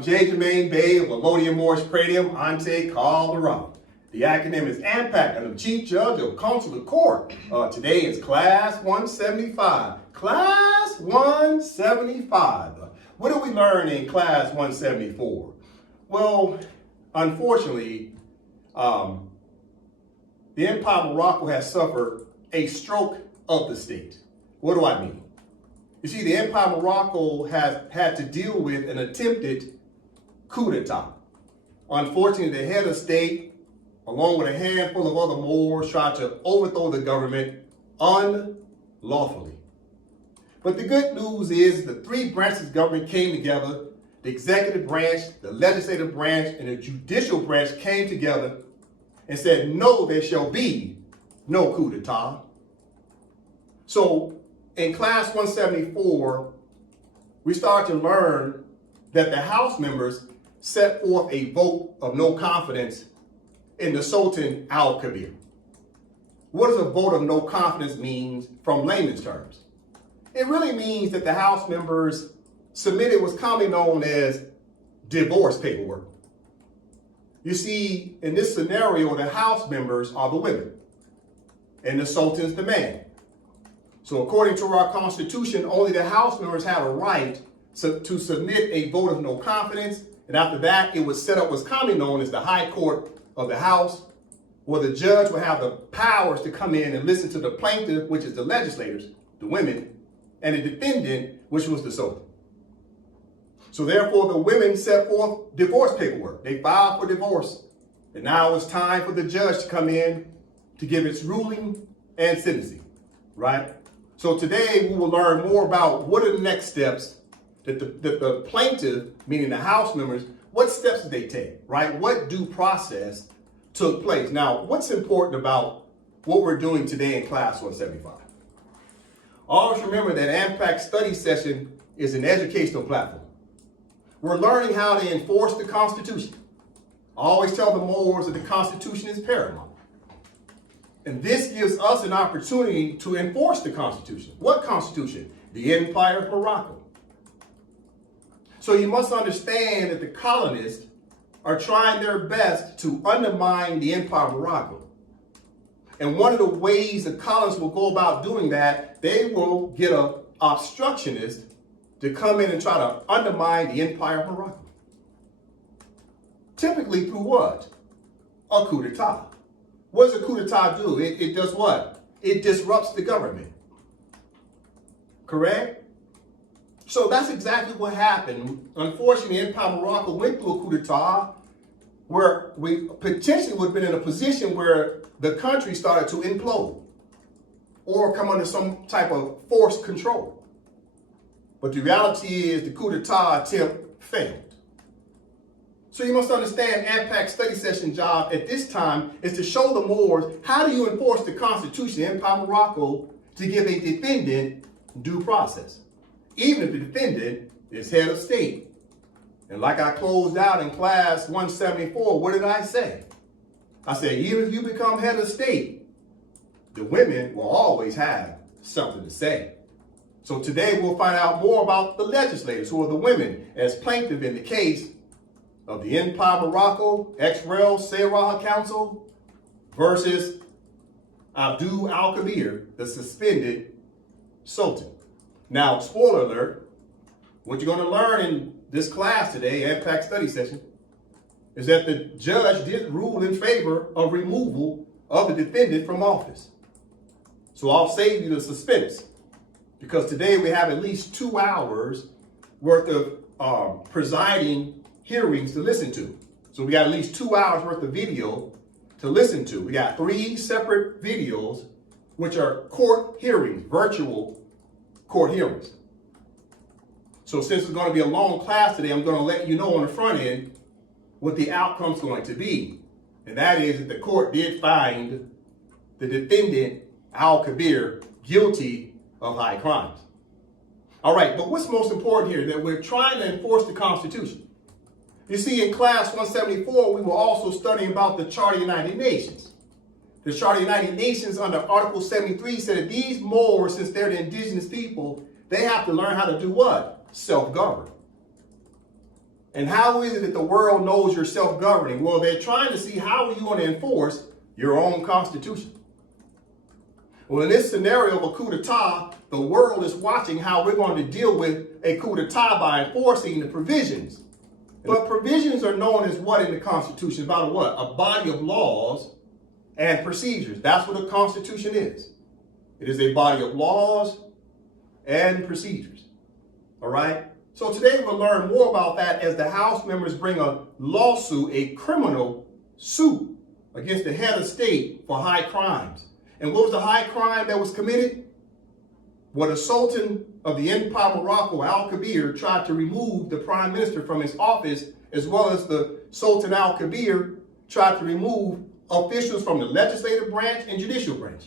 I'm J. Jermaine Bay of Melodium Morris Pradium Ante Colorado. The acronym is AMPAC, and I'm Chief Judge of Consular Court. Today is Class 175. Class 175. What did we learn in Class 174? Well, unfortunately, the Empire of Morocco has suffered a stroke of the state. What do I mean? You see, the Empire of Morocco has had to deal with an attempted coup d'etat. Unfortunately, the head of state, along with a handful of other Moors, tried to overthrow the government unlawfully. But the good news is the three branches of government came together. The executive branch, the legislative branch, and the judicial branch came together and said, no, there shall be no coup d'etat. So in Class 174, we start to learn that the House members set forth a vote of no confidence in the Sultan Al-Kabir. What does a vote of no confidence mean from layman's terms? It really means that the House members submitted what's commonly known as divorce paperwork. You see, in this scenario, the House members are the women and the Sultan's the man. So according to our Constitution, only the House members have a right to submit a vote of no confidence. And after that, it was set up what's commonly known as the High Court of the House, where the judge will have the powers to come in and listen to the plaintiff, which is the legislators, the women, and the defendant, which was the Sultan. So therefore, the women set forth divorce paperwork. They filed for divorce. And now it's time for the judge to come in to give its ruling and sentencing, right? So today we will learn more about what are the next steps that the plaintiff, meaning the House members, what steps did they take, right? What due process took place? Now, what's important about what we're doing today in Class 175? Always remember that AMPAC study session is an educational platform. We're learning how to enforce the Constitution. I always tell the Moors that the Constitution is paramount. And this gives us an opportunity to enforce the Constitution. What Constitution? The Empire of Morocco. So you must understand that the colonists are trying their best to undermine the Empire of Morocco. And one of the ways the colonists will go about doing that, they will get an obstructionist to come in and try to undermine the Empire of Morocco. Typically through what? A coup d'etat. What does a coup d'etat do? It does what? It disrupts the government. Correct? So that's exactly what happened. Unfortunately, Empire of Morocco went through a coup d'etat where we potentially would have been in a position where the country started to implode or come under some type of forced control. But the reality is the coup d'etat attempt failed. So you must understand AMPAC study session job at this time is to show the Moors how do you enforce the Constitution in Empire of Morocco to give a defendant due process, even if the defendant is head of state. And like I closed out in Class 174, what did I say? I said, even if you become head of state, the women will always have something to say. So today we'll find out more about the legislators, who are the women, as plaintiff in the case of the Empire of Morocco, ex-rel Sarah Council versus Sultan Al-Kabir, the suspended Sultan. Now, spoiler alert, what you're going to learn in this class today, AMPAC study session, is that the judge did rule in favor of removal of the defendant from office. So I'll save you the suspense, because today we have at least 2 hours worth of presiding hearings to listen to. So we got at least 2 hours worth of video to listen to. We got 3 separate videos, which are court hearings, virtual court hearings. So since it's going to be a long class today, I'm going to let you know on the front end what the outcome's going to be. And that is that the court did find the defendant, Al-Kabir, guilty of high crimes. All right, but what's most important here is that we're trying to enforce the Constitution. You see, in Class 174, we were also studying about the Charter of the United Nations. The Charter of the United Nations under Article 73 said that these Moors, since they're the indigenous people, they have to learn how to do what? Self-govern. And how is it that the world knows you're self-governing? Well, they're trying to see how are you going to enforce your own constitution. Well, in this scenario of a coup d'etat, the world is watching how we're going to deal with a coup d'etat by enforcing the provisions. But provisions are known as what in the Constitution? About what? A body of laws and procedures. That's what a Constitution is. It is a body of laws and procedures. All right? So today we'll learn more about that as the House members bring a lawsuit, a criminal suit against the head of state for high crimes. And what was the high crime that was committed? Well, the Sultan of the Empire of Morocco, Al-Kabir, tried to remove the prime minister from his office, as well as the Sultan Al-Kabir tried to remove officials from the legislative branch and judicial branch.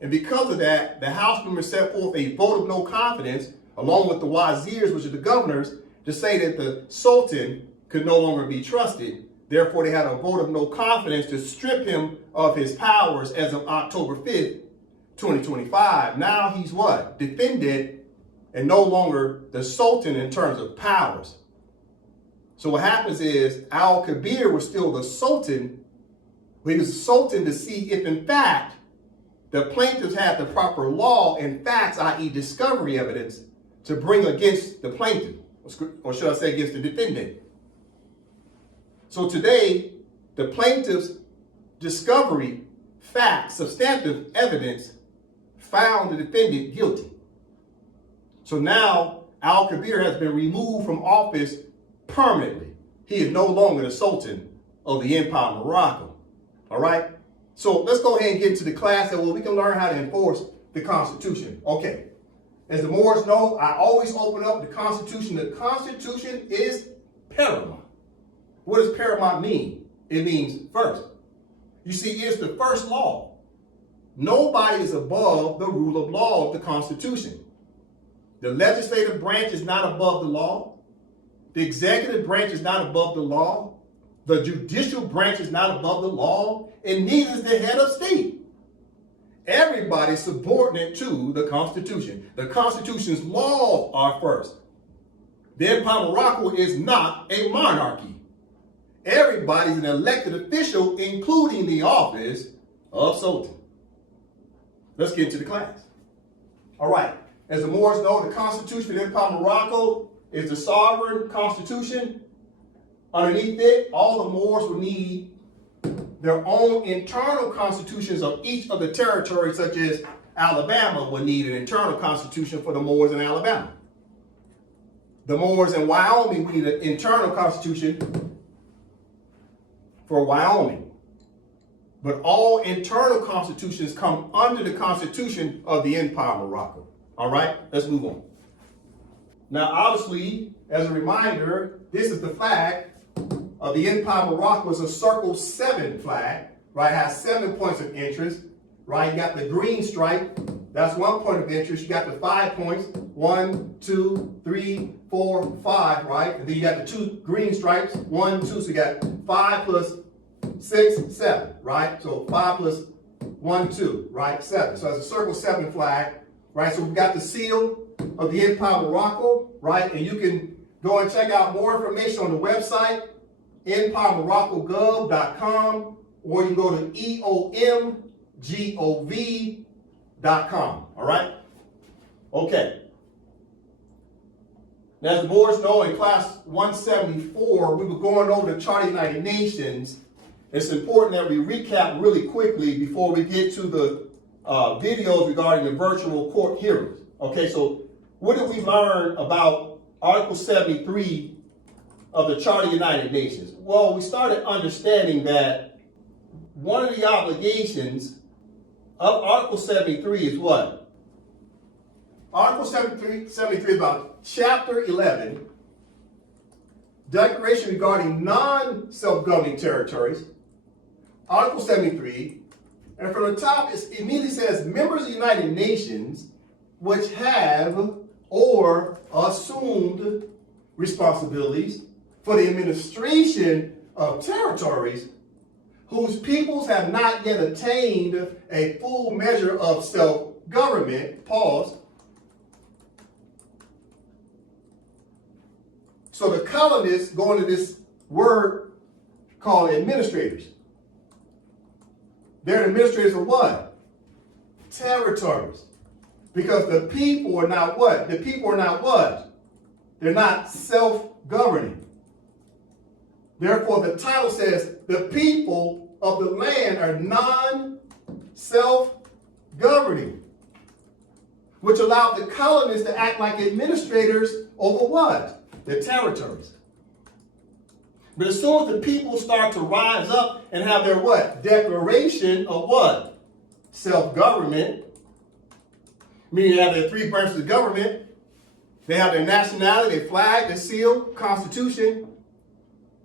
And because of that, the House members set forth a vote of no confidence, along with the wazirs, which are the governors, to say that the Sultan could no longer be trusted. Therefore, they had a vote of no confidence to strip him of his powers as of October 5th, 2025. Now he's what? Defended and no longer the Sultan in terms of powers. So what happens is Al-Kabir was still the Sultan. He was the Sultan to see if in fact the plaintiffs had the proper law and facts, i.e. discovery evidence, to bring against the plaintiff, or should I say against the defendant. So today, the plaintiff's discovery, facts, substantive evidence found the defendant guilty. So now Al-Kabir has been removed from office permanently. He is no longer the Sultan of the Empire of Morocco. All right? So let's go ahead and get into the class that we can learn how to enforce the Constitution. Okay. As the Moors know, I always open up the Constitution. The Constitution is paramount. What does paramount mean? It means first. You see, it's the first law. Nobody is above the rule of law of the Constitution. The legislative branch is not above the law. The executive branch is not above the law. The judicial branch is not above the law, and neither is the head of state. Everybody's subordinate to the Constitution. The Constitution's laws are first. The Empire of Morocco is not a monarchy. Everybody's an elected official, including the office of Sultan. Let's get into the class. All right. As the Moors know, the Constitution of the Empire of Morocco is the sovereign constitution. Underneath it, all the Moors will need their own internal constitutions of each of the territories, such as Alabama would need an internal constitution for the Moors in Alabama. The Moors in Wyoming would need an internal constitution for Wyoming. But all internal constitutions come under the Constitution of the Empire of Morocco. All right, let's move on. Now, obviously, as a reminder, this is the flag of the Empire of Morocco. It's a circle 7 flag, right? It has 7 points of interest, right? You got the green stripe. That's 1 point of interest. You got the 5 points. 1, 2, 3, 4, 5, right? And then you got the 2 green stripes. 1, 2. So you got 5 plus 6, 7, right? So 5 plus 1, 2, right? 7. So it's a circle 7 flag, right? So we've got the seal of the Empire of Morocco, right? And you can go and check out more information on the website, EmpireMoroccoGov.com, or you can go to EOMGOV.com, all right? Okay. Now, as the Moors know, in class 174, we were going over the Charter of the United Nations. It's important that we recap really quickly before we get to the videos regarding the virtual court hearings. Okay, so what did we learn about Article 73 of the Charter of the United Nations? Well, we started understanding that one of the obligations of Article 73 is what? Article 73 is about Chapter 11, Declaration regarding non-self-governing territories. Article 73, and from the top it immediately says members of the United Nations which have or assumed responsibilities for the administration of territories whose peoples have not yet attained a full measure of self-government, pause, So the colonists go into this word called administrators. They're administrators of what? Territories. Because the people are not what? The people are not what? They're not self-governing. Therefore, the title says the people of the land are non-self-governing, which allowed the colonists to act like administrators over what? The territories. But as soon as the people start to rise up and have their what? Declaration of what? Self-government, meaning they have their three branches of government. They have their nationality, their flag, their seal, constitution.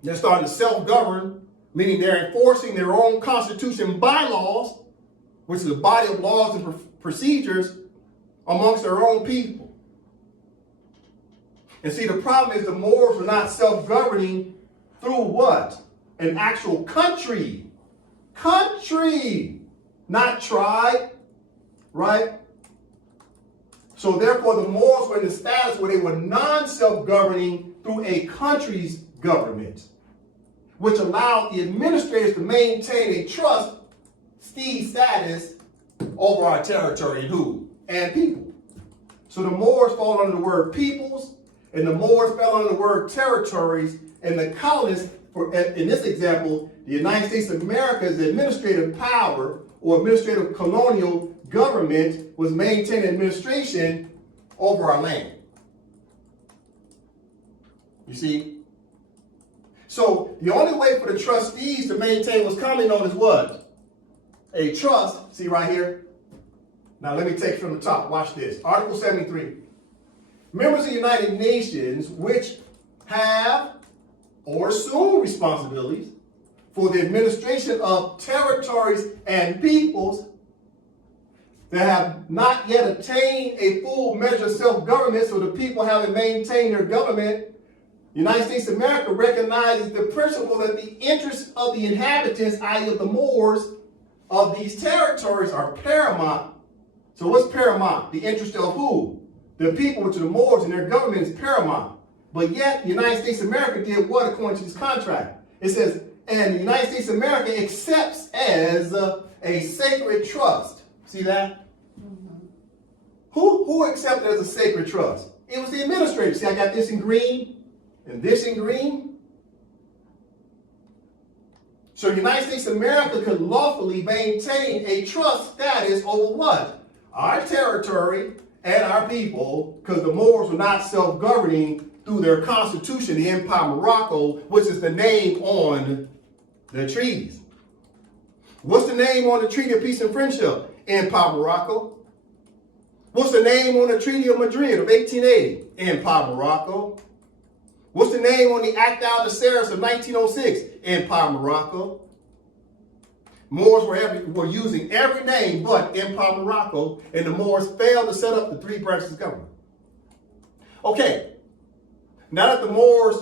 They're starting to self-govern, meaning they're enforcing their own constitution bylaws, which is a body of laws and procedures amongst their own people. And see, the problem is the Moors were not self-governing through what? An actual country. Country, not tribe, right? So therefore, the Moors were in the status where they were non-self-governing through a country's government, which allowed the administrators to maintain a trustee status over our territory and who? And people. So the Moors fall under the word peoples, and the Moors fell under the word territories, and the colonists, in this example, the United States of America's administrative power or administrative colonial government was maintaining administration over our land. You see? So the only way for the trustees to maintain what's commonly known as what? A trust. See right here? Now let me take it from the top. Watch this. Article 73. Members of the United Nations which have or assume responsibilities for the administration of territories and peoples that have not yet attained a full measure of self-government, so the people haven't maintained their government. The United States of America recognizes the principle that the interests of the inhabitants, i.e. of the Moors, of these territories are paramount. So what's paramount? The interest of who? The people, which are the Moors, and their government is paramount. But yet, the United States of America did what according to this contract? It says, and the United States of America accepts as a sacred trust. See that? Mm-hmm. Who accepted as a sacred trust? It was the administrator. See, I got this in green and this in green. So the United States of America could lawfully maintain a trust status over what? Our territory and our people, because the Moors were not self-governing through their constitution, the Empire of Morocco, which is the name on the treaties. What's the name on the Treaty of Peace and Friendship? Empire of Morocco. What's the name on the Treaty of Madrid of 1880? Empire of Morocco. What's the name on the Act of Algeciras of 1906? Empire of Morocco. Moors were using every name but Empire of Morocco, and the Moors failed to set up the three branches of government. Okay, now that the Moors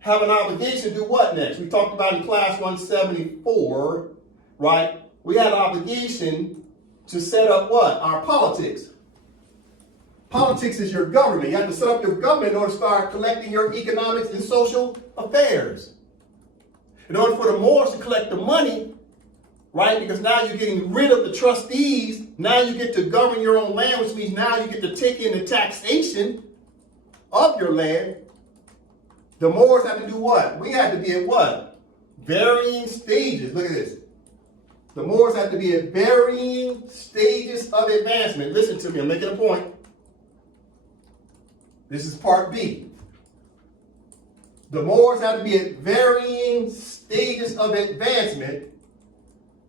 have an obligation to do what next? We talked about in class 174, right? We had an obligation to set up what? Our politics. Politics is your government. You have to set up your government in order to start collecting your economics and social affairs. In order for the Moors to collect the money, right? Because now you're getting rid of the trustees. Now you get to govern your own land, which means now you get to take in the taxation of your land. The Moors had to do what? We had to be at what? Varying stages. Look at this. The Moors had to be at varying stages of advancement. Listen to me, I'm making a point. This is part B. The Moors had to be at varying stages of advancement,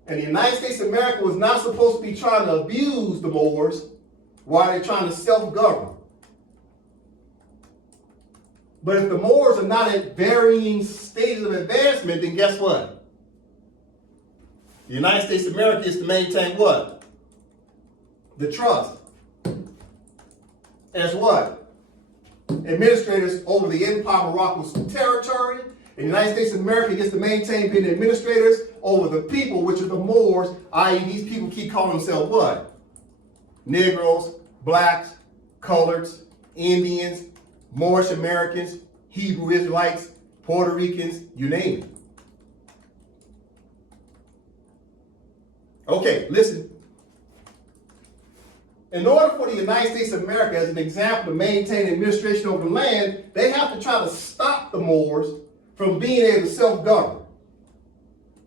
and the United States of America was not supposed to be trying to abuse the Moors while they're trying to self-govern. But if the Moors are not at varying stages of advancement, then guess what? The United States of America is to maintain what? The trust. As what? Administrators over the Empire of Morocco's territory. And the United States of America gets to maintain being administrators over the people, which are the Moors, i.e. these people keep calling themselves what? Negroes, blacks, coloreds, Indians, Moorish Americans, Hebrew Israelites, Puerto Ricans, you name it. Okay, listen. In order for the United States of America, as an example, to maintain administration over the land, they have to try to stop the Moors from being able to self-govern.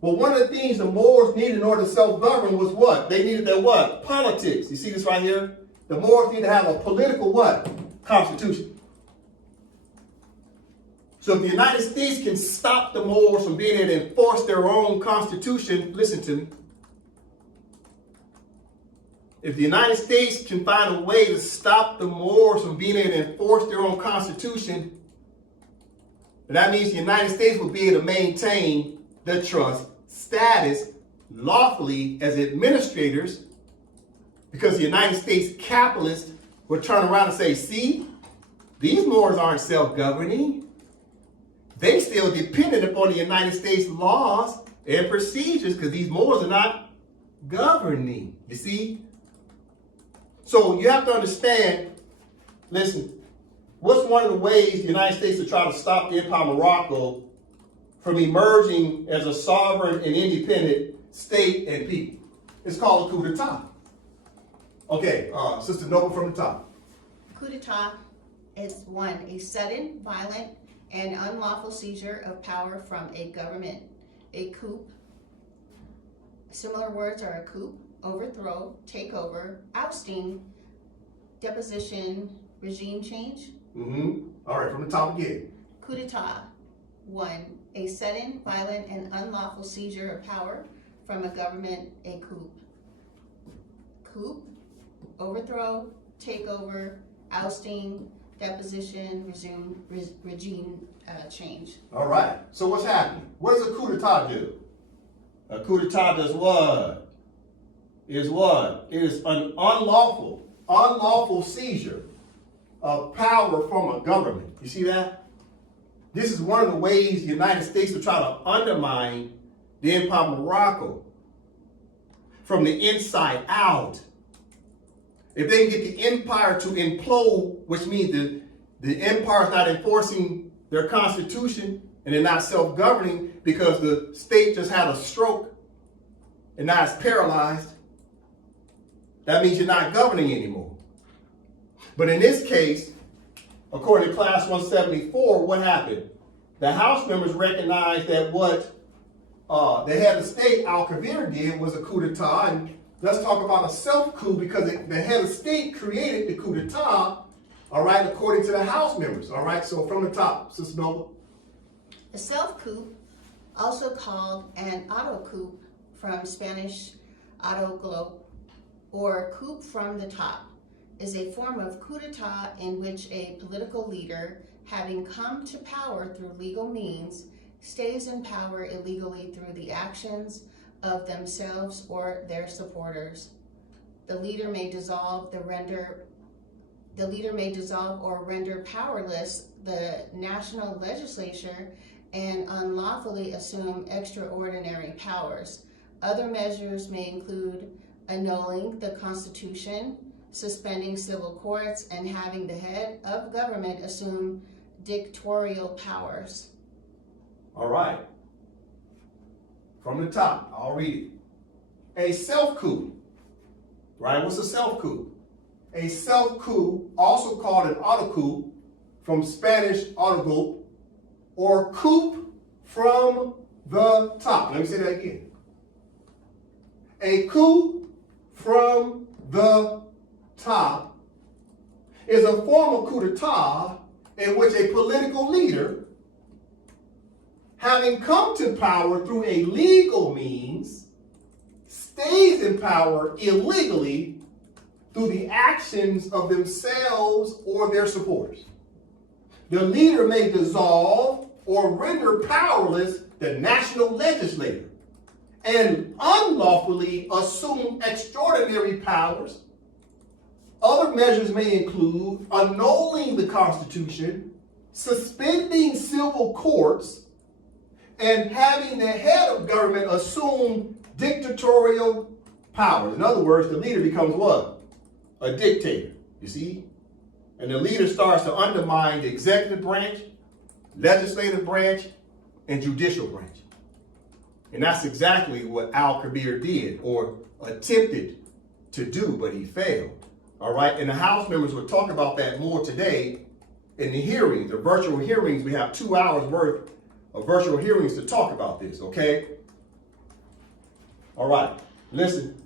But one of the things the Moors needed in order to self-govern was what? They needed their what? Politics. You see this right here? The Moors need to have a political what? Constitution. So if the United States can stop the Moors from being able to enforce their own constitution, listen to me. If the United States can find a way to stop the Moors from being able to enforce their own constitution, that means the United States will be able to maintain the trust status lawfully as administrators, because the United States capitalists would turn around and say, see, these Moors aren't self-governing. They still dependent upon the United States laws and procedures because these Moors are not governing. You see? So you have to understand, listen, what's one of the ways the United States will try to stop the Empire of Morocco from emerging as a sovereign and independent state and people? It's called a coup d'etat. Okay, Sister Noble from the top. Coup d'etat is one, a sudden, violent, and unlawful seizure of power from a government. A coup. Similar words are a coup, overthrow, takeover, ousting, deposition, regime change. All right, from the top again. Coup d'etat. One, a sudden, violent, and unlawful seizure of power from a government. A coup. Coup, overthrow, takeover, ousting, deposition, regime change. All right. So what's happening? What does a coup d'etat do? A coup d'etat does what? Is what? It is an unlawful seizure of power from a government. You see that? This is one of the ways the United States will try to undermine the Empire of Morocco from the inside out. If they can get the empire to implode, which means the empire is not enforcing their constitution and they're not self-governing because the state just had a stroke and now it's paralyzed, that means you're not governing anymore. But in this case, according to Class 174, what happened? The House members recognized that what the head of state, Al-Kabir, did was a coup d'etat. And let's talk about a self-coup because the head of state created the coup d'etat, all right, according to the House members. All right, so from the top, Sister Noble. A self-coup, also called an auto-coup from Spanish auto-golpe, or coup from the top, is a form of coup d'etat in which a political leader, having come to power through legal means, stays in power illegally through the actions of themselves or their supporters. The leader may dissolve or render powerless the national legislature and unlawfully assume extraordinary powers. Other measures may include annulling the Constitution, suspending civil courts, and having the head of government assume dictatorial powers. All right. From the top, I'll read it. A self-coup, right? What's a self-coup? A self-coup, also called an auto-coup, from Spanish autogolpe, or coup from the top. Let me say that again. A coup from the top is a form of coup d'etat in which a political leader, having come to power through a legal means, stays in power illegally through the actions of themselves or their supporters. The leader may dissolve or render powerless the national legislature and unlawfully assume extraordinary powers. Other measures may include annulling the Constitution, suspending civil courts, and having the head of government assume dictatorial powers. In other words, the leader becomes what? A dictator, you see? And the leader starts to undermine the executive branch, legislative branch and judicial branch. And that's exactly what Al-Kabir did or attempted to do, but he failed. All right, and the House members will talk about that more today in the hearings, the virtual hearings. We have 2 hours worth of virtual hearings to talk about this, okay? All right, listen.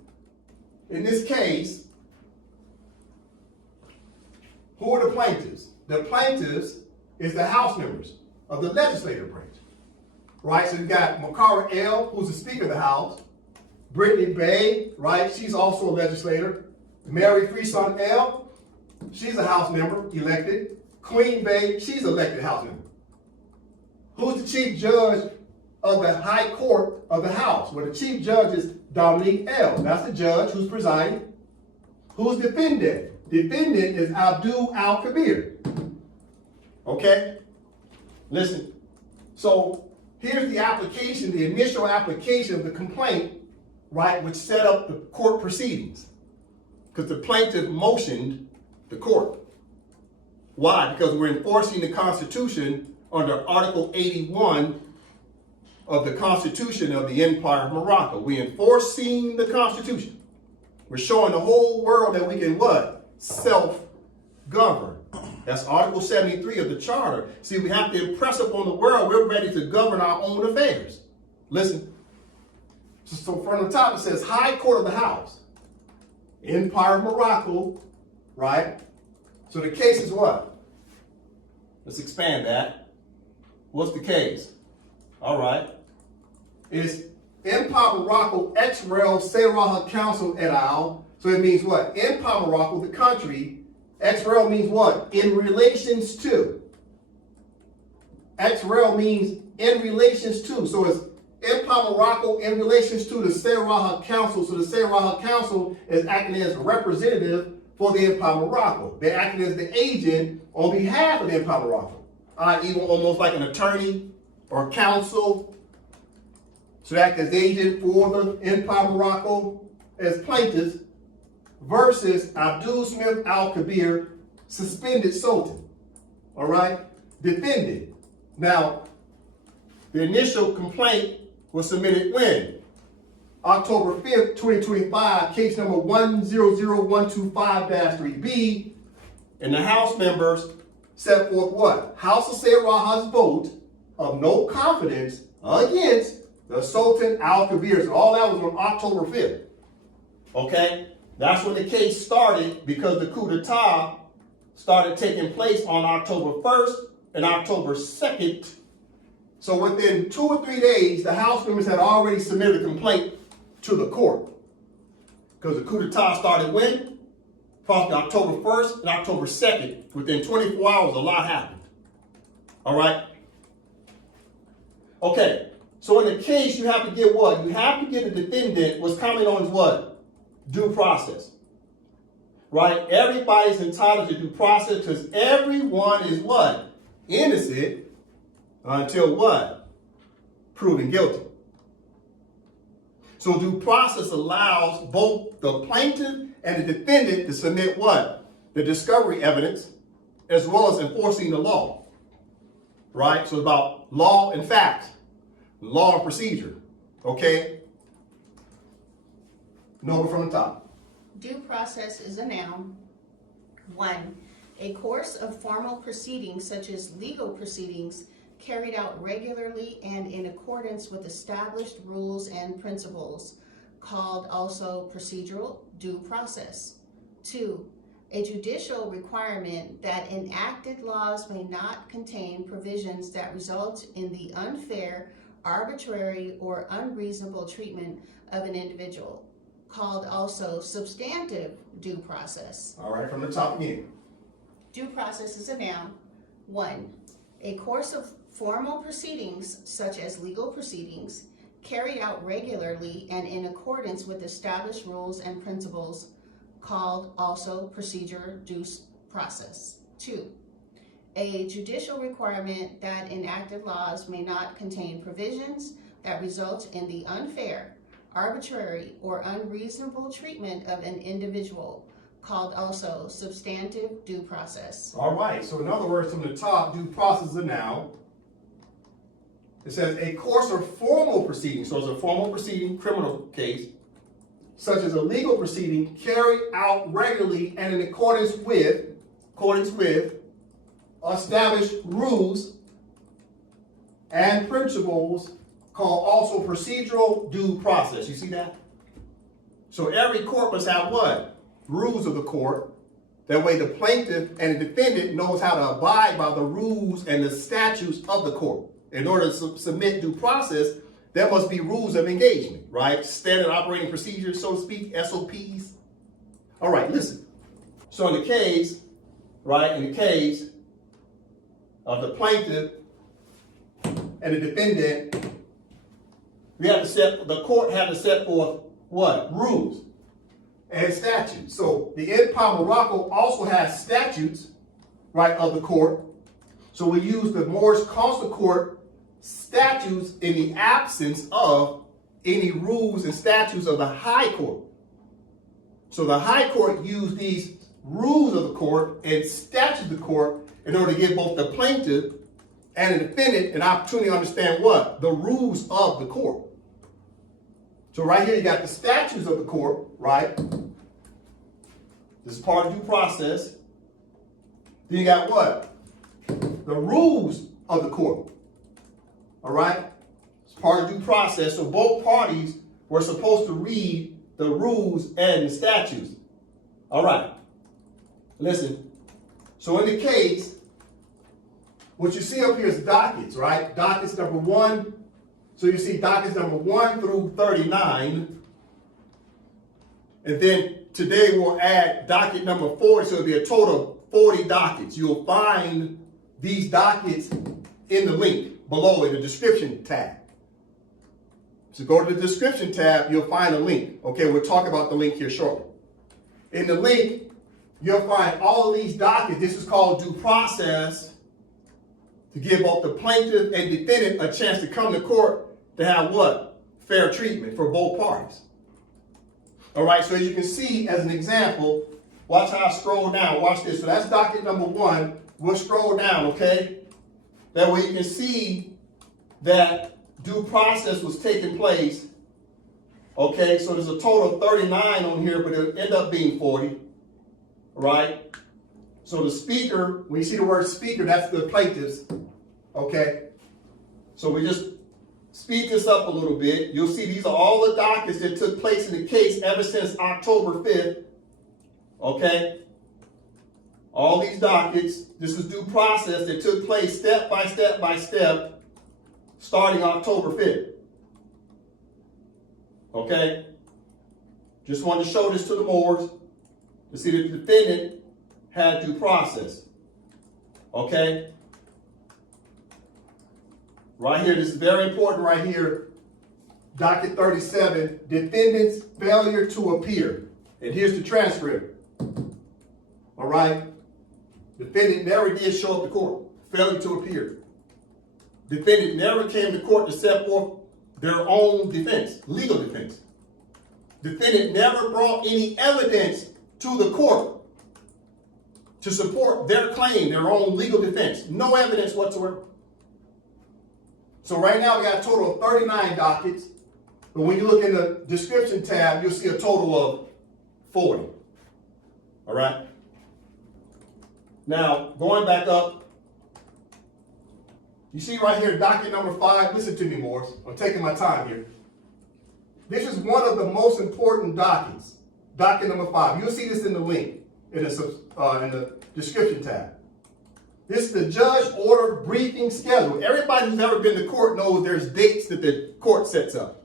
In this case, who are the plaintiffs? The plaintiffs is the House members of the legislative branch, right? So you got Makara L., who's the Speaker of the House, Brittany Bay, right? She's also a legislator. Mary Freeson L., she's a House member, elected. Queen Bay, she's elected House member. Who's the Chief Judge of the High Court of the House? Well, the Chief Judge is Dominique L. That's the judge who's presiding. Who's defendant? Defendant is Abdul Al-Kabir. Okay? Listen. So here's the application, the initial application of the complaint, right, which set up the court proceedings. Because the plaintiff motioned the court. Why? Because we're enforcing the Constitution under Article 81 of the Constitution of the Empire of Morocco. We're enforcing the Constitution. We're showing the whole world that we can what? Self-govern. That's Article 73 of the Charter. See, we have to impress upon the world we're ready to govern our own affairs. Listen. So from the top it says High Court of the House. Empire of Morocco, right? So the case is what? Let's expand that. What's the case? All right. It's Empire of Morocco ex rel Seraha Council et al. So it means what? Empire of Morocco, the country. Ex rel means what? In relations to. Ex rel means in relations to. So it's Empire of Morocco in relations to the Seraha Council. So the Seraha Council is acting as a representative for the Empire of Morocco. They're acting as the agent on behalf of the Empire of Morocco. Even almost like an attorney or counsel. So they act as agent for the Empire of Morocco as plaintiffs versus Abdul Smith Al-Kabir, suspended Sultan. All right? Defended. Now, the initial complaint was submitted when? October 5th, 2025, case number 100125-3B, and the House members set forth what? House of Seraha's vote of no confidence against the Sultan Al-Kabir. So all that was on October 5th. Okay? That's when the case started because the coup d'etat started taking place on October 1st and October 2nd. So within 2 or 3 days, the House members had already submitted a complaint to the court. Because the coup d'etat started when? Probably October 1st and October 2nd. Within 24 hours, a lot happened. All right? Okay. So in the case, you have to get what? You have to get the defendant what's coming on is what? Due process. Right? Everybody's entitled to due process because everyone is what? Innocent until what? Proven guilty. So due process allows both the plaintiff and the defendant to submit what? The discovery evidence as well as enforcing the law. Right? So it's about law and fact, law and procedure. Okay? Number from the top. Due process is a noun. 1. A course of formal proceedings such as legal proceedings carried out regularly and in accordance with established rules and principles, called also procedural due process. 2. A judicial requirement that enacted laws may not contain provisions that result in the unfair, arbitrary, or unreasonable treatment of an individual, called also substantive due process. All right, from the top again. Due process is a noun. 1. A course of formal proceedings, such as legal proceedings, carried out regularly and in accordance with established rules and principles, called also procedure due process. 2. A judicial requirement that enacted laws may not contain provisions that result in the unfair, arbitrary, or unreasonable treatment of an individual, called also substantive due process. All right, so in other words, from the top, due process is a noun. It says a course of formal proceeding. So it's a formal proceeding, criminal case, such as a legal proceeding carried out regularly and in accordance with established rules and principles called also procedural due process. You see that? So every court must have what? Rules of the court. That way the plaintiff and the defendant knows how to abide by the rules and the statutes of the court. In order to submit due process, there must be rules of engagement, right? Standard operating procedures, so to speak, SOPs. All right, listen. So in the case, right, in the case of the plaintiff and the defendant, the court had to set forth what? Rules and statutes. So the Empire of Morocco also has statutes, right, of the court. So we use the Moorish Consular Court statutes in the absence of any rules and statutes of the High Court. So the High Court used these rules of the court and statutes of the court in order to give both the plaintiff and the defendant an opportunity to understand what? The rules of the court. So right here you got the statutes of the court, right? This is part of due process. Then you got what? The rules of the court. All right? It's part of due process. So both parties were supposed to read the rules and the statutes. All right. Listen. So in the case, what you see up here is dockets, right? Dockets number 1. So you see dockets number 1 through 39. And then today we'll add docket number 40. So it'll be a total of 40 dockets. You'll find these dockets in the link below in the description tab. So go to the description tab, you'll find a link. Okay, we'll talk about the link here shortly. In the link, you'll find all of these dockets. This is called due process, to give both the plaintiff and defendant a chance to come to court to have what? Fair treatment for both parties. All right, so as you can see, as an example, watch how I scroll down. Watch this. So that's docket number 1. We'll scroll down, okay? That way you can see that due process was taking place. Okay, so there's a total of 39 on here, but it'll end up being 40. Right? So the speaker, when you see the word speaker, that's the plaintiffs. Okay? So we just speed this up a little bit. You'll see these are all the dockets that took place in the case ever since October 5th. Okay? All these dockets, this was due process that took place step by step by step, starting October 5th. Okay? Just wanted to show this to the Moors to see that the defendant had due process. Okay? Right here, this is very important right here. Docket 37, defendant's failure to appear. And here's the transcript. All right? Defendant never did show up to court. Failure to appear. Defendant never came to court to set forth their own defense, legal defense. Defendant never brought any evidence to the court to support their claim, their own legal defense. No evidence whatsoever. So right now we got a total of 39 dockets. But when you look in the description tab, you'll see a total of 40. All right? Now, going back up, you see right here, docket number 5. Listen to me, Morris. I'm taking my time here. This is one of the most important dockets. Docket number 5. You'll see this in the link, in the description tab. This is the judge order briefing schedule. Everybody who's ever been to court knows there's dates that the court sets up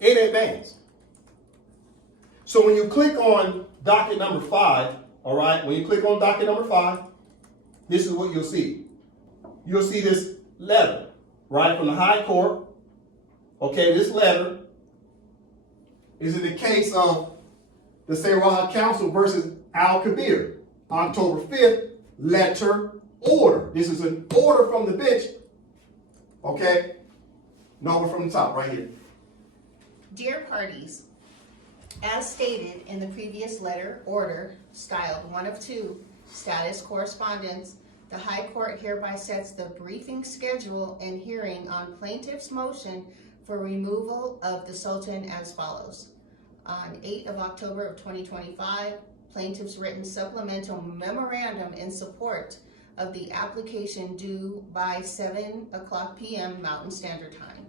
in advance. So when you click on docket number 5, all right, when you click on docket number 5, this is what you'll see. You'll see this letter, right, from the High Court. Okay, this letter is in the case of the Sarah Council versus Al-Kabir, October 5th, letter order. This is an order from the bench. Okay, number from the top right here. Dear parties, as stated in the previous letter order, styled 1 of 2, status correspondence The High Court hereby sets the briefing schedule and hearing on plaintiff's motion for removal of the Sultan as follows. On 8th of October of 2025, plaintiff's written supplemental memorandum in support of the application due by 7:00 p.m. Mountain Standard Time.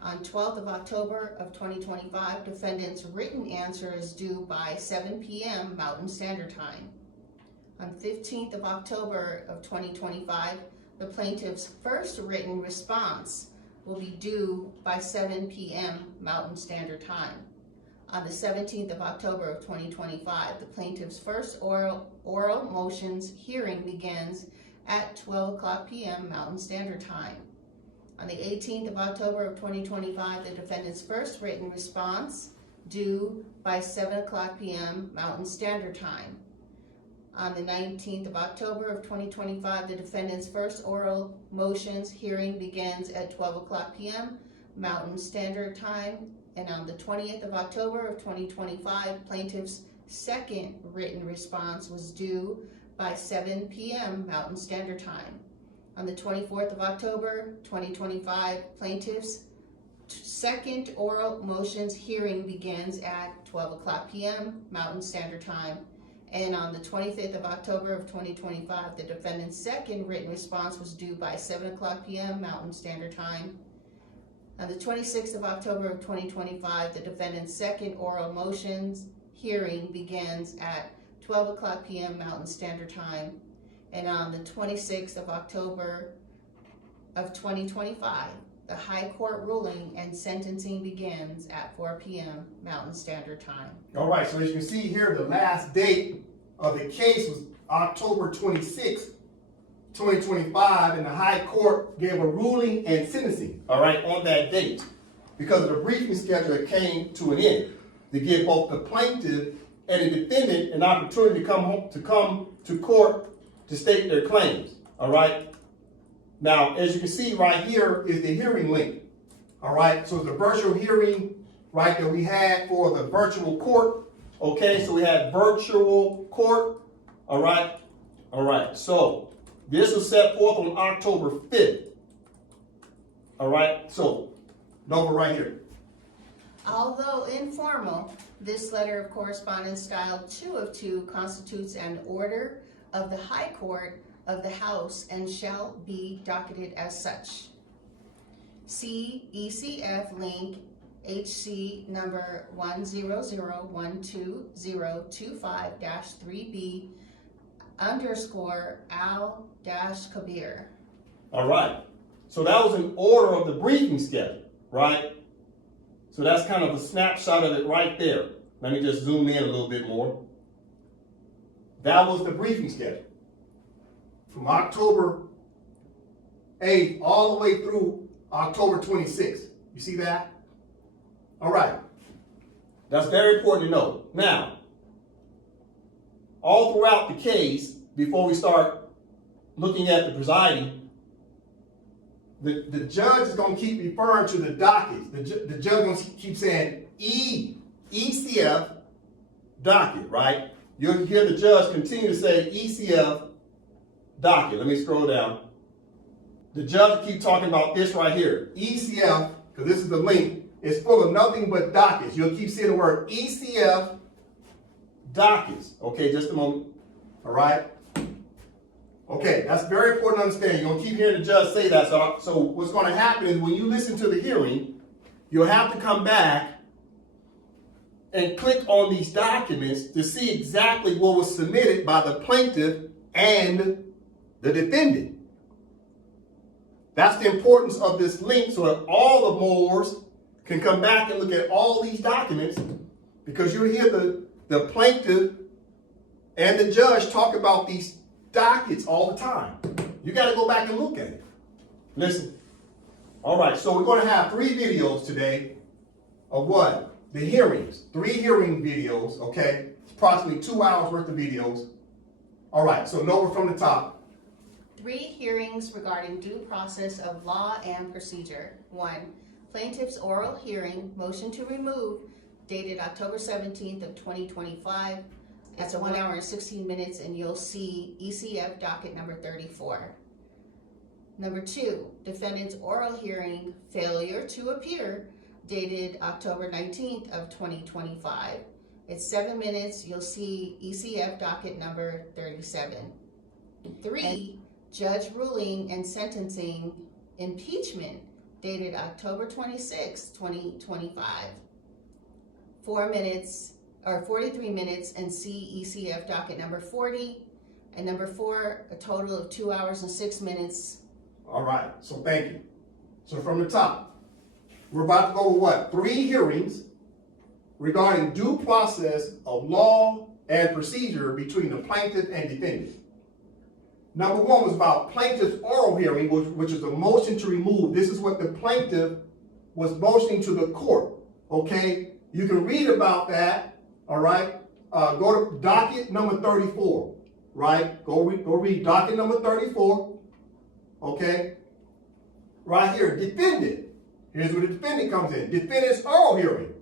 On 12th of October of 2025, defendant's written answer is due by 7 p.m. Mountain Standard Time. On 15th of October of 2025, the plaintiff's first written response will be due by 7 p.m. Mountain Standard Time. On the 17th of October of 2025, the plaintiff's first oral motions hearing begins at 12:00 p.m. Mountain Standard Time. On the 18th of October of 2025, the defendant's first written response due by 7:00 p.m. Mountain Standard Time. On the 19th of October of 2025, the defendant's first oral motions hearing begins at 12:00 p.m. Mountain Standard Time. And on the 20th of October of 2025, plaintiff's second written response was due by 7 p.m. Mountain Standard Time. On the 24th of October 2025, plaintiff's second oral motions hearing begins at 12:00 p.m. Mountain Standard Time. And on the 25th of October of 2025, the defendant's second written response was due by 7:00 p.m. Mountain Standard Time. On the 26th of October of 2025, the defendant's second oral motions hearing begins at 12:00 p.m. Mountain Standard Time. And on the 26th of October of 2025, the High Court ruling and sentencing begins at 4 p.m. Mountain Standard Time. All right, so as you can see here, the last date of the case was October 26th, 2025, and the High Court gave a ruling and sentencing, all right, on that date. Because of the briefing schedule, it came to an end to give both the plaintiff and the defendant an opportunity to come to court to state their claims, all right? Now, as you can see right here is the hearing link, all right? So it's the virtual hearing, right, that we had for the virtual court, okay? So we had virtual court, all right? All right, so this was set forth on October 5th, all right? So, Nova right here. Although informal, this letter of correspondence styled 2 of 2 constitutes an order of the High Court of the House and shall be docketed as such. See ECF link HC number 1001225-3B _ Al-Kabir. All right. So that was an order of the briefing schedule, right? So that's kind of a snapshot of it right there. Let me just zoom in a little bit more. That was the briefing schedule. From October 8th all the way through October 26th. You see that? All right. That's very important to know. Now, all throughout the case, before we start looking at the presiding, the judge is going to keep referring to the dockets. The judge is going to keep saying ECF docket, right? You'll hear the judge continue to say ECF docket. Let me scroll down. The judge will keep talking about this right here. ECF, because this is the link, is full of nothing but dockets. You'll keep seeing the word ECF dockets. Okay, just a moment. All right? Okay, that's very important to understand. You're going to keep hearing the judge say that. So what's going to happen is when you listen to the hearing, you'll have to come back and click on these documents to see exactly what was submitted by the plaintiff and the defendant. That's the importance of this link, so that all the Moors can come back and look at all these documents, because you'll hear the plaintiff and the judge talk about these dockets all the time. You got to go back and look at it. Listen. All right, so we're going to have 3 videos today of what? The hearings. 3 hearing videos, okay? It's approximately 2 hours worth of videos. All right, so Nova from the top. 3 hearings regarding due process of law and procedure. 1. Plaintiff's oral hearing, motion to remove, dated October 17th of 2025. That's 1 hour and 16 minutes, and you'll see ECF docket number 34. Number 2, defendant's oral hearing failure to appear, dated October 19th of 2025. It's 7 minutes. You'll see ECF docket number 37. 3, judge ruling and sentencing impeachment, dated October 26, 2025. 4 minutes or 43 minutes, and see ECF docket number 40. And number 4, a total of 2 hours and 6 minutes. All right, so thank you. So from the top, we're about to go over what? 3 hearings regarding due process of law and procedure between the plaintiff and defendant. Number 1 was about plaintiff's oral hearing, which is a motion to remove. This is what the plaintiff was motioning to the court, okay? You can read about that, all right? Go to docket number 34, right? Go read docket number 34, okay? Right here, defendant. Here's where the defendant comes in. Defendant's oral hearing.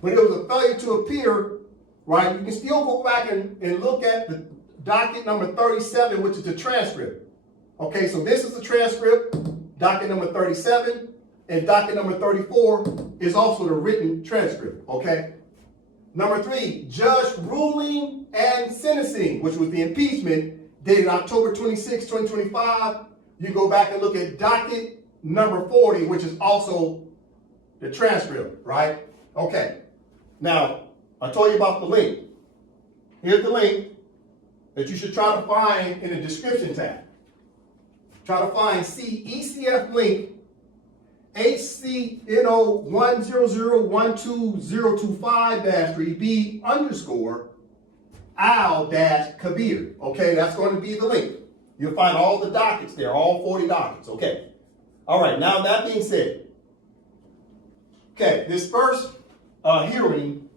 When it was a failure to appear, right, you can still go back and look at the docket number 37, which is the transcript. Okay, so this is the transcript, docket number 37, and docket number 34 is also the written transcript, okay? Number 3, judge ruling and sentencing, which was the impeachment, dated October 26, 2025. You go back and look at docket number 40, which is also the transcript, right? Okay. Now, I told you about the link. Here's the link that you should try to find in the description tab. Try to find ECF link HCNO 100120025-3B _ Al-Kabir. Okay, that's going to be the link. You'll find all the dockets there, all 40 dockets. Okay. All right, now that being said, okay, this first hearing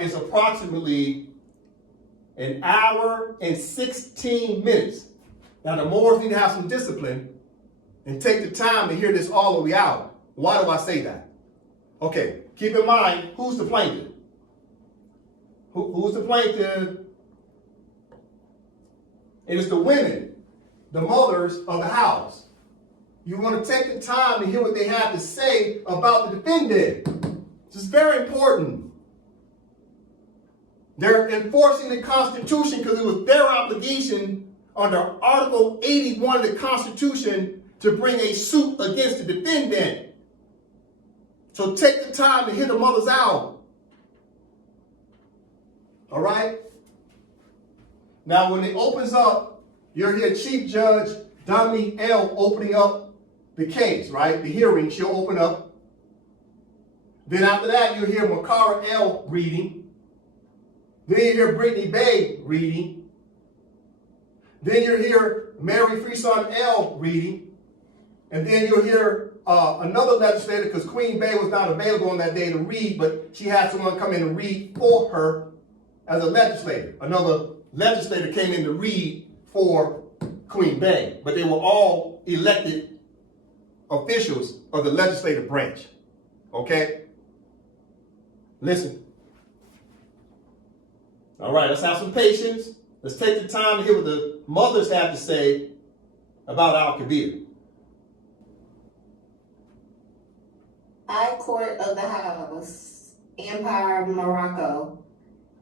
is approximately 1 hour and 16 minutes. Now, the Moors need to have some discipline and take the time to hear this all the way out. Why do I say that? Okay, keep in mind, who's the plaintiff? Who's the plaintiff? It is the women, the mothers of the house. You want to take the time to hear what they have to say about the defendant. This is very important. They're enforcing the Constitution because it was their obligation under Article 81 of the Constitution to bring a suit against the defendant. So take the time to hear the mothers out. All right? Now, when it opens up, you'll hear Chief Judge Dominique L. opening up the case, right? The hearing, she'll open up. Then after that, you'll hear Makara L. reading. Then you hear Brittany Bay reading. Then you'll hear Mary Freeson L. reading. And then you'll hear another legislator, because Queen Bay was not available on that day to read, but she had someone come in and read for her as a legislator. Another legislator came in to read for Queen Bay, but they were all elected officials of the legislative branch. Okay? Listen. All right, let's have some patience. Let's take the time to hear what the mothers have to say about Al-Kabir. High Court of the House, Empire of Morocco,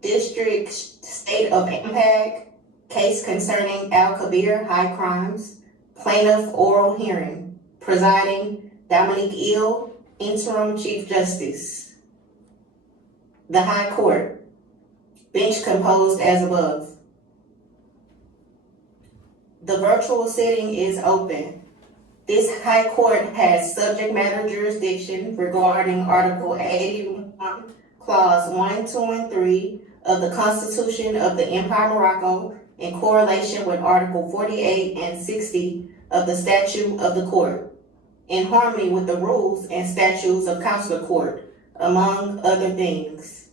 District State of AMPAC, case concerning Al-Kabir, high crimes, plaintiff oral hearing, presiding Dominique L., interim Chief Justice. The High Court, bench composed as above. The virtual sitting is open. This High Court has subject matter jurisdiction regarding Article 81, Clause 1, 2, and 3 of the Constitution of the Empire of Morocco in correlation with Article 48 and 60 of the Statute of the Court, in harmony with the rules and statutes of Consular Court, among other things.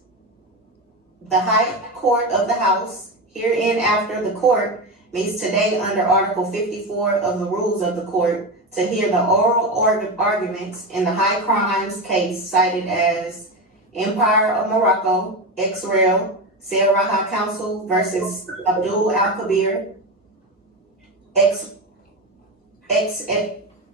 The High Court of the House, hereinafter the Court, meets today under Article 54 of the Rules of the Court to hear the oral arguments in the high crimes case cited as Empire of Morocco, ex rel. Sayaraha Council versus Sultan Al-Kabir,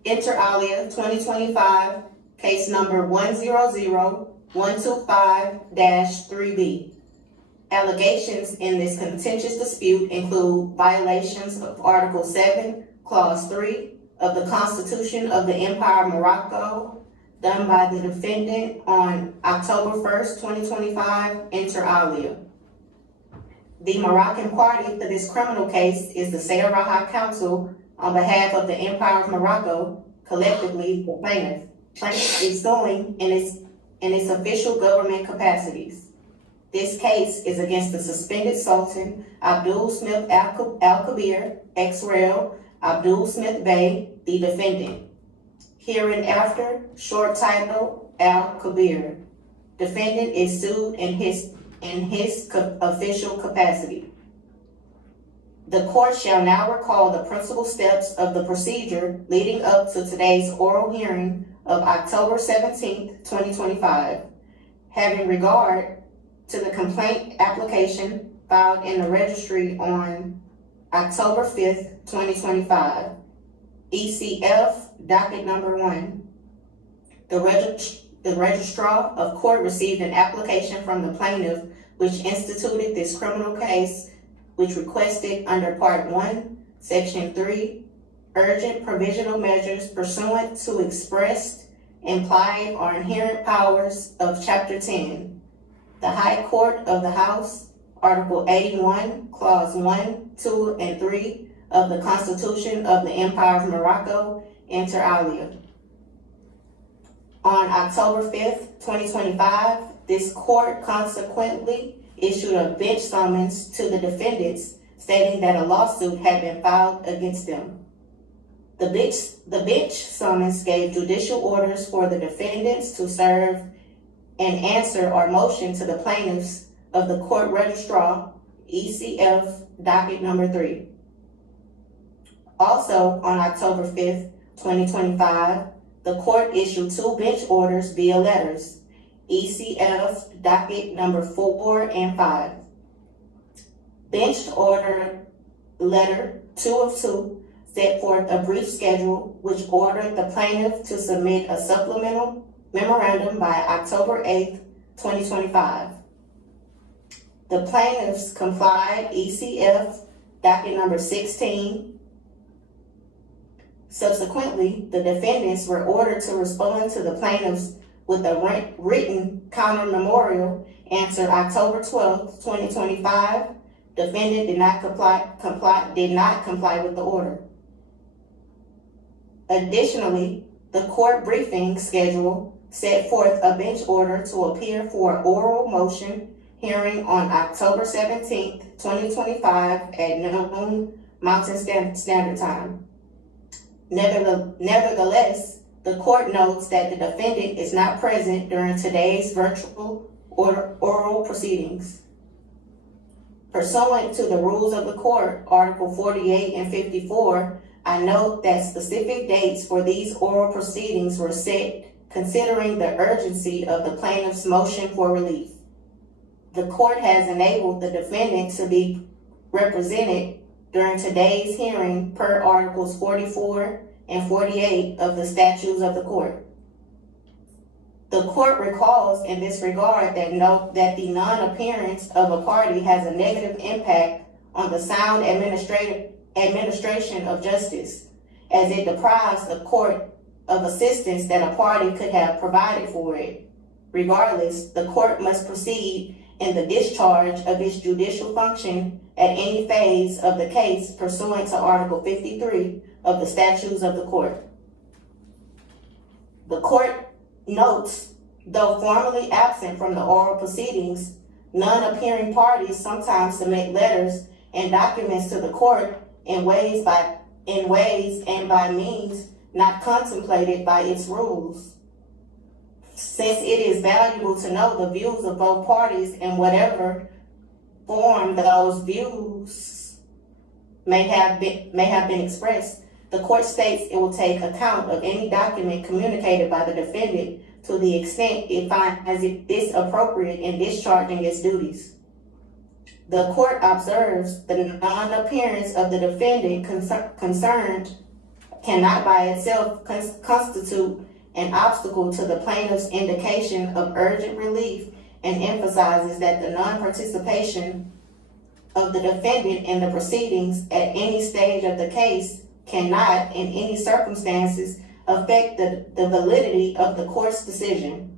Inter alia 2025, case number 100125-3B. Allegations in this contentious dispute include violations of Article 7, Clause 3 of the Constitution of the Empire of Morocco done by the defendant on October 1st, 2025, inter alia. The Moroccan party for this criminal case is the Sayaraha Council on behalf of the Empire of Morocco, collectively the plaintiff. Plaintiff is suing in its official government capacities. This case is against the suspended Sultan Abdul Smith Al-Kabir, ex-rel Abdul Smith Bey, the defendant. Hereinafter, short title, Al-Kabir. Defendant is sued in his official capacity. The court shall now recall the principal steps of the procedure leading up to today's oral hearing of October 17th, 2025. Having regard to the complaint application filed in the registry on October 5th, 2025, ECF Dkt. Number 1. The registrar of court received an application from the plaintiff which instituted this criminal case, which requested under Part 1, Section 3, urgent provisional measures pursuant to expressed, implied, or inherent powers of Chapter 10. The High Court of the House, Article 81, Clause 1, 2, and 3 of the Constitution of the Empire of Morocco, inter alia. On October 5th, 2025, this court consequently issued a bench summons to the defendants stating that a lawsuit had been filed against them. The bench summons gave judicial orders for the defendants to serve an answer or motion to the plaintiffs of the court registrar, ECF Docket Number 3. Also, on October 5th, 2025, the court issued 2 bench orders via letters, ECF Docket Number 4 and 5. Benched order letter 2 of 2 set forth a brief schedule which ordered the plaintiff to submit a supplemental memorandum by October 8th, 2025. The plaintiffs complied, ECF Docket Number 16. Subsequently, the defendants were ordered to respond to the plaintiffs with a written counter memorial answer October 12th, 2025. Defendant did not comply with the order. Additionally, the court briefing schedule set forth a bench order to appear for an oral motion hearing on October 17th, 2025 at noon Mountain Standard Time. Nevertheless, the court notes that the defendant is not present during today's virtual oral proceedings. Pursuant to the rules of the court, Article 48 and 54, I note that specific dates for these oral proceedings were set considering the urgency of the plaintiff's motion for relief. The court has enabled the defendant to be represented during today's hearing per Articles 44 and 48 of the statutes of the court. The court recalls in this regard that the non-appearance of a party has a negative impact on the sound administration of justice, as it deprives the court of assistance that a party could have provided for it. Regardless, the court must proceed in the discharge of its judicial function at any phase of the case pursuant to Article 53 of the statutes of the court. The court notes, though formally absent from the oral proceedings, non-appearing parties sometimes submit letters and documents to the court in ways and by means not contemplated by its rules. Since it is valuable to know the views of both parties in whatever form those views may have been expressed, the court states it will take account of any document communicated by the defendant to the extent it finds it appropriate in discharging its duties. The court observes the non-appearance of the defendant concerned cannot by itself constitute an obstacle to the plaintiff's indication of urgent relief and emphasizes that the non-participation of the defendant in the proceedings at any stage of the case cannot, in any circumstances, affect the validity of the court's decision.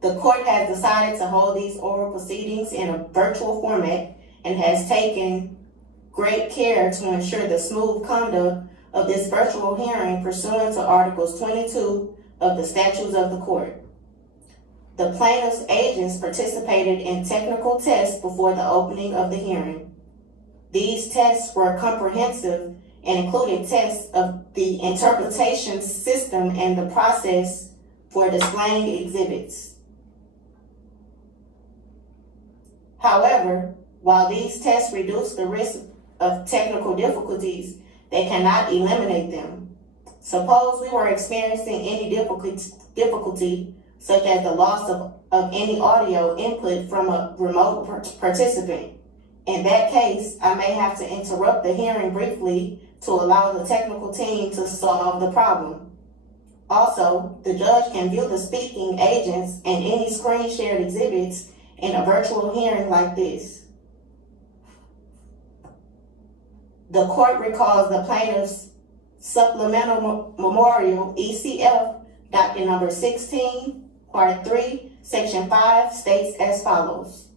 The court has decided to hold these oral proceedings in a virtual format and has taken great care to ensure the smooth conduct of this virtual hearing pursuant to Articles 22 of the Statutes of the Court. The plaintiff's agents participated in technical tests before the opening of the hearing. These tests were comprehensive and included tests of the interpretation system and the process for displaying exhibits. However, while these tests reduce the risk of technical difficulties, they cannot eliminate them. Suppose we were experiencing any difficulty such as the loss of any audio input from a remote participant. In that case, I may have to interrupt the hearing briefly to allow the technical team to solve the problem. Also, the judge can view the speaking agents and any screen shared exhibits in a virtual hearing like this. The court recalls the plaintiff's supplemental memorial ECF Dkt. Number 16, Part 3, Section 5 states as follows.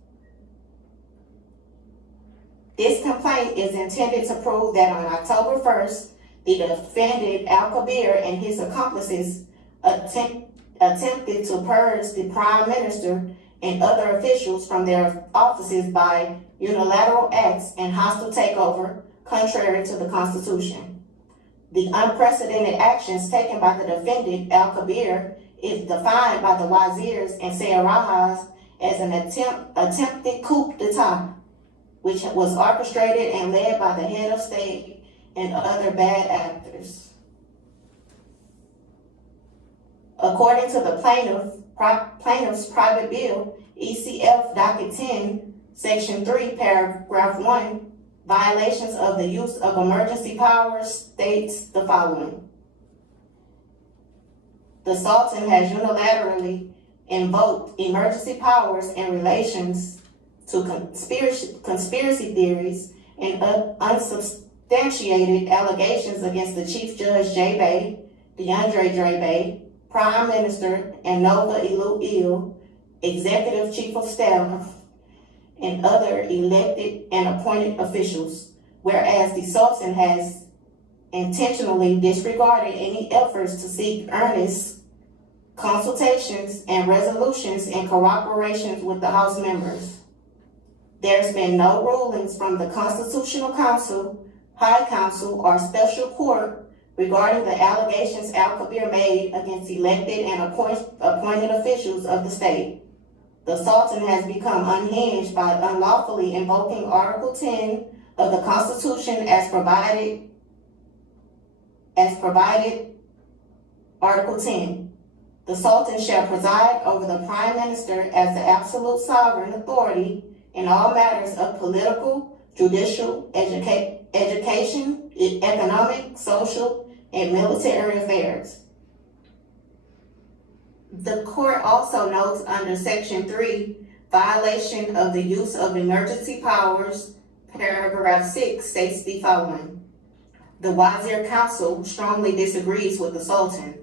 This complaint is intended to prove that on October 1st, the defendant Al-Kabir and his accomplices attempted to purge the Prime Minister and other officials from their offices by unilateral acts and hostile takeover contrary to the Constitution. The unprecedented actions taken by the defendant Al-Kabir is defined by the Wazirs and Sayarahas as an attempted coup d'etat, which was orchestrated and led by the head of state and other bad actors. According to the plaintiff's private bill, ECF Docket 10, Section 3, Paragraph 1, violations of the use of emergency powers states the following. The Sultan has unilaterally invoked emergency powers in relations to conspiracy theories and unsubstantiated allegations against the Chief Judge J. Bay, DeAndre J. Bay, Prime Minister, and Nova Ilu, Executive Chief of Staff, and other elected and appointed officials, whereas the Sultan has intentionally disregarded any efforts to seek earnest consultations and resolutions in cooperation with the House members. There's been no rulings from the Constitutional Council, High Council, or Special Court regarding the allegations Al-Kabir made against elected and appointed officials of the state. The Sultan has become unhinged by unlawfully invoking Article 10 of the Constitution as provided Article 10. The Sultan shall preside over the Prime Minister as the absolute sovereign authority in all matters of political, judicial, education, economic, social, and military affairs. The court also notes under Section 3, violation of the use of emergency powers, Paragraph 6 states the following. The Wazir Council strongly disagrees with the Sultan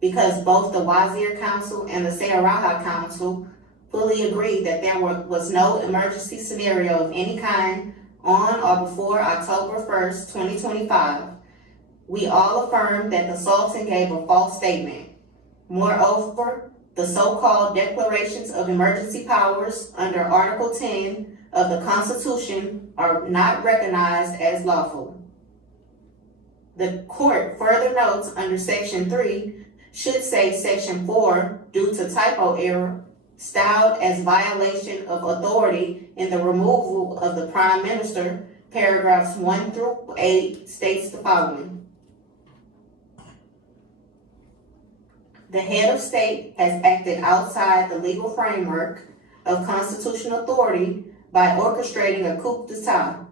because both the Wazir Council and the Sayaraha Council fully agree that there was no emergency scenario of any kind on or before October 1st, 2025. We all affirm that the Sultan gave a false statement. Moreover, the so-called declarations of emergency powers under Article 10 of the Constitution are not recognized as lawful. The court further notes under Section 3 should say Section 4 due to typo error, styled as violation of authority in the removal of the Prime Minister, Paragraphs 1 through 8 states the following. The head of state has acted outside the legal framework of constitutional authority by orchestrating a coup d'etat.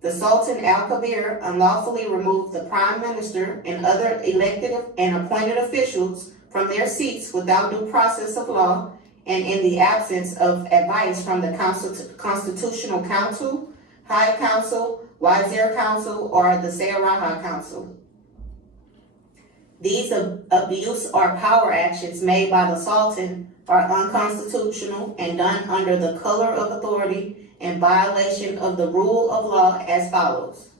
The Sultan Al-Kabir unlawfully removed the Prime Minister and other elected and appointed officials from their seats without due process of law and in the absence of advice from the Constitutional Council, High Council, Wazir Council, or the Sayaraha Council. These abuse or power actions made by the Sultan are unconstitutional and done under the color of authority in violation of the rule of law as follows.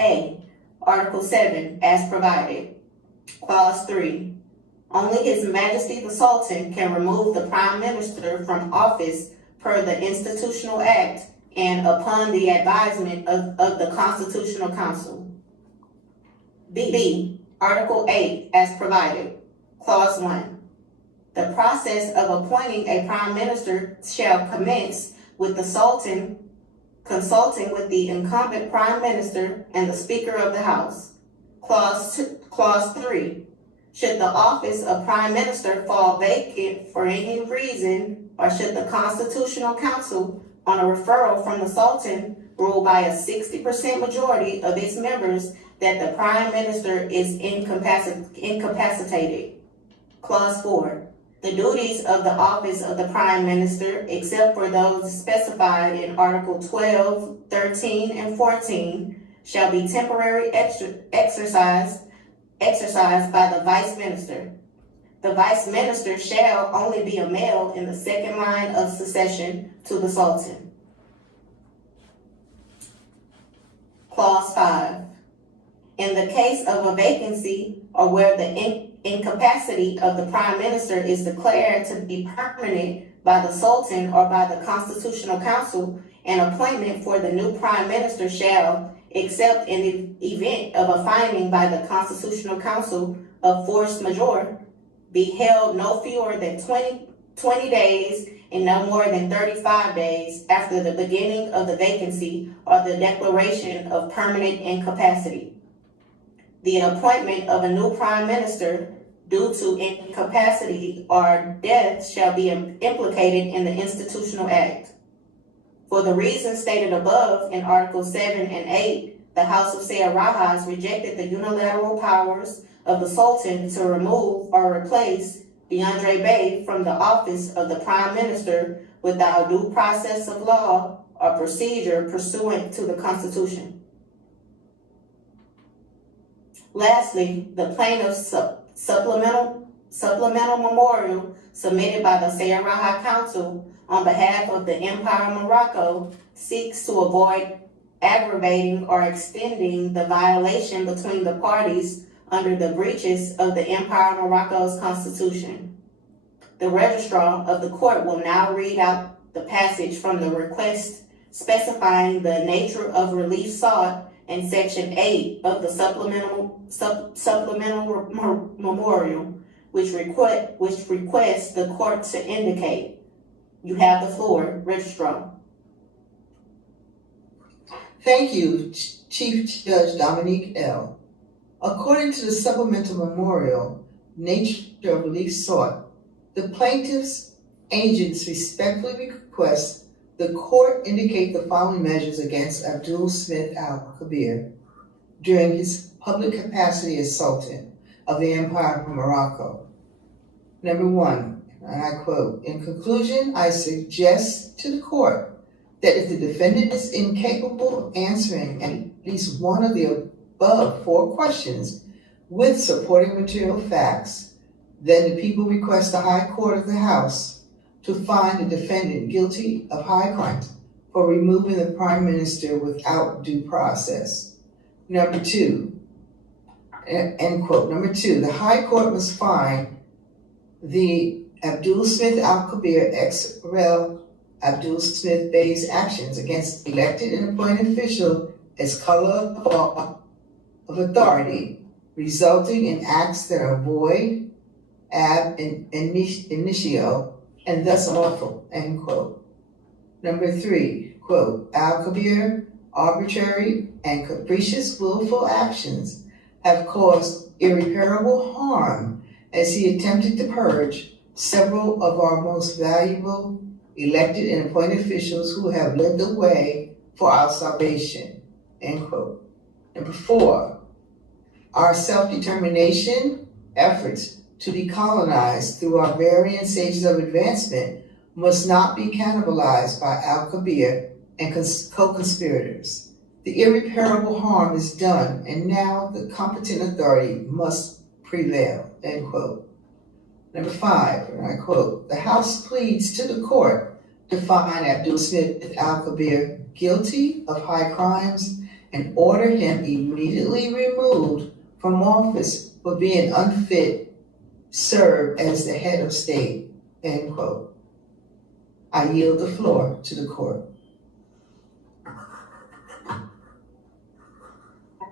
A. Article 7, as provided. Clause 3. Only His Majesty the Sultan can remove the Prime Minister from office per the Institutional Act and upon the advisement of the Constitutional Council. B. Article 8, as provided. Clause 1. The process of appointing a Prime Minister shall commence with the Sultan consulting with the incumbent Prime Minister and the Speaker of the House. Clause 3. Should the office of Prime Minister fall vacant for any reason, or should the Constitutional Council, on a referral from the Sultan, rule by a 60% majority of its members that the Prime Minister is incapacitated. Clause 4. The duties of the office of the Prime Minister, except for those specified in Article 12, 13, and 14, shall be temporarily exercised by the Vice Minister. The Vice Minister shall only be a male in the second line of succession to the Sultan. Clause 5. In the case of a vacancy or where the incapacity of the Prime Minister is declared to be permanent by the Sultan or by the Constitutional Council, an appointment for the new Prime Minister shall, except in the event of a finding by the Constitutional Council of force majeure, be held no fewer than 20 days and no more than 35 days after the beginning of the vacancy or the declaration of permanent incapacity. The appointment of a new Prime Minister due to incapacity or death shall be implicated in the Institutional Act. For the reasons stated above in Articles 7 and 8, the House of Sayaraha rejected the unilateral powers of the Sultan to remove or replace DeAndre Bey from the office of the Prime Minister without due process of law or procedure pursuant to the Constitution. Lastly, the plaintiff's supplemental memorial submitted by the Sayaraha Council on behalf of the Empire of Morocco seeks to avoid aggravating or extending the violation between the parties under the breaches of the Empire of Morocco's Constitution. The registrar of the court will now read out the passage from the request specifying the nature of relief sought in Section 8 of the supplemental memorial, which requests the court to indicate. You have the floor, Registrar. Thank you, Chief Judge Dominique L. According to the supplemental memorial, nature of relief sought, the plaintiff's agents respectfully request the court indicate the following measures against Abdul Smith Al-Kabir during his public capacity as Sultan of the Empire of Morocco. Number 1, and I quote, "In conclusion, I suggest to the court that if the defendant is incapable of answering at least one of the above 4 questions with supporting material facts, then the people request the High Court of the House to find the defendant guilty of high crimes for removing the Prime Minister without due process." Number 2, end quote. Number 2, the High Court must find the Abdul Smith Al-Kabir ex rel. Abdul Smith Bey's actions against elected and appointed officials as color of authority, resulting in acts that are void, ab initio, and thus awful, end quote. Number 3, quote, Al-Kabir arbitrary and capricious willful actions have caused irreparable harm as he attempted to purge several of our most valuable elected and appointed officials who have led the way for our salvation, end quote. Number 4, our self-determination efforts to decolonize through our varying stages of advancement must not be cannibalized by Al-Kabir and co-conspirators. The irreparable harm is done, and now the competent authority must prevail, end quote. Number 5, and I quote, the House pleads to the court to find Abdul Smith Al-Kabir guilty of high crimes and order him immediately removed from office for being unfit serve as the head of state, end quote. I yield the floor to the court. I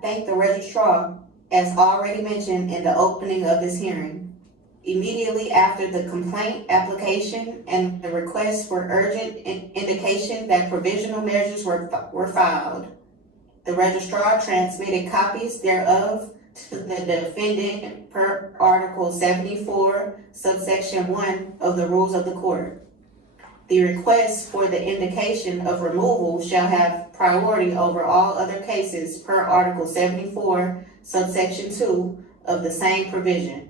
thank the registrar, as already mentioned in the opening of this hearing. Immediately after the complaint application and the request for urgent indication that provisional measures were filed, the registrar transmitted copies thereof to the defendant per Article 74, subsection 1 of the Rules of the Court. The request for the indication of removal shall have priority over all other cases per Article 74, subsection 2 of the same provision,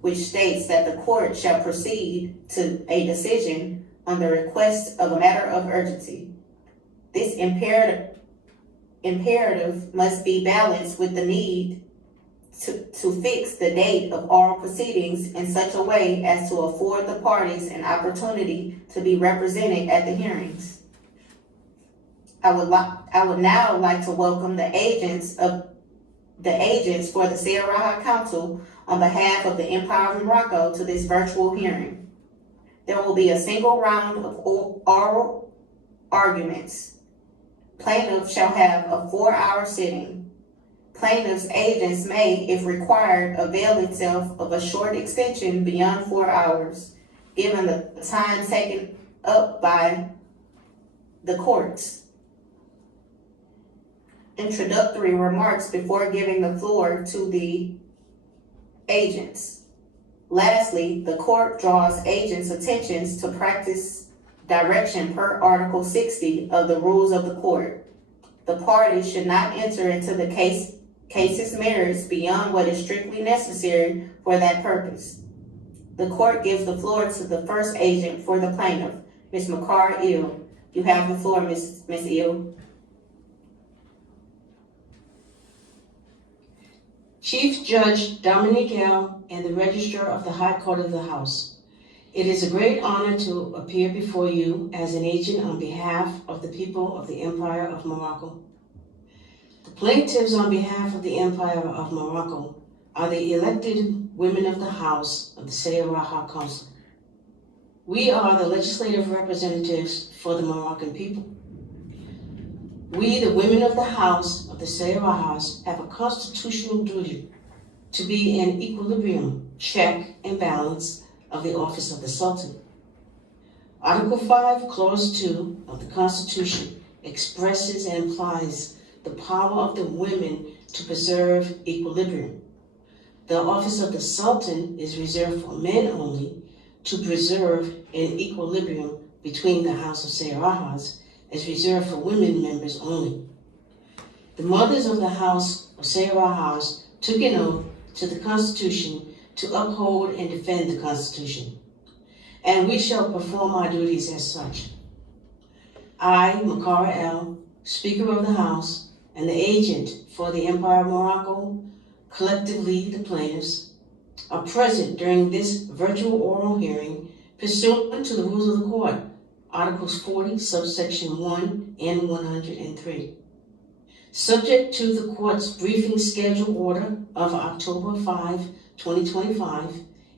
which states that the court shall proceed to a decision on the request of a matter of urgency. This imperative must be balanced with the need to fix the date of oral proceedings in such a way as to afford the parties an opportunity to be represented at the hearings. I would now like to welcome the agents for the Sayaraha Council on behalf of the Empire of Morocco to this virtual hearing. There will be a single round of oral arguments. Plaintiff shall have a 4-hour sitting. Plaintiff's agents may, if required, avail itself of a short extension beyond 4 hours, given the time taken up by the courts. Introductory remarks before giving the floor to the agents. Lastly, the court draws agents' attentions to practice direction per Article 60 of the Rules of the Court. The parties should not enter into the case's merits beyond what is strictly necessary for that purpose. The court gives the floor to the first agent for the plaintiff, Ms. Makar Il. You have the floor, Ms. Il. Chief Judge Dominique L. and the Registrar of the High Court of the House. It is a great honor to appear before you as an agent on behalf of the people of the Empire of Morocco. The plaintiffs on behalf of the Empire of Morocco are the elected women of the House of the Sayaraha Council. We are the legislative representatives for the Moroccan people. We, the women of the House of the Sayarahas, have a constitutional duty to be in equilibrium, check, and balance of the office of the Sultan. Article 5, Clause 2 of the Constitution expresses and implies the power of the women to preserve equilibrium. The office of the Sultan is reserved for men only to preserve an equilibrium between the House of Sayarahas is reserved for women members only. The mothers of the House of Sayarahas took an oath to the Constitution to uphold and defend the Constitution, and we shall perform our duties as such. I, Makara L., Speaker of the House, and the agent for the Empire of Morocco, collectively the plaintiffs, are present during this virtual oral hearing pursuant to the rules of the court, Articles 40, subsection 1 and 103. Subject to the court's briefing schedule order of October 5, 2025,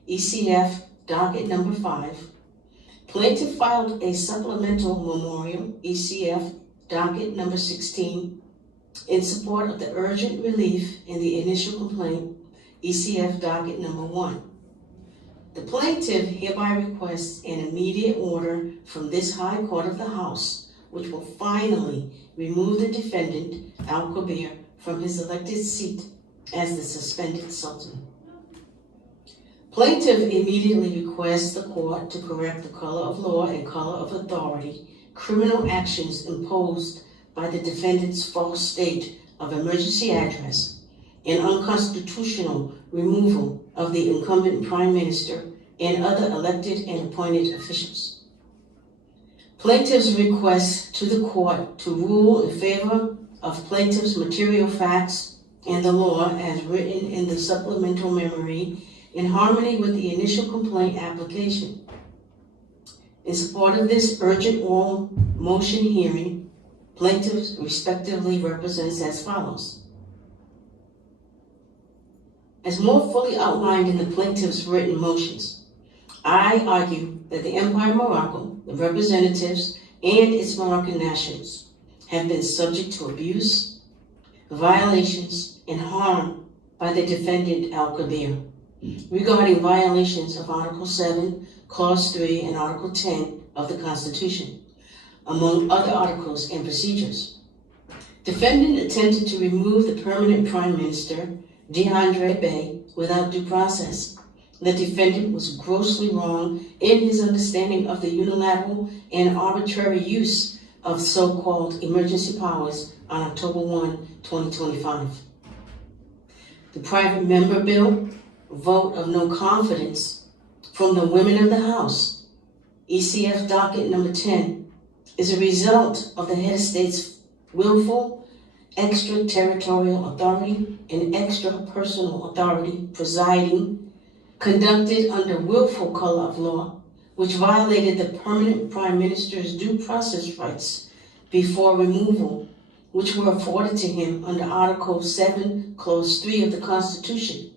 ECF Docket number 5, plaintiff filed a supplemental memorial, ECF Docket number 16, in support of the urgent relief in the initial complaint, ECF Docket number 1. The plaintiff hereby requests an immediate order from this High Court of the House, which will finally remove the defendant, Al-Kabir, from his elected seat as the suspended Sultan. Plaintiff immediately requests the court to correct the color of law and color of authority criminal actions imposed by the defendant's false state of emergency address and unconstitutional removal of the incumbent prime minister and other elected and appointed officials. Plaintiff's request to the court to rule in favor of plaintiff's material facts and the law as written in the supplemental memory in harmony with the initial complaint application. In support of this urgent oral motion hearing, plaintiffs respectively represents as follows. As more fully outlined in the plaintiff's written motions, I argue that the Empire of Morocco, the representatives, and its Moroccan nationals have been subject to abuse, violations, and harm by the defendant Al-Kabir regarding violations of Article 7, Clause 3, and Article 10 of the Constitution, among other articles and procedures. Defendant attempted to remove the permanent Prime Minister, Dkt. Bey, without due process. The defendant was grossly wrong in his understanding of the unilateral and arbitrary use of so-called emergency powers on October 1, 2025. The private member bill, vote of no confidence from the women of the House, ECF Dkt. number 10, is a result of the head of state's willful extraterritorial authority and extra-personal authority presiding, conducted under willful color of law, which violated the permanent prime minister's due process rights before removal, which were afforded to him under Article 7, Clause 3 of the Constitution,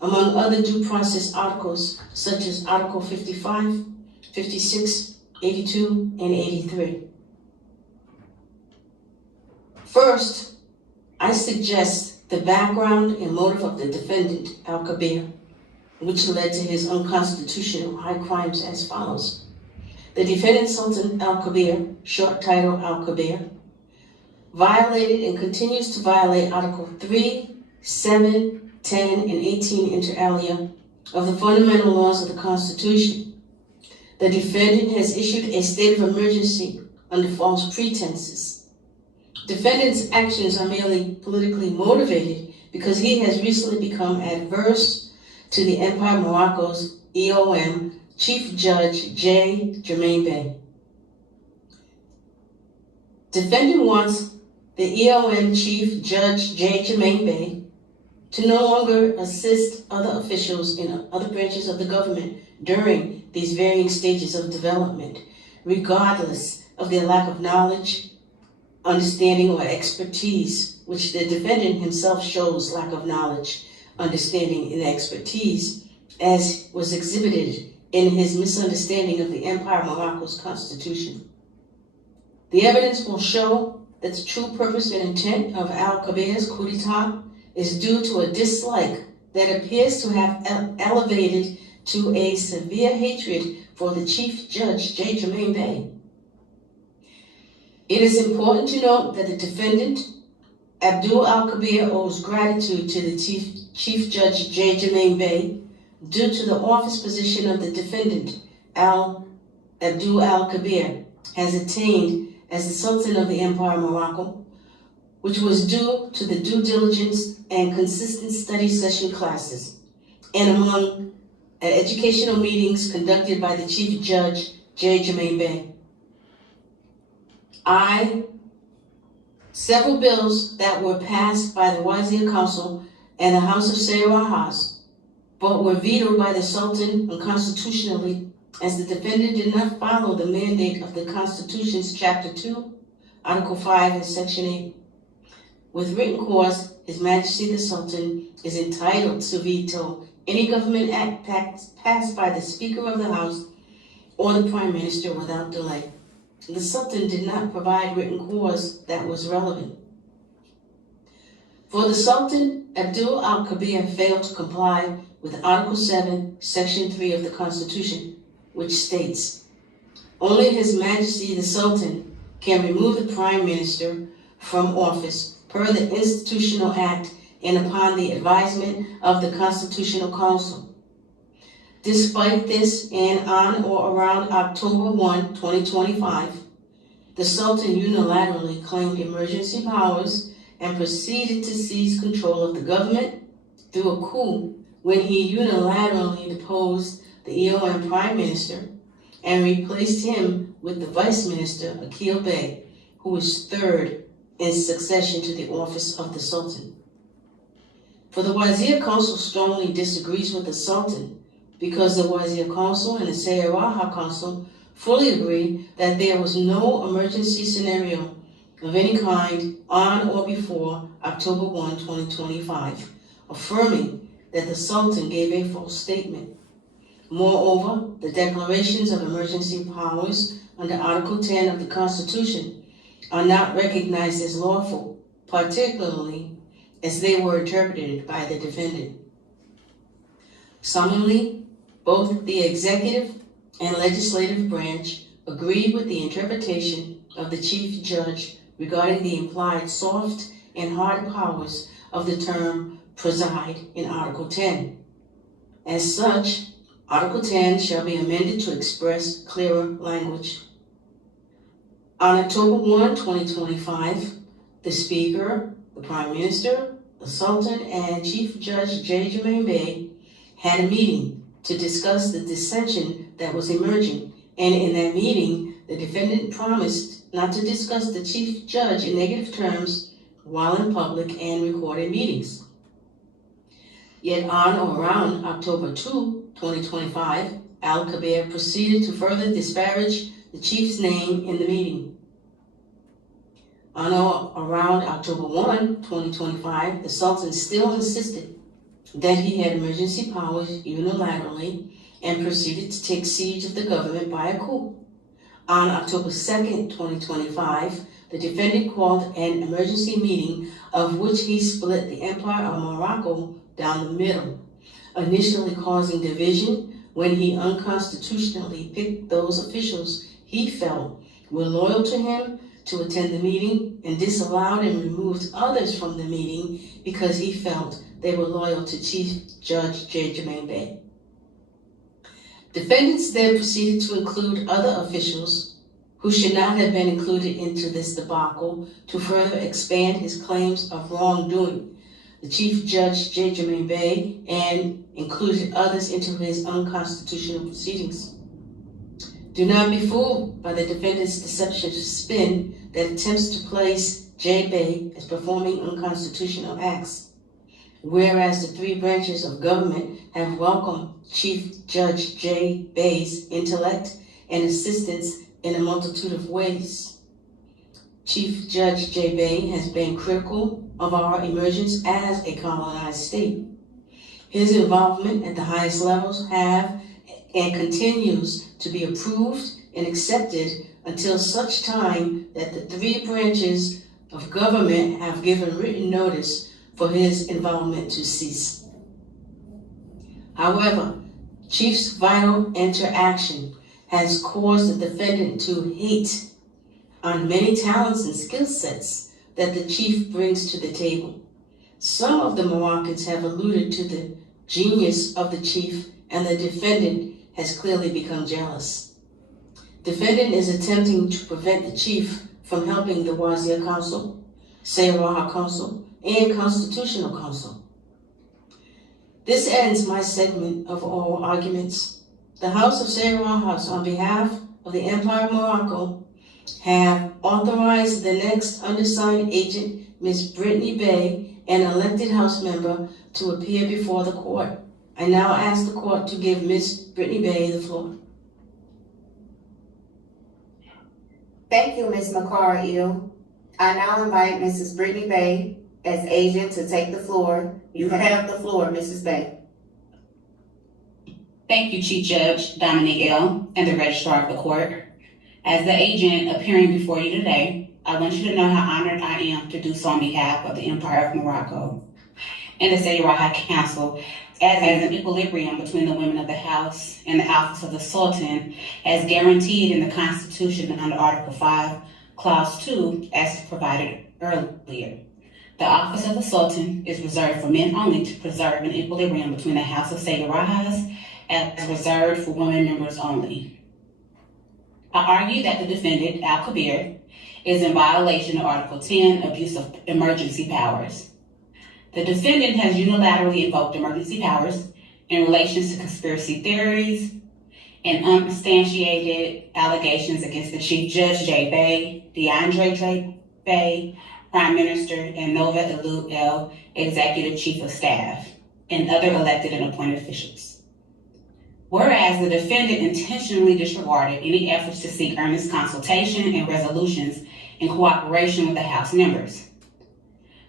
among other due process articles such as Article 55, 56, 82, and 83. First, I suggest the background and motive of the defendant, Al-Kabir, which led to his unconstitutional high crimes as follows. The defendant, Sultan Al-Kabir, short title Al-Kabir, violated and continues to violate Article 3, 7, 10, and 18 inter alia of the fundamental laws of the Constitution. The defendant has issued a state of emergency under false pretenses. Defendant's actions are merely politically motivated because he has recently become adverse to the Empire of Morocco's EOM Chief Judge J. Germain Bey. Defendant wants the EOM Chief Judge J. Germain Bey to no longer assist other officials in other branches of the government during these varying stages of development, regardless of their lack of knowledge, understanding, or expertise, which the defendant himself shows lack of knowledge, understanding, and expertise, as was exhibited in his misunderstanding of the Empire of Morocco's Constitution. The evidence will show that the true purpose and intent of Al-Kabir's coup d'etat is due to a dislike that appears to have elevated to a severe hatred for the Chief Judge J. Germain Bey. It is important to note that the defendant, Abdul Al-Kabir, owes gratitude to the Chief Judge J. Germain Bey due to the office position of the defendant, Abdul Al-Kabir, has attained as the Sultan of the Empire of Morocco, which was due to the due diligence and consistent study session classes, and among educational meetings conducted by the Chief Judge J. Germain Bey. Several bills that were passed by the Wazir Council and the House of Sayyid, but were vetoed by the Sultan unconstitutionally, as the defendant did not follow the mandate of the Constitution's Chapter 2, Article 5, and Section 8. With written cause, His Majesty the Sultan is entitled to veto any government act passed by the Speaker of the House or the Prime Minister without delay. The Sultan did not provide written cause that was relevant. For the Sultan, Abdul Al-Kabir failed to comply with Article 7, Section 3 of the Constitution, which states, only His Majesty the Sultan can remove the Prime Minister from office per the Institutional Act and upon the advisement of the Constitutional Council. Despite this, and on or around October 1, 2025, the Sultan unilaterally claimed emergency powers and proceeded to seize control of the government through a coup when he unilaterally deposed the EOM Prime Minister and replaced him with the Vice Minister, Akil Bey, who was third in succession to the office of the Sultan. For the Wazir Council strongly disagrees with the Sultan because the Wazir Council and the Sayaraha Council fully agree that there was no emergency scenario of any kind on or before October 1, 2025, affirming that the Sultan gave a false statement. Moreover, the declarations of emergency powers under Article 10 of the Constitution are not recognized as lawful, particularly as they were interpreted by the defendant. Summarily, both the executive and legislative branch agree with the interpretation of the Chief Judge regarding the implied soft and hard powers of the term preside in Article 10. As such, Article 10 shall be amended to express clearer language. On October 1, 2025, the Speaker, the Prime Minister, the Sultan, and Chief Judge J. Jermaine Bey had a meeting to discuss the dissension that was emerging, and in that meeting, the defendant promised not to discuss the Chief Judge in negative terms while in public and recorded meetings. Yet on or around October 2, 2025, Al-Kabir proceeded to further disparage the chief's name in the meeting. On or around October 1, 2025, the Sultan still insisted that he had emergency powers unilaterally and proceeded to take siege of the government by a coup. On October 2, 2025, the defendant called an emergency meeting of which he split the Empire of Morocco down the middle, initially causing division when he unconstitutionally picked those officials he felt were loyal to him to attend the meeting and disallowed and removed others from the meeting because he felt they were loyal to Chief Judge J. Jermaine Bey. Defendants then proceeded to include other officials who should not have been included into this debacle to further expand his claims of wrongdoing. The Chief Judge J. Jermaine Bey and included others into his unconstitutional proceedings. Do not be fooled by the defendant's deceptive spin that attempts to place J. Bey as performing unconstitutional acts, whereas the three branches of government have welcomed Chief Judge J. Bey's intellect and assistance in a multitude of ways. Chief Judge J. Bey has been critical of our emergence as a colonized state. His involvement at the highest levels have and continues to be approved and accepted until such time that the three branches of government have given written notice for his involvement to cease. However, Chief's vital interaction has caused the defendant to hate on many talents and skill sets that the Chief brings to the table. Some of the Moroccans have alluded to the genius of the Chief, and the defendant has clearly become jealous. Defendant is attempting to prevent the Chief from helping the Wazir Council, Sayaraha Council, and Constitutional Council. This ends my segment of oral arguments. The House of Sayaraha, on behalf of the Empire of Morocco, have authorized the next undersigned agent, Ms. Brittany Bey, an elected House member, to appear before the court. I now ask the court to give Ms. Brittany Bey the floor. Thank you, Ms. McCarr-Eel. I now invite Mrs. Brittany Bey as agent to take the floor. You have the floor, Mrs. Bey. Thank you, Chief Judge Dominique L. and the Registrar of the Court. As the agent appearing before you today, I want you to know how honored I am to do so on behalf of the Empire of Morocco and the Sayaraha Council, as an equilibrium between the women of the House and the office of the Sultan, as guaranteed in the Constitution under Article 5, Clause 2, as provided earlier. The office of the Sultan is reserved for men only to preserve an equilibrium between the House of Sayarahas as reserved for women members only. I argue that the defendant, Al-Kabir, is in violation of Article 10, abuse of emergency powers. The defendant has unilaterally invoked emergency powers in relation to conspiracy theories and unsubstantiated allegations against the Chief Judge J. Bay, DeAndre J. Bay, Prime Minister, and Nova Elu El, Executive Chief of Staff, and other elected and appointed officials. Whereas the defendant intentionally disregarded any efforts to seek earnest consultation and resolutions in cooperation with the House members.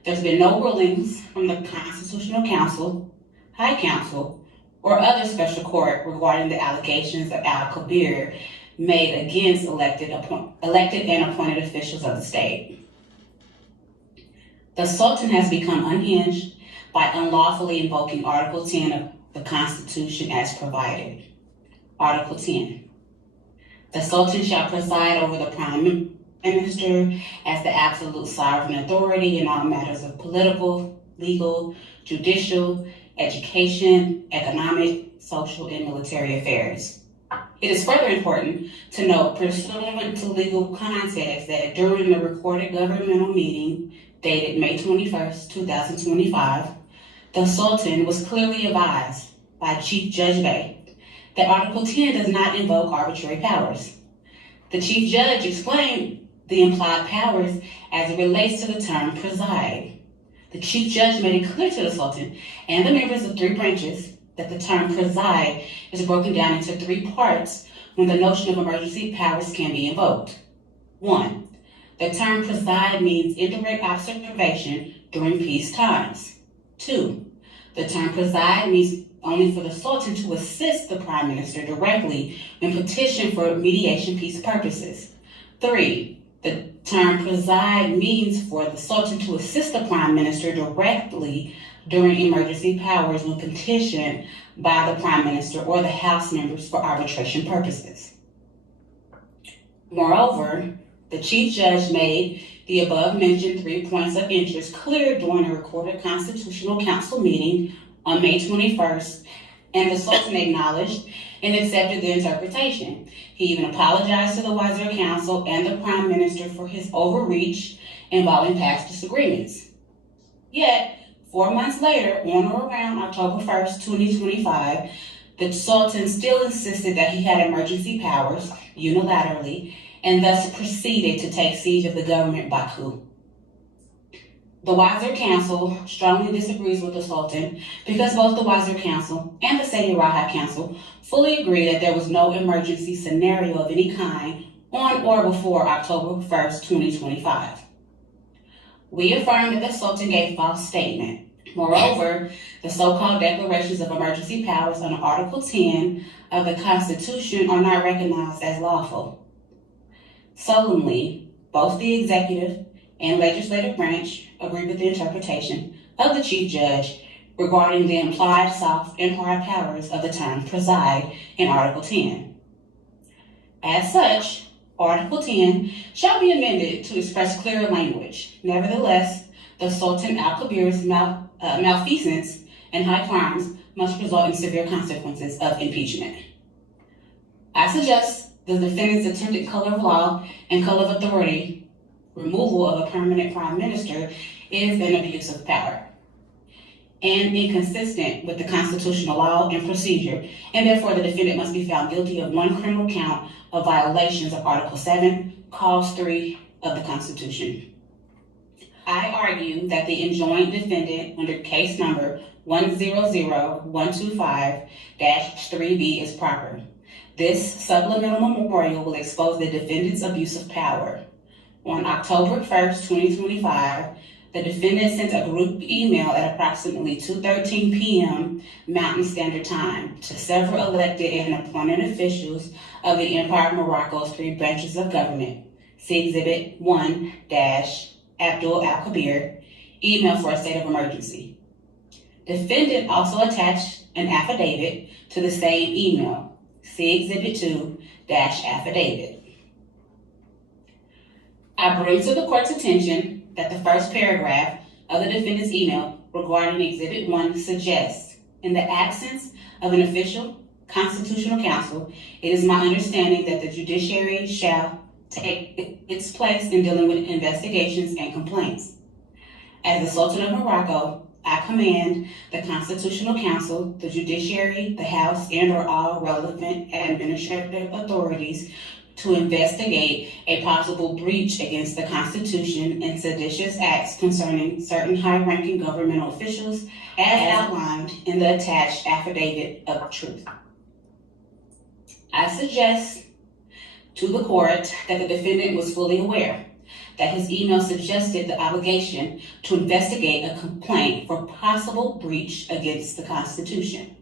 There's been no rulings from the Constitutional Council, High Council, or other special court regarding the allegations of Al-Kabir made against elected and appointed officials of the state. The Sultan has become unhinged by unlawfully invoking Article 10 of the Constitution as provided. Article 10. The Sultan shall preside over the Prime Minister as the absolute sovereign authority in all matters of political, legal, judicial, education, economic, social, and military affairs. It is further important to note, pursuant to legal context, that during the recorded governmental meeting dated May 21st, 2025, the Sultan was clearly advised by Chief Judge Bay that Article 10 does not invoke arbitrary powers. The Chief Judge explained the implied powers as it relates to the term preside. The Chief Judge made it clear to the Sultan and the members of three branches that the term preside is broken down into three parts when the notion of emergency powers can be invoked. 1. The term preside means indirect observation during peace times. 2. The term preside means only for the Sultan to assist the Prime Minister directly when petitioned for mediation peace purposes. 3. The term preside means for the Sultan to assist the Prime Minister directly during emergency powers when petitioned by the Prime Minister or the House members for arbitration purposes. Moreover, the Chief Judge made the above-mentioned 3 points of interest clear during a recorded Constitutional Council meeting on May 21st, and the Sultan acknowledged and accepted the interpretation. He even apologized to the Wazir Council and the Prime Minister for his overreach involving past disagreements. Yet, 4 months later, on or around October 1st, 2025, the Sultan still insisted that he had emergency powers unilaterally and thus proceeded to take siege of the government by coup. The Wazir Council strongly disagrees with the Sultan because both the Wazir Council and the Saudi Rahat Council fully agree that there was no emergency scenario of any kind on or before October 1st, 2025. We affirm that the Sultan gave a false statement. Moreover, the so-called declarations of emergency powers under Article 10 of the Constitution are not recognized as lawful. Solemnly, both the executive and legislative branch agree with the interpretation of the Chief Judge regarding the implied soft and hard powers of the term preside in Article 10. As such, Article 10 shall be amended to express clearer language. Nevertheless, the Sultan Al-Kabir's malfeasance and high crimes must result in severe consequences of impeachment. I suggest the defendant's attempted color of law and color of authority removal of a permanent Prime Minister is an abuse of power and inconsistent with the constitutional law and procedure, and therefore the defendant must be found guilty of 1 criminal count of violations of Article 7, Clause 3 of the Constitution. I argue that the enjoined defendant under case number 100125-3B is proper. This supplemental memorial will expose the defendant's abuse of power. On October 1st, 2025, the defendant sent a group email at approximately 2:13 p.m. Mountain Standard Time to several elected and appointed officials of the Empire of Morocco's 3 branches of government. See Exhibit 1-Abdul Al-Kabir, email for a state of emergency. Defendant also attached an affidavit to the same email. See Exhibit 2-Affidavit. I bring to the court's attention that the first paragraph of the defendant's email regarding Exhibit 1 suggests, in the absence of an official Constitutional Council, it is my understanding that the judiciary shall take its place in dealing with investigations and complaints. As the Sultan of Morocco, I command the Constitutional Council, the judiciary, the House, and/or all relevant administrative authorities to investigate a possible breach against the Constitution and seditious acts concerning certain high-ranking governmental officials as outlined in the attached affidavit of truth. I suggest to the court that the defendant was fully aware that his email suggested the obligation to investigate a complaint for possible breach against the Constitution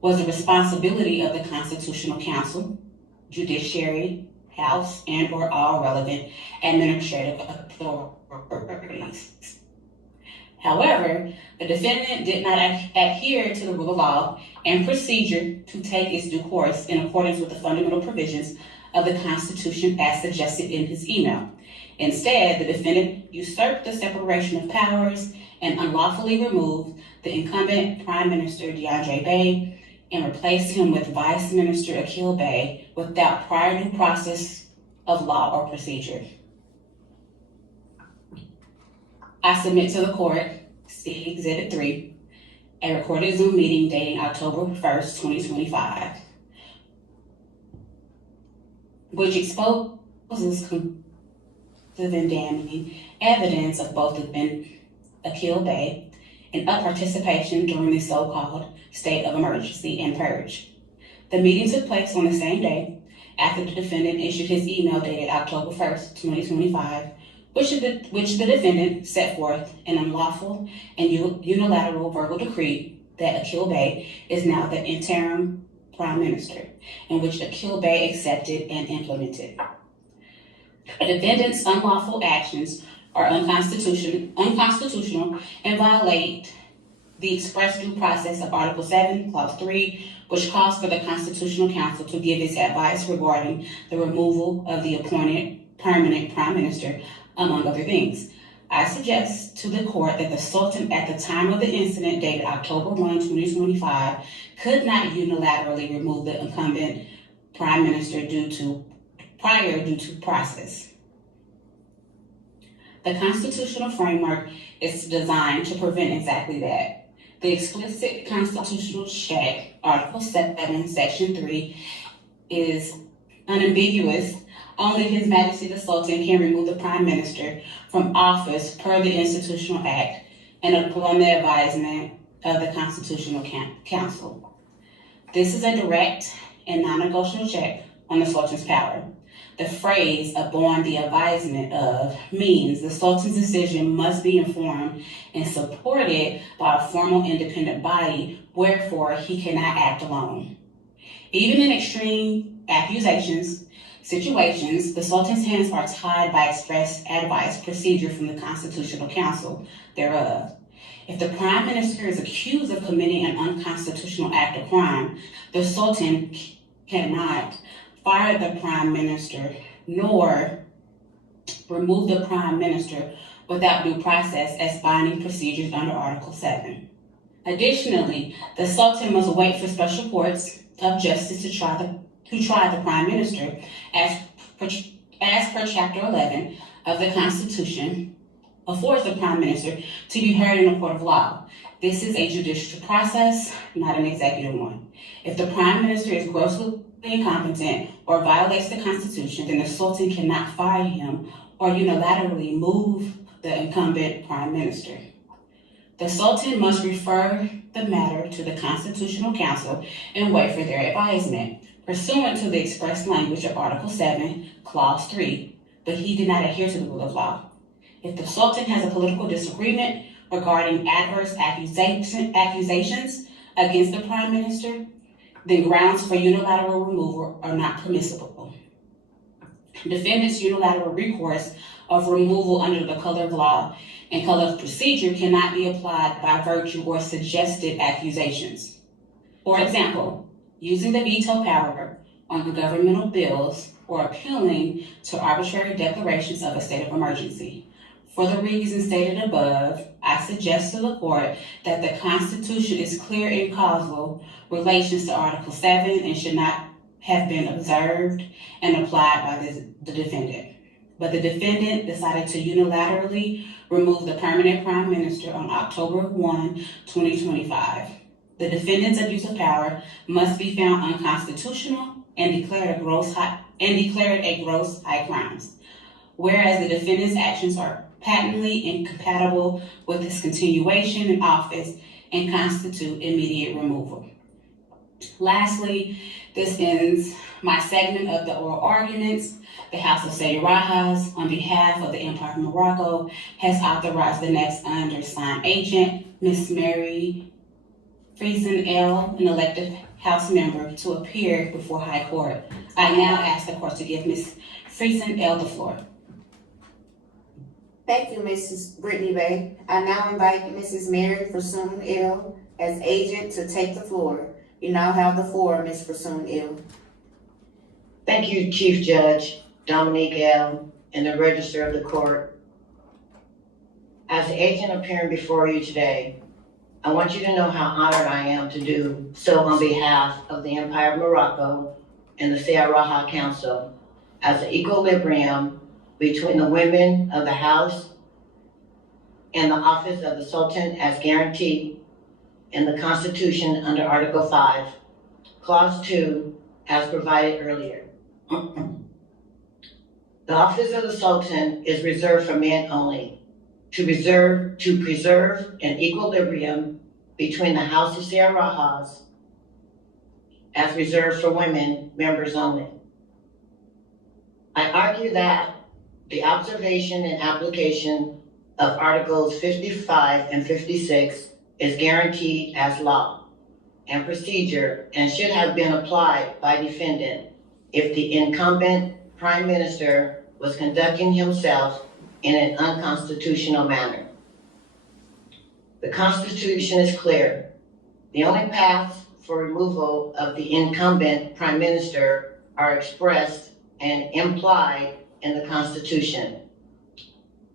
was the responsibility of the Constitutional Council, judiciary, House, and/or all relevant administrative authorities. However, the defendant did not adhere to the rule of law and procedure to take its due course in accordance with the fundamental provisions of the Constitution as suggested in his email. Instead, the defendant usurped the separation of powers and unlawfully removed the incumbent Prime Minister DeAndre Bey and replaced him with Vice Minister Akil Bey without prior due process of law or procedure. I submit to the court, Exhibit 3, a recorded Zoom meeting dating October 1st, 2025, which exposes and damning evidence of both Akil Bey and of participation during the so-called state of emergency and purge. The meeting took place on the same day after the defendant issued his email dated October 1st, 2025, which the defendant set forth an unlawful and unilateral verbal decree that Akil Bey is now the interim Prime Minister, in which Akil Bey accepted and implemented. The defendant's unlawful actions are unconstitutional and violate the express due process of Article 7, Clause 3, which calls for the Constitutional Council to give its advice regarding the removal of the appointed permanent Prime Minister, among other things. I suggest to the court that the Sultan, at the time of the incident dated October 1, 2025, could not unilaterally remove the incumbent Prime Minister due to process. The constitutional framework is designed to prevent exactly that. The explicit constitutional check, Article 7, Section 3, is unambiguous. Only His Majesty the Sultan can remove the Prime Minister from office per the Institutional Act and upon the advisement of the Constitutional Council. This is a direct and non-negotiable check on the Sultan's power. The phrase "upon the advisement of" means the Sultan's decision must be informed and supported by a formal independent body, wherefore he cannot act alone. Even in extreme situations, the Sultan's hands are tied by express advice procedure from the Constitutional Council thereof. If the Prime Minister is accused of committing an unconstitutional act of crime, the Sultan cannot fire the Prime Minister nor remove the Prime Minister without due process as binding procedures under Article 7. Additionally, the Sultan must wait for special courts of justice to try the Prime Minister as per Chapter 11 of the Constitution affords the Prime Minister to be heard in a court of law. This is a judicial process, not an executive one. If the Prime Minister is grossly incompetent or violates the Constitution, then the Sultan cannot fire him or unilaterally move the incumbent Prime Minister. The Sultan must refer the matter to the Constitutional Council and wait for their advisement, pursuant to the express language of Article 7, Clause 3, but he did not adhere to the rule of law. If the Sultan has a political disagreement regarding adverse accusations against the Prime Minister, then grounds for unilateral removal are not permissible. Defendant's unilateral recourse of removal under the color of law and color of procedure cannot be applied by virtue or suggested accusations. For example, using the veto power on governmental bills or appealing to arbitrary declarations of a state of emergency. For the reasons stated above, I suggest to the court that the Constitution is clear in causal relations to Article 7 and should not have been observed and applied by the defendant. But the defendant decided to unilaterally remove the permanent prime minister on October 1, 2025. The defendant's abuse of power must be found unconstitutional and declared a gross high crimes. Whereas the defendant's actions are patently incompatible with his continuation in office and constitute immediate removal. Lastly, this ends my segment of the oral arguments. The House of Saudi Rajas, on behalf of the Empire of Morocco, has authorized the next undersigned agent, Ms. Mary Friesen L., an elected House member, to appear before High Court. I now ask the court to give Ms. Friesen L. the floor. Thank you, Mrs. Brittany Bay. I now invite Mrs. Mary Friesen L. as agent to take the floor. You now have the floor, Ms. Friesen L. Thank you, Chief Judge Dominique L. and the Register of the Court. As the agent appearing before you today, I want you to know how honored I am to do so on behalf of the Empire of Morocco and the Saudi Raja Council as the equilibrium between the women of the House and the office of the Sultan as guaranteed in the Constitution under Article 5, Clause 2, as provided earlier. The office of the Sultan is reserved for men only, to preserve an equilibrium between the House of Saudi Rajas as reserved for women members only. I argue that the observation and application of Articles 55 and 56 is guaranteed as law and procedure and should have been applied by defendant if the incumbent Prime Minister was conducting himself in an unconstitutional manner. The Constitution is clear. The only paths for removal of the incumbent Prime Minister are expressed and implied in the Constitution.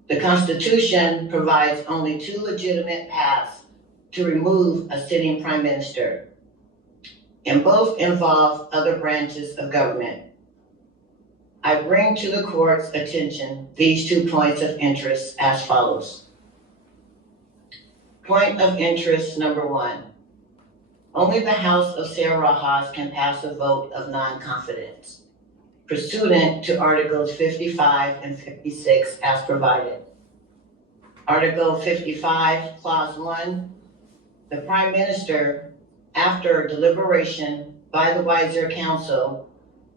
The Constitution provides only two legitimate paths to remove a sitting Prime Minister, and both involve other branches of government. I bring to the court's attention these 2 points of interest as follows. Point of interest number 1. Only the House of Saudi Rajas can pass a vote of non-confidence, pursuant to Articles 55 and 56 as provided. Article 55, Clause 1, the Prime Minister, after deliberation by the Wiser Council,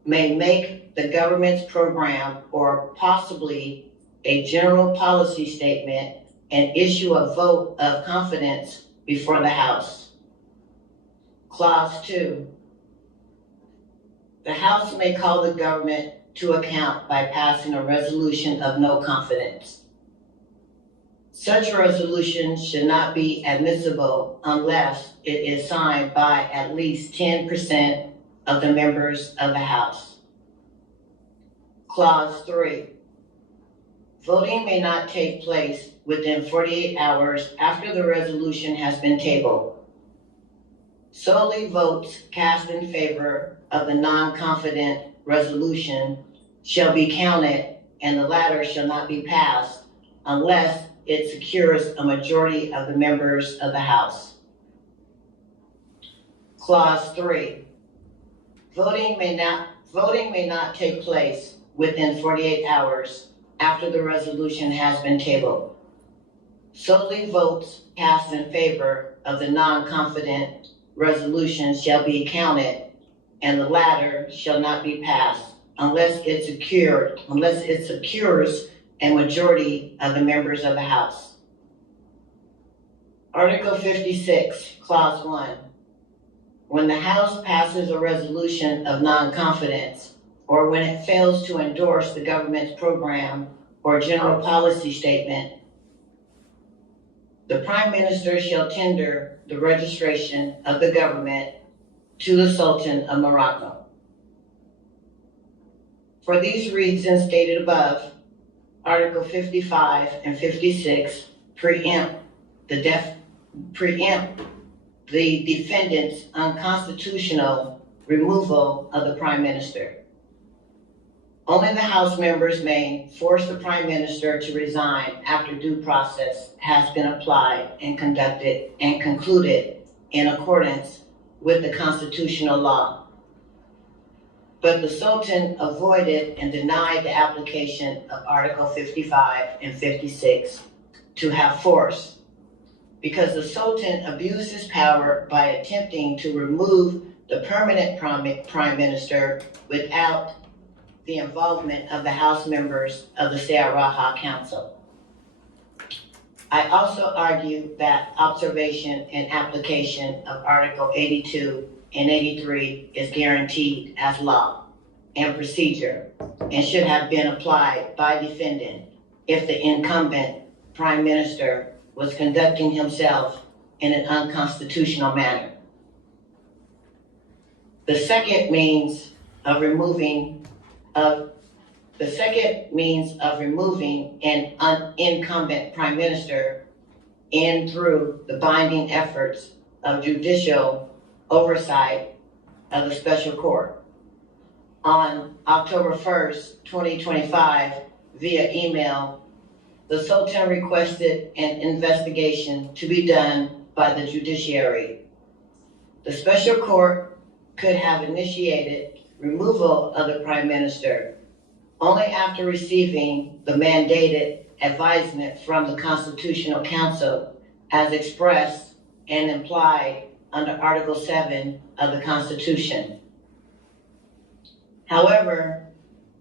may make the government's program or possibly a general policy statement and issue a vote of confidence before the House. Clause 2. The House may call the government to account by passing a resolution of no confidence. Such a resolution should not be admissible unless it is signed by at least 10% of the members of the House. Clause 3. Voting may not take place within 48 hours after the resolution has been tabled. Solely votes cast in favor of the non-confident resolution shall be counted, and the latter shall not be passed unless it secures a majority of the members of the House. Clause 3. Voting may not take place within 48 hours after the resolution has been tabled. Solely votes cast in favor of the non-confident resolution shall be counted, and the latter shall not be passed unless it secures a majority of the members of the House. Article 56, Clause 1. When the House passes a resolution of non-confidence, or when it fails to endorse the government's program or general policy statement, the Prime Minister shall tender the registration of the government to the Sultan of Morocco. For these reasons stated above, Article 55 and 56 preempt the defendant's unconstitutional removal of the Prime Minister. Only the House members may force the Prime Minister to resign after due process has been applied and conducted and concluded in accordance with the constitutional law. But the Sultan avoided and denied the application of Article 55 and 56 to have force, because the Sultan abused his power by attempting to remove the permanent Prime Minister without the involvement of the House members of the Sayaraha Council. I also argue that observation and application of Article 82 and 83 is guaranteed as law and procedure and should have been applied by defendant if the incumbent Prime Minister was conducting himself in an unconstitutional manner. The second means of removing an incumbent Prime Minister in through the binding efforts of judicial oversight of the Special Court. On October 1st, 2025, via email, the Sultan requested an investigation to be done by the judiciary. The Special Court could have initiated removal of the Prime Minister only after receiving the mandated advisement from the Constitutional Council as expressed and implied under Article 7 of the Constitution. However,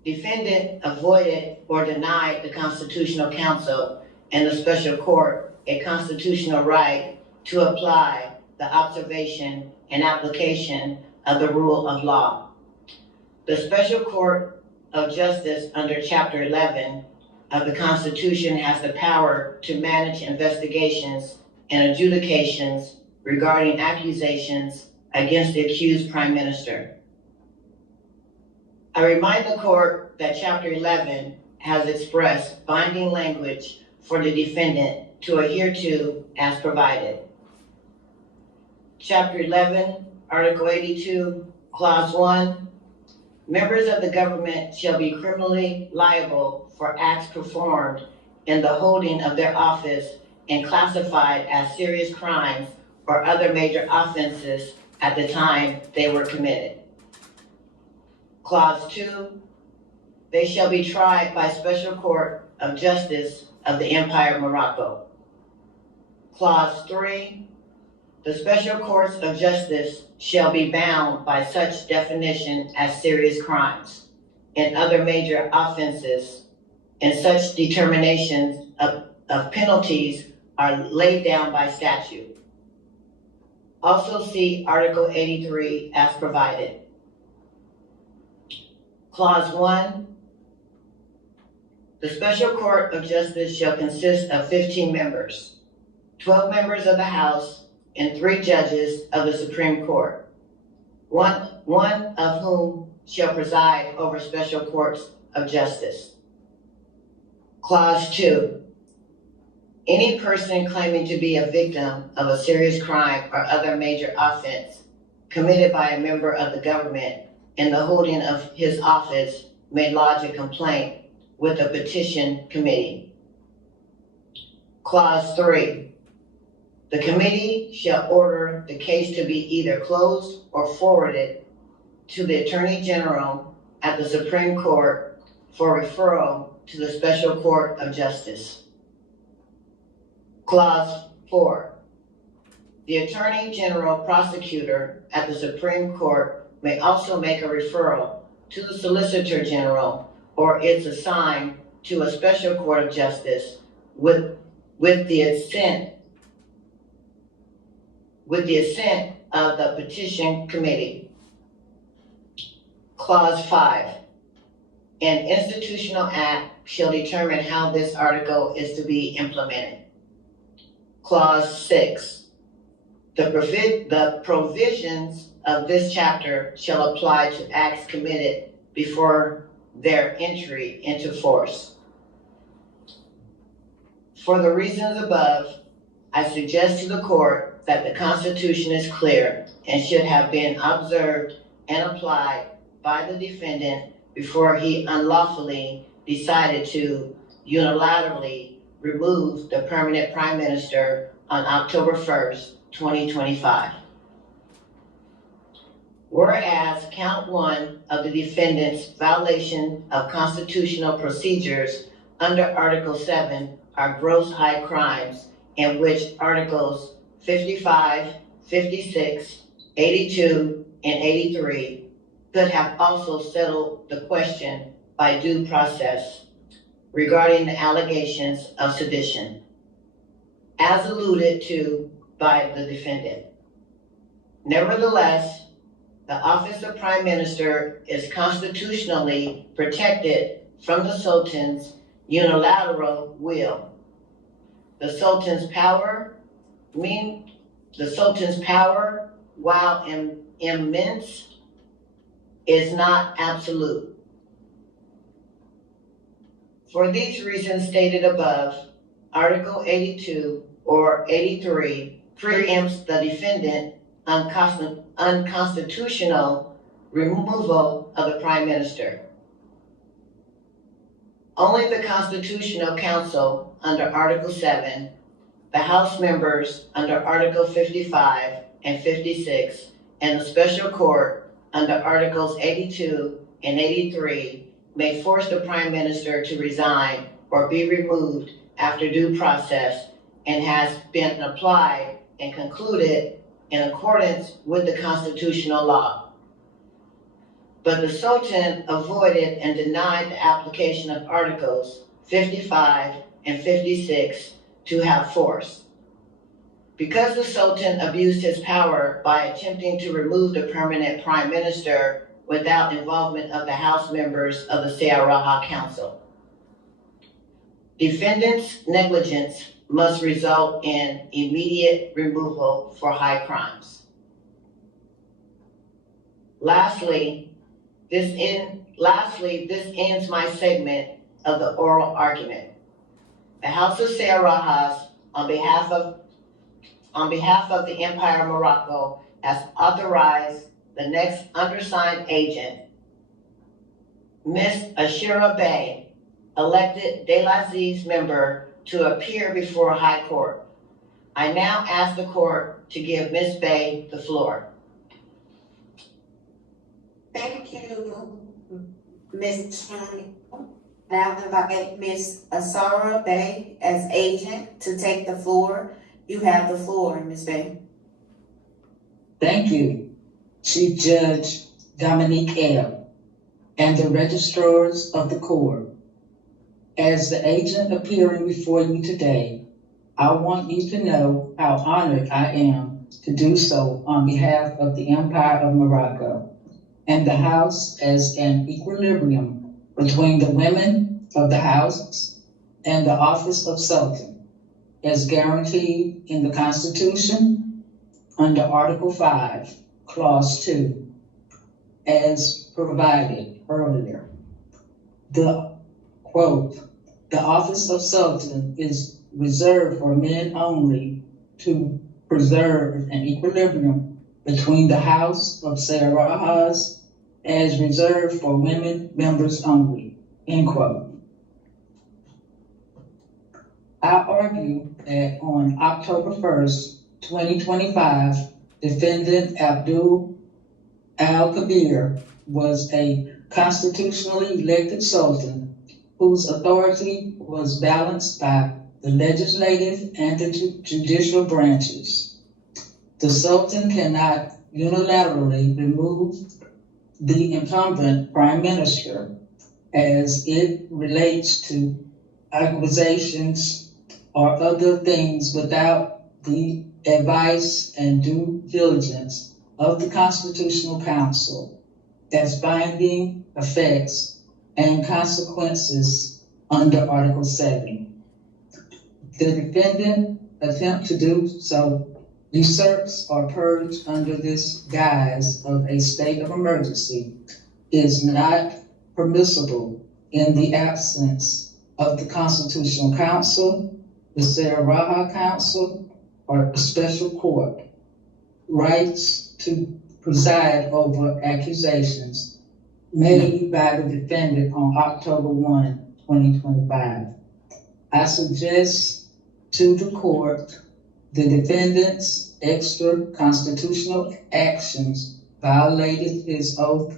defendant avoided or denied the Constitutional Council and the Special Court a constitutional right to apply the observation and application of the rule of law. The Special Court of Justice under Chapter 11 of the Constitution has the power to manage investigations and adjudications regarding accusations against the accused Prime Minister. I remind the Court that Chapter 11 has expressed binding language for the defendant to adhere to as provided. Chapter 11, Article 82, Clause 1, members of the government shall be criminally liable for acts performed in the holding of their office and classified as serious crimes or other major offenses at the time they were committed. Clause 2, they shall be tried by Special Court of Justice of the Empire of Morocco. Clause 3, the Special Courts of Justice shall be bound by such definition as serious crimes and other major offenses, and such determinations of penalties are laid down by statute. Also see Article 83 as provided. Clause 1, the Special Court of Justice shall consist of 15 members, 12 members of the House, and 3 judges of the Supreme Court, one of whom shall preside over Special Courts of Justice. Clause 2, any person claiming to be a victim of a serious crime or other major offense committed by a member of the government in the holding of his office may lodge a complaint with a petition committee. Clause 3, the committee shall order the case to be either closed or forwarded to the Attorney General at the Supreme Court for referral to the Special Court of Justice. Clause 4, the Attorney General Prosecutor at the Supreme Court may also make a referral to the Solicitor General or its assigned to a Special Court of Justice with the assent of the petition committee. Clause 5, an institutional act shall determine how this article is to be implemented. Clause 6, the provisions of this chapter shall apply to acts committed before their entry into force. For the reasons above, I suggest to the court that the Constitution is clear and should have been observed and applied by the defendant before he unlawfully decided to unilaterally remove the permanent prime minister on October 1st, 2025. Whereas count one of the defendant's violation of constitutional procedures under Article 7 are gross high crimes in which Articles 55, 56, 82, and 83 could have also settled the question by due process regarding the allegations of sedition, as alluded to by the defendant. Nevertheless, the office of Prime Minister is constitutionally protected from the Sultan's unilateral will. The Sultan's power, while immense, is not absolute. For these reasons stated above, Article 82 or 83 preempts the defendant unconstitutional removal of the Prime Minister. Only the Constitutional Council under Article 7, the House members under Article 55 and 56, and the Special Court under Articles 82 and 83 may force the Prime Minister to resign or be removed after due process and has been applied and concluded in accordance with the constitutional law. But the Sultan avoided and denied the application of Articles 55 and 56 to have force. Because the Sultan abused his power by attempting to remove the permanent Prime Minister without involvement of the House members of the Sayaraha Council. Defendant's negligence must result in immediate removal for high crimes. Lastly, this ends my segment of the oral argument. The House of Sayarahas, on behalf of the Empire of Morocco, has authorized the next undersigned agent, Ms. Ashira Bey, elected Delaziz member, to appear before High Court. I now ask the court to give Ms. Bey the floor. Thank you, Ms. Chang. Now invite Ms. Asara Bey as agent to take the floor. You have the floor, Ms. Bey. Thank you, Chief Judge Dominique L. and the registrars of the court. As the agent appearing before you today, I want you to know how honored I am to do so on behalf of the Empire of Morocco and the House as an equilibrium between the women of the House and the office of Sultan, as guaranteed in the Constitution under Article 5, Clause 2, as provided earlier. The quote, "The office of Sultan is reserved for men only to preserve an equilibrium between the House of Sayarahas as reserved for women members only," end quote. I argue that on October 1st, 2025, defendant Abdul Al-Kabir was a constitutionally elected sultan whose authority was balanced by the legislative and the judicial branches. The Sultan cannot unilaterally remove the incumbent prime minister as it relates to accusations or other things without the advice and due diligence of the Constitutional Council as binding effects and consequences under Article 7. The defendant attempt to do so usurps or purge under this guise of a state of emergency is not permissible in the absence of the Constitutional Council the Sarah Council or a special court rights to preside over accusations made by the defendant on October 1, 2025. I suggest to the court the defendant's extra constitutional actions violated his oath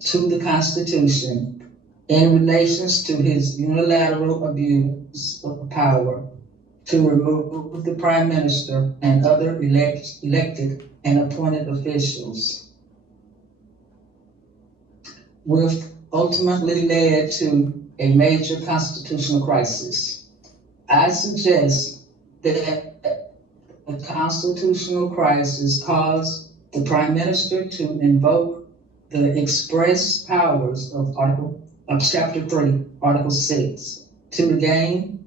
to the Constitution in relations to his unilateral abuse of power to remove the Prime Minister and other elected and appointed officials, which ultimately led to a major constitutional crisis. I suggest that a constitutional crisis caused the Prime Minister to invoke the express powers of Chapter 3, Article 6, to gain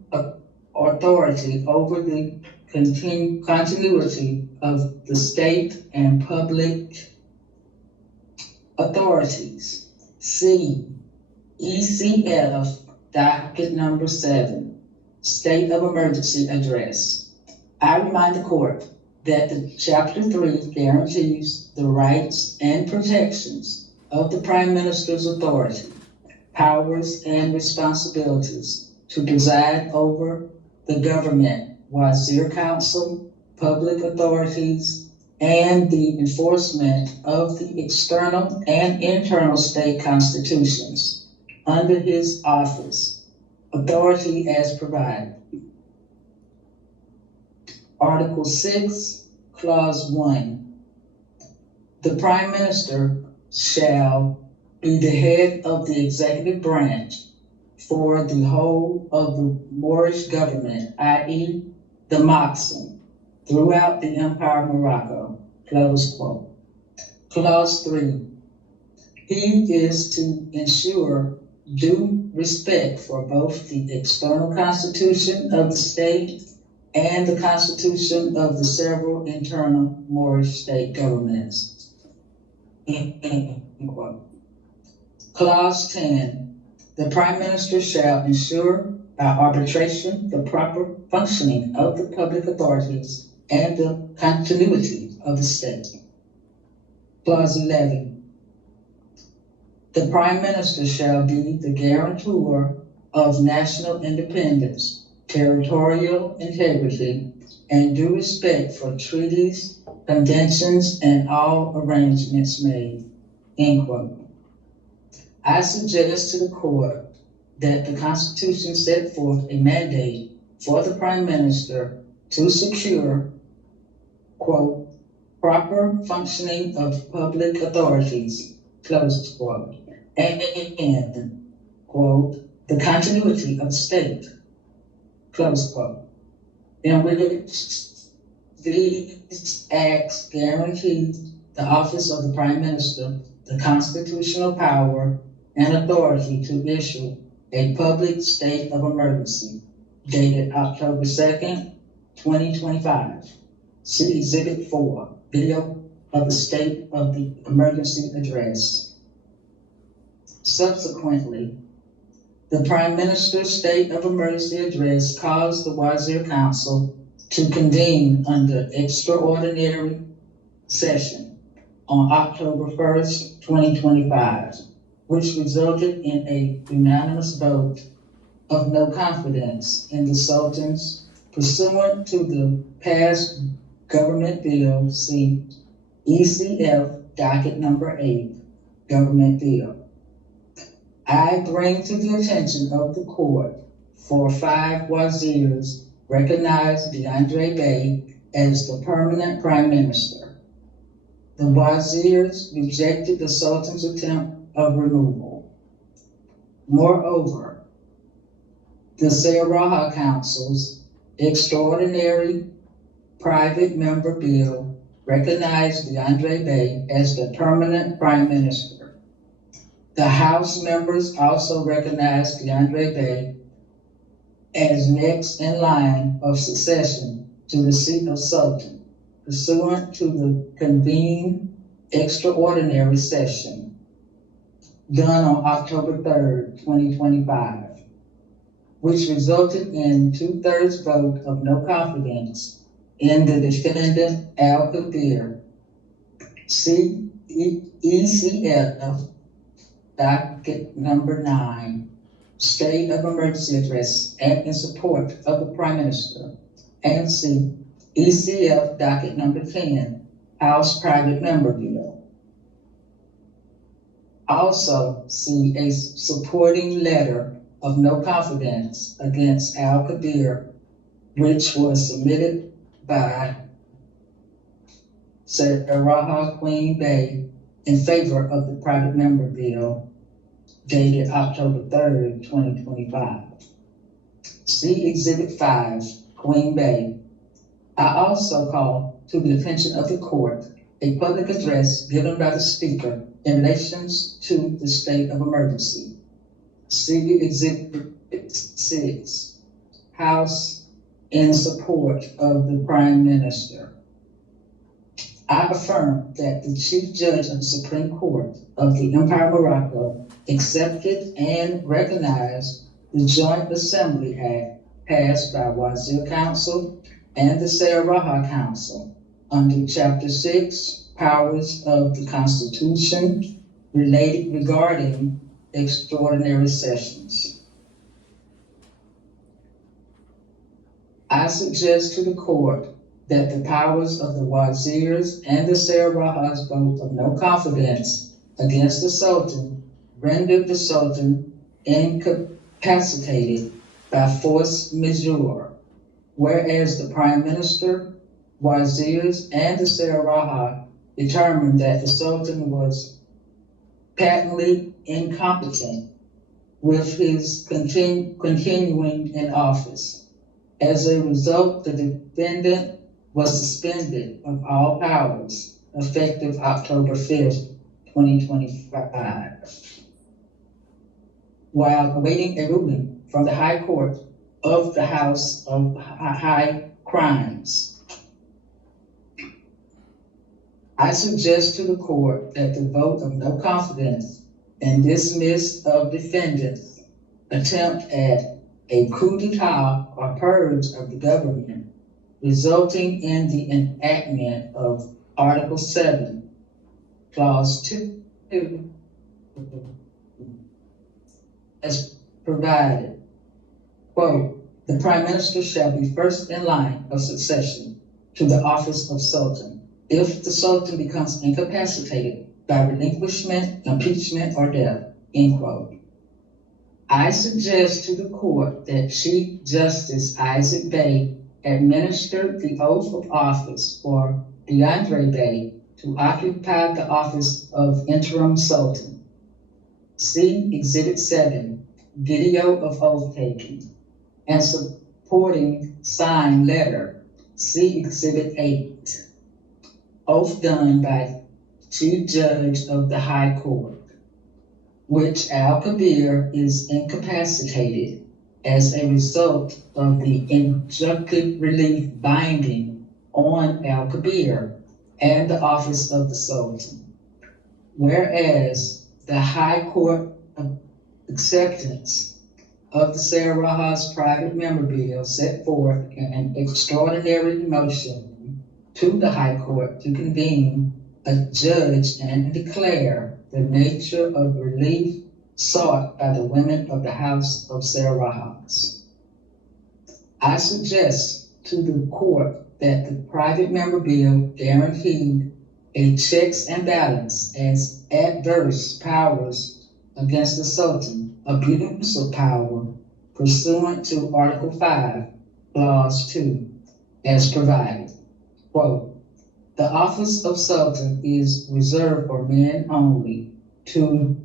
authority over the continuity of the state and public authorities. C. ECF Docket Number 7, State of Emergency Address. I remind the court that the Chapter 3 guarantees the rights and protections of the Prime Minister's authority, powers, and responsibilities to preside over the government, Wazir Council, public authorities, and the enforcement of the external and internal state constitutions under his office, authority as provided. Article 6, Clause 1. The Prime Minister shall be the head of the executive branch for the whole of the Moorish government, i.e. the Moxen, throughout the Empire of Morocco, close quote. Clause 3. He is to ensure due respect for both the external constitution of the state and the constitution of the several internal Moorish state governments. Clause 10. The Prime Minister shall ensure by arbitration the proper functioning of the public authorities and the continuity of the state. Clause 11. The Prime Minister shall be the guarantor of national independence, territorial integrity, and due respect for treaties, conventions, and all arrangements made. End quote. I suggest to the court that the Constitution set forth a mandate for the Prime Minister to secure, quote, proper functioning of public authorities, close quote, and, quote, the continuity of the state, close quote, in which these acts guarantee the office of the Prime Minister the constitutional power and authority to issue a public state of emergency dated October 2nd, 2025. See Exhibit 4, video of the state of the emergency address. Subsequently, the Prime Minister's state of emergency address caused the Wazir Council to convene under extraordinary session on October 1st, 2025. Which resulted in a unanimous vote of no confidence in the Sultans pursuant to the passed government bill, see ECF Docket Number 8, Government Bill. I bring to the attention of the court for 5 Wazirs recognize DeAndre Bey as the permanent Prime Minister. The Wazirs rejected the Sultan's attempt of removal. Moreover, the Sayaraha Council's extraordinary private member bill recognized DeAndre Bey as the permanent Prime Minister. The House members also recognized DeAndre Bey as next in line of succession to the seat of Sultan, pursuant to the convened extraordinary session done on October 3rd, 2025. which resulted in 2/3 vote of no confidence in the defendant Al-Kabir. See ECF Docket number 9, State of Emergency Address and in support of the Prime Minister. And see ECF Docket number 10, House Private Member Bill. Also see a supporting letter of no confidence against Al-Kabir, which was submitted by Sarah Queen Bey in favor of the private member bill dated October 3rd, 2025. See Exhibit 5, Queen Bey. I also call to the attention of the court a public address given by the Speaker in relation to the state of emergency. See Exhibit 6, House in support of the Prime Minister. I affirm that the Chief Judge of the Supreme Court of the Empire of Morocco accepted and recognized the Joint Assembly Act passed by Wazir Council and the Sarah Council under Chapter 6, Powers of the Constitution regarding extraordinary sessions. I suggest to the court that the powers of the Wazirs and the Sarah's vote of no confidence against the Sultan rendered the Sultan incapacitated by force majeure, whereas the Prime Minister, Wazirs, and the Sarah determined that the Sultan was patently incompetent with his continuing in office. As a result, the defendant was suspended of all powers effective October 5th, 2025, while awaiting a ruling from the High Court of the House of High Crimes. I suggest to the court that the vote of no confidence and dismiss of defendants attempt at a coup d'etat or purge of the government resulting in the enactment of Article 7, Clause 2, as provided, quote, the Prime Minister shall be first in line of succession to the office of Sultan if the Sultan becomes incapacitated by relinquishment, impeachment, or death, end quote. I suggest to the court that Chief Justice Isaac Bey administer the oath of office for DeAndre Bey to occupy the office of interim Sultan. See Exhibit 7, video of oath taking, and supporting signed letter. See Exhibit 8, oath done by Chief Judge of the High Court, which Al-Kabir is incapacitated as a result of the injunctive relief binding on Al-Kabir and the office of the Sultan. Whereas the High Court acceptance of the Sarah's private member bill set forth an extraordinary motion to the High Court to convene a judge and declare the nature of relief sought by the women of the House of Sarah's. I suggest to the court that the private member bill guaranteed a checks and balance as adverse powers against the Sultan, abuse of power pursuant to Article 5, Clause 2, as provided. Quote, the office of Sultan is reserved for men only to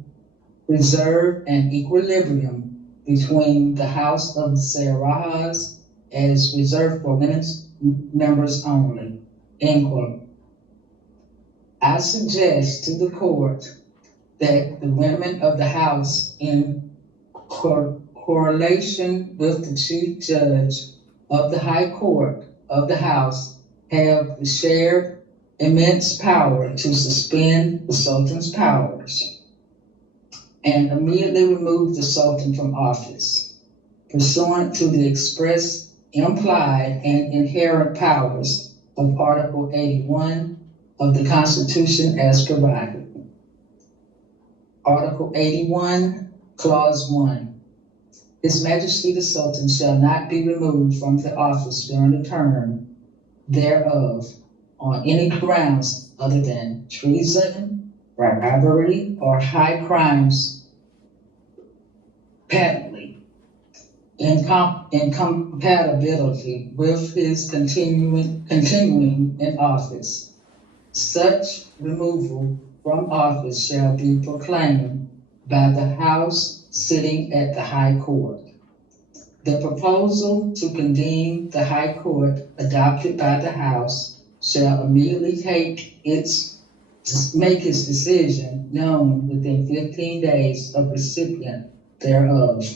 preserve an equilibrium between the House of Sarah's as reserved for members only, end quote. I suggest to the court that the women of the House, in correlation with the Chief Judge of the High Court of the House, have the shared immense power to suspend the Sultan's powers and immediately remove the Sultan from office. pursuant to the express, implied, and inherent powers of Article 81 of the Constitution as provided. Article 81, Clause 1. His Majesty the Sultan shall not be removed from the office during the term thereof on any grounds other than treason, bribery, or high crimes patently incompatibility with his continuing in office. Such removal from office shall be proclaimed by the House sitting at the High Court. The proposal to convene the High Court adopted by the House shall immediately make its decision known within 15 days of recipient thereof.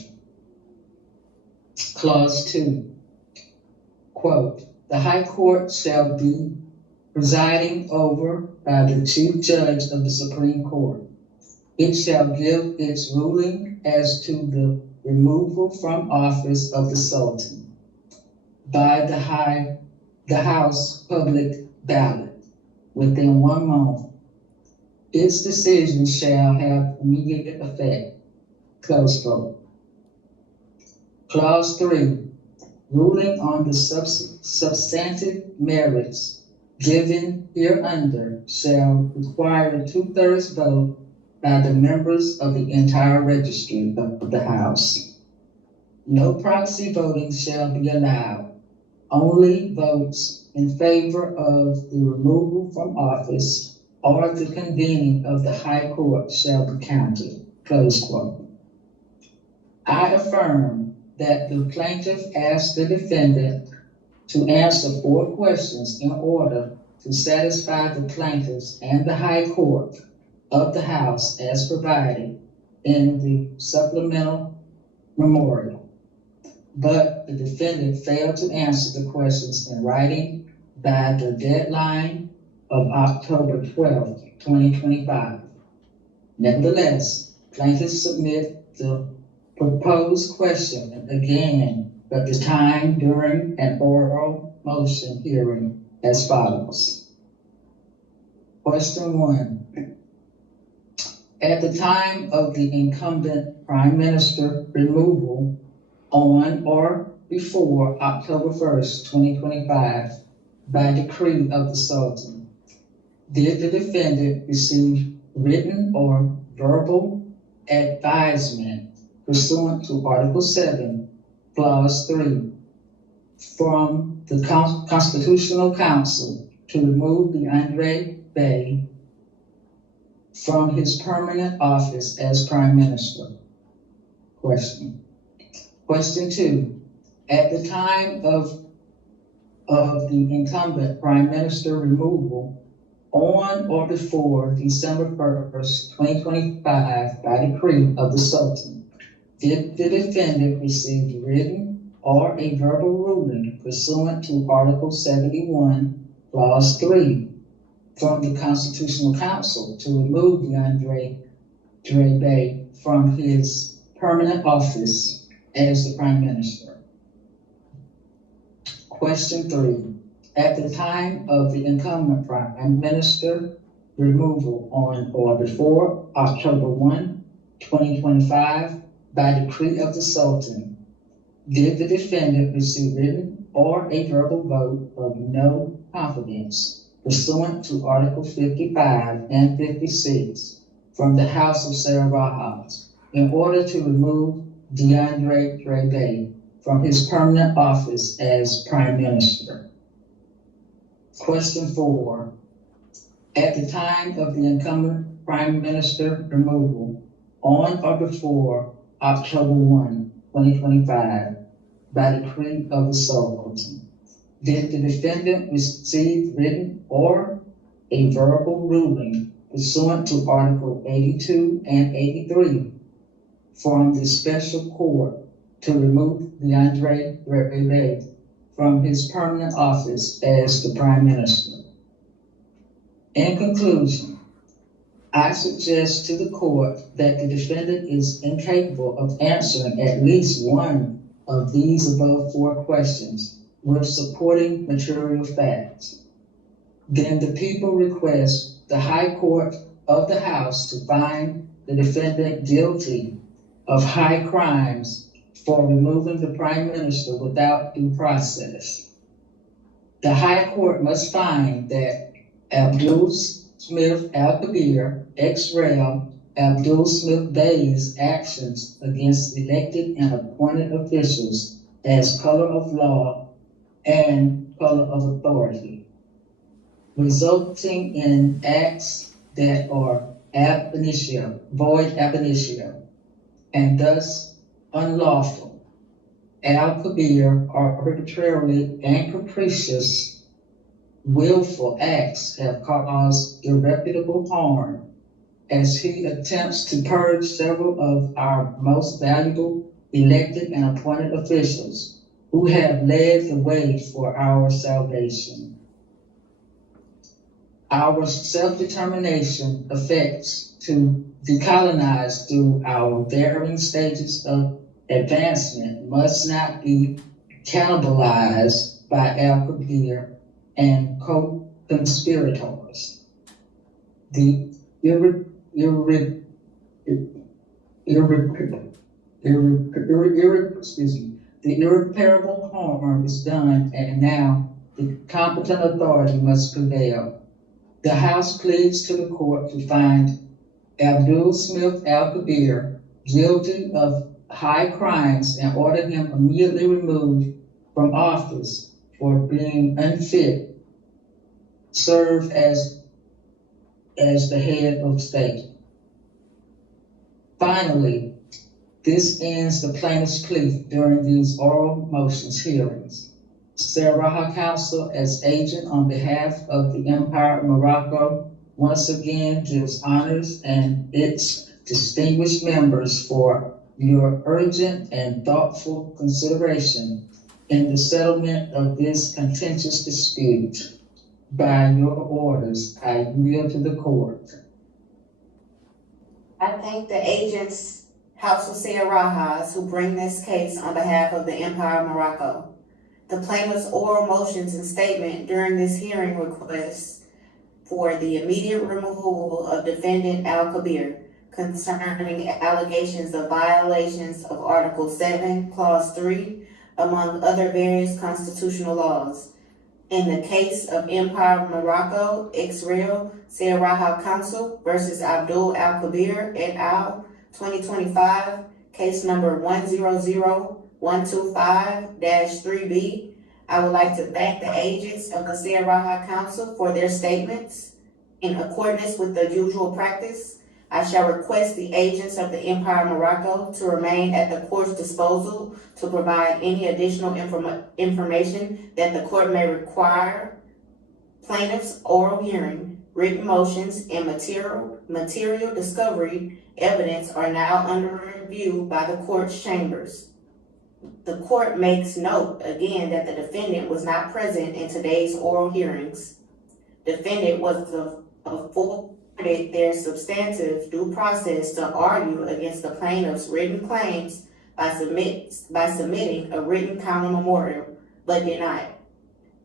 Clause 2. Quote, the High Court shall be presiding over by the Chief Judge of the Supreme Court. It shall give its ruling as to the removal from office of the Sultan by the House public ballot within 1 month. Its decision shall have immediate effect. Close vote. Clause 3. Ruling on the substantive merits given hereunder shall require a 2/3 vote by the members of the entire registry of the House. No proxy voting shall be allowed. Only votes in favor of the removal from office or the convening of the High Court shall be counted. Close quote. I affirm that the plaintiff asked the defendant to answer 4 questions in order to satisfy the plaintiffs and the High Court of the House as provided in the supplemental memorial. But the defendant failed to answer the questions in writing by the deadline of October 12th, 2025. Nevertheless, plaintiffs submit the proposed question again, but the time during an oral motion hearing as follows. Question 1. At the time of the incumbent Prime Minister removal on or before October 1st, 2025, by decree of the Sultan, did the defendant receive written or verbal advisement pursuant to Article 7, Clause 3, from the Constitutional Council to remove Andre Bey from his permanent office as Prime Minister? Question. Question 2. At the time of the incumbent Prime Minister removal on or before December 1st, 2025, by decree of the Sultan, did the defendant receive written or a verbal ruling pursuant to Article 71, Clause 3, from the Constitutional Council to remove Andre Bey from his permanent office as the Prime Minister? Question 3. At the time of the incumbent Prime Minister removal on or before October 1, 2025, by decree of the Sultan, did the defendant receive written or a verbal vote of no confidence pursuant to Article 55 and 56 from the House of Sarah Rajas in order to remove Andre Bey from his permanent office as Prime Minister? Question 4. At the time of the incumbent Prime Minister removal on or before October 1, 2025, by decree of the Sultan, did the defendant receive written or a verbal ruling pursuant to Article 82 and 83 from the Special Court to remove Andre Bey from his permanent office as the Prime Minister? In conclusion, I suggest to the court that the defendant is incapable of answering at least one of these above 4 questions with supporting material facts. Then the people request the High Court of the House to find the defendant guilty of high crimes for removing the Prime Minister without due process. The High Court must find that Abdul Smith Al-Kabir, ex-rel Abdul Smith Bey's actions against elected and appointed officials as color of law and color of authority, resulting in acts that are ab initio, void ab initio, and thus unlawful. Al-Kabir arbitrarily and capricious, willful acts have caused irreparable harm as he attempts to purge several of our most valuable elected and appointed officials who have led the way for our salvation. Our self-determination effects to decolonize through our varying stages of advancement must not be cannibalized by Al-Kabir and co-conspirators. The irreparable harm is done, and now the competent authority must prevail. The House pleads to the court to find Abdul Smith Al-Kabir guilty of high crimes and order him immediately removed from office for being unfit serve as the head of state. Finally, this ends the plaintiff's plea during these oral motions hearings. Sarah Council, as agent on behalf of the Empire of Morocco, once again gives honors and its distinguished members for your urgent and thoughtful consideration in the settlement of this contentious dispute. By your orders, I yield to the court. I thank the agents, House of Rajas, who bring this case on behalf of the Empire of Morocco. The plaintiff's oral motions and statement during this hearing requests for the immediate removal of defendant Al-Kabir concerning allegations of violations of Article 7, Clause 3, among other various constitutional laws. In the case of Empire of Morocco, ex-rel Sarah Council versus Abdul Al-Kabir et al., 2025, case number 100125-3B. I would like to thank the agents of the Sarah Council for their statements. In accordance with the usual practice, I shall request the agents of the Empire of Morocco to remain at the court's disposal to provide any additional information that the court may require. Plaintiff's oral hearing, written motions, and material discovery evidence are now under review by the court's chambers. The court makes note again that the defendant was not present in today's oral hearings. Defendant was afforded their substantive due process to argue against the plaintiff's written claims by submitting a written counter memorial, but did not.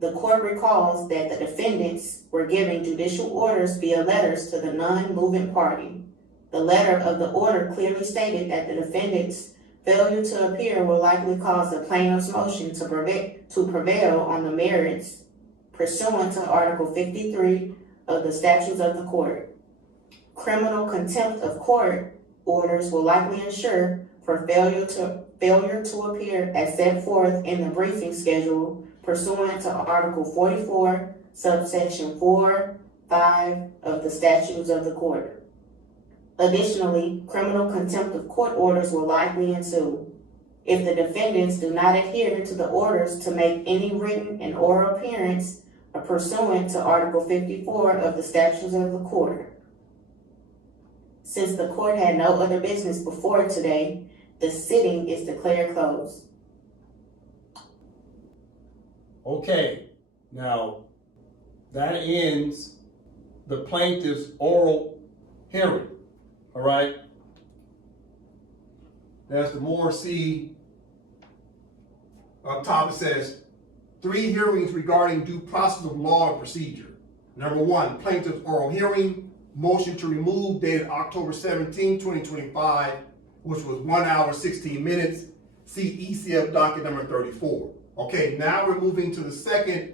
The court recalls that the defendants were giving judicial orders via letters to the non-moving party. The letter of the order clearly stated that the defendants' failure to appear will likely cause the plaintiff's motion to prevail on the merits pursuant to Article 53 of the Statutes of the Court. Criminal contempt of court orders will likely ensure for failure to appear as set forth in the briefing schedule pursuant to Article 44, subsection 4(5) of the Statutes of the Court. Additionally, criminal contempt of court orders will likely ensue if the defendants do not adhere to the orders to make any written and oral appearance pursuant to Article 54 of the Statutes of the Court. Since the court had no other business before it today, the sitting is declared closed. Okay, now that ends the plaintiff's oral hearing, all right? That's the Morsi Up top it says, 3 hearings regarding due process of law and procedure. Number 1, plaintiff's oral hearing, motion to remove dated October 17, 2025, which was 1 hour, 16 minutes. See ECF Docket number 34. Okay, now we're moving to the second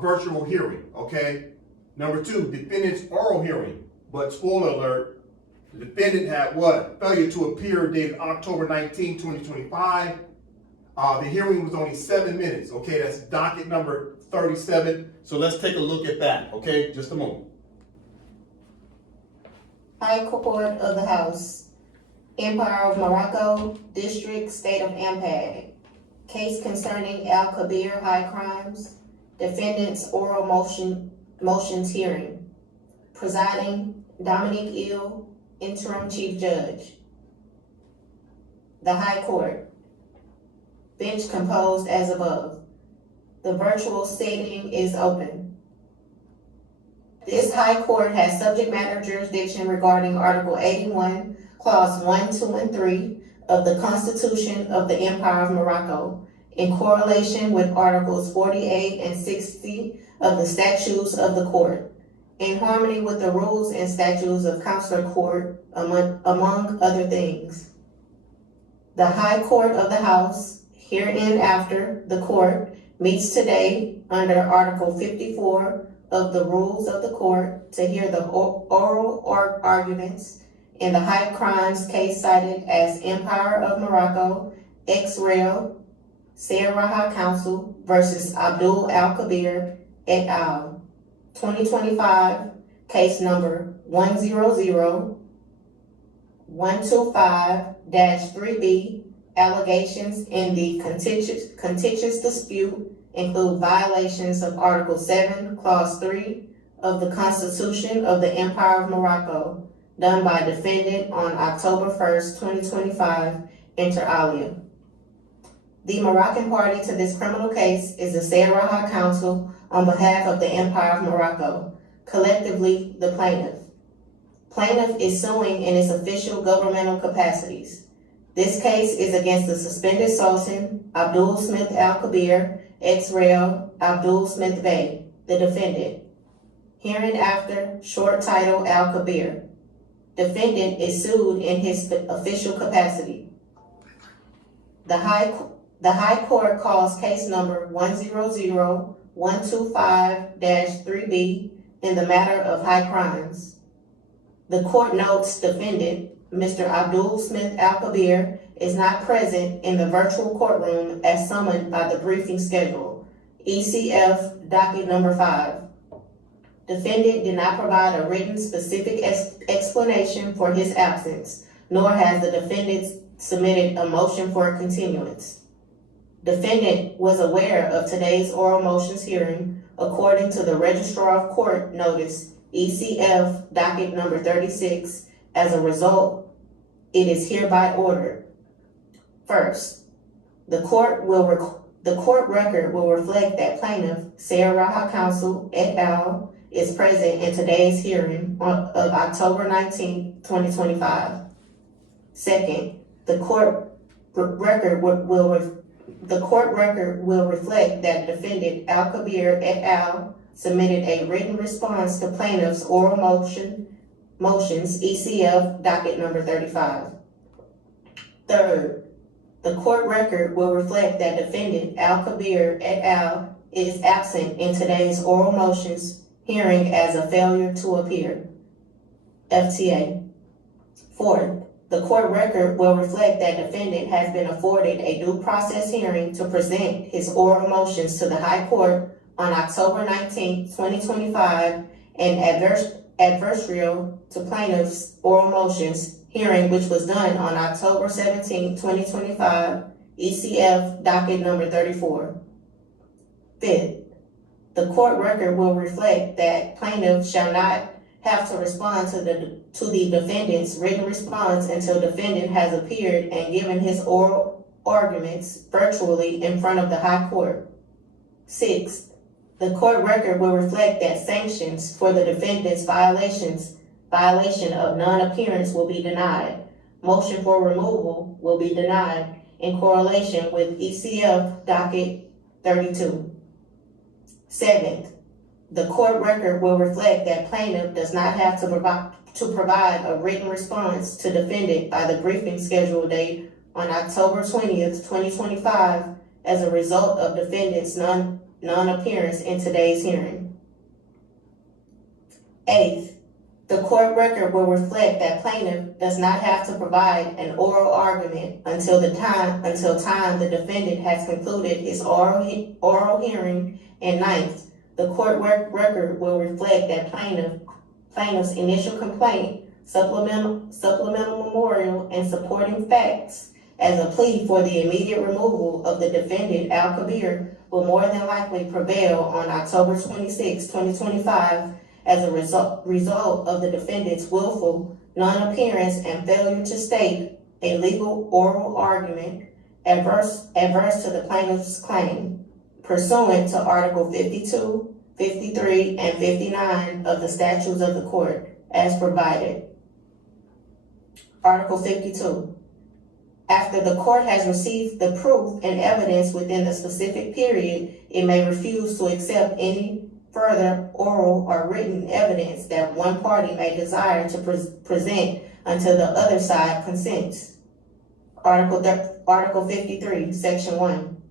virtual hearing, okay? Number 2, defendant's oral hearing. But spoiler alert, the defendant had what? Failure to appear dated October 19, 2025. The hearing was only 7 minutes, okay? That's docket number 37. So let's take a look at that, okay? Just a moment. High Court of the House, Empire of Morocco, District, State of AMPAC. Case concerning Al-Kabir high crimes. Defendant's oral motions hearing. Presiding, Dominique Ill, Interim Chief Judge. The High Court. Bench composed as above. The virtual sitting is open. This High Court has subject matter jurisdiction regarding Article 81, Clause 1, 2, and 3 of the Constitution of the Empire of Morocco, in correlation with Articles 48 and 60 of the Statutes of the Court, in harmony with the rules and statutes of Consular Court, among other things. The High Court of the House, hereinafter the Court, meets today under Article 54 of the Rules of the Court to hear the oral arguments in the high crimes case cited as Empire of Morocco, ex rel. Sayaraha Council versus Sultan Al-Kabir et al. 2025, case number 100-125-3B. Allegations in the contentious dispute include violations of Article 7, Clause 3 of the Constitution of the Empire of Morocco, done by defendant on October 1st, 2025, inter alia. The Moroccan party to this criminal case is the Sayaraha Council on behalf of the Empire of Morocco, collectively the plaintiff. Plaintiff is suing in its official governmental capacities. This case is against the suspended Sultan Abdul Smith Al-Kabir, ex rel. Abdul Smith Bey, the defendant. Hereinafter, short title Al-Kabir. Defendant is sued in his official capacity. The High Court calls case number 100-125-3B in the matter of high crimes. The court notes defendant, Mr. Abdul Smith Al-Kabir, is not present in the virtual courtroom as summoned by the briefing schedule, ECF Docket number 5. Defendant did not provide a written specific explanation for his absence, nor has the defendant submitted a motion for a continuance. Defendant was aware of today's oral motions hearing according to the Registrar of Court notice, ECF Docket number 36. As a result, it is hereby ordered. First, the court record will reflect that plaintiff, Sayaraha Council et al. Is present in today's hearing of October 19, 2025. Second, the court record will reflect that defendant Al-Kabir et al. Submitted a written response to plaintiff's oral motions, ECF Docket number 35. Third, the court record will reflect that defendant Al-Kabir et al. Is absent in today's oral motions hearing as a failure to appear, FTA. Fourth, the court record will reflect that defendant has been afforded a due process hearing to present his oral motions to the High Court on October 19, 2025, and adversarial to plaintiff's oral motions hearing, which was done on October 17, 2025, ECF Docket number 34. Fifth, the court record will reflect that plaintiff shall not have to respond to the defendant's written response until defendant has appeared and given his oral arguments virtually in front of the High Court. Sixth, the court record will reflect that sanctions for the defendant's violation of non-appearance will be denied. Motion for removal will be denied, in correlation with ECF Dkt. 32. Seventh, the court record will reflect that plaintiff does not have to provide a written response to defendant by the briefing scheduled date on October 20th, 2025 as a result of defendant's non-appearance in today's hearing. Eighth, the court record will reflect that plaintiff does not have to provide an oral argument until time the defendant has concluded his oral hearing. And ninth, the court record will reflect that plaintiff's initial complaint, supplemental memorial, and supporting facts as a plea for the immediate removal of the defendant Al-Kabir will more than likely prevail on October 26, 2025 as a result of the defendant's willful non-appearance and failure to state a legal oral argument adverse to the plaintiff's claim, pursuant to Article 52, 53, and 59 of the statutes of the court, as provided. Article 52. After the court has received the proof and evidence within the specific period, it may refuse to accept any further oral or written evidence that one party may desire to present until the other side consents. Article 53, Section 1.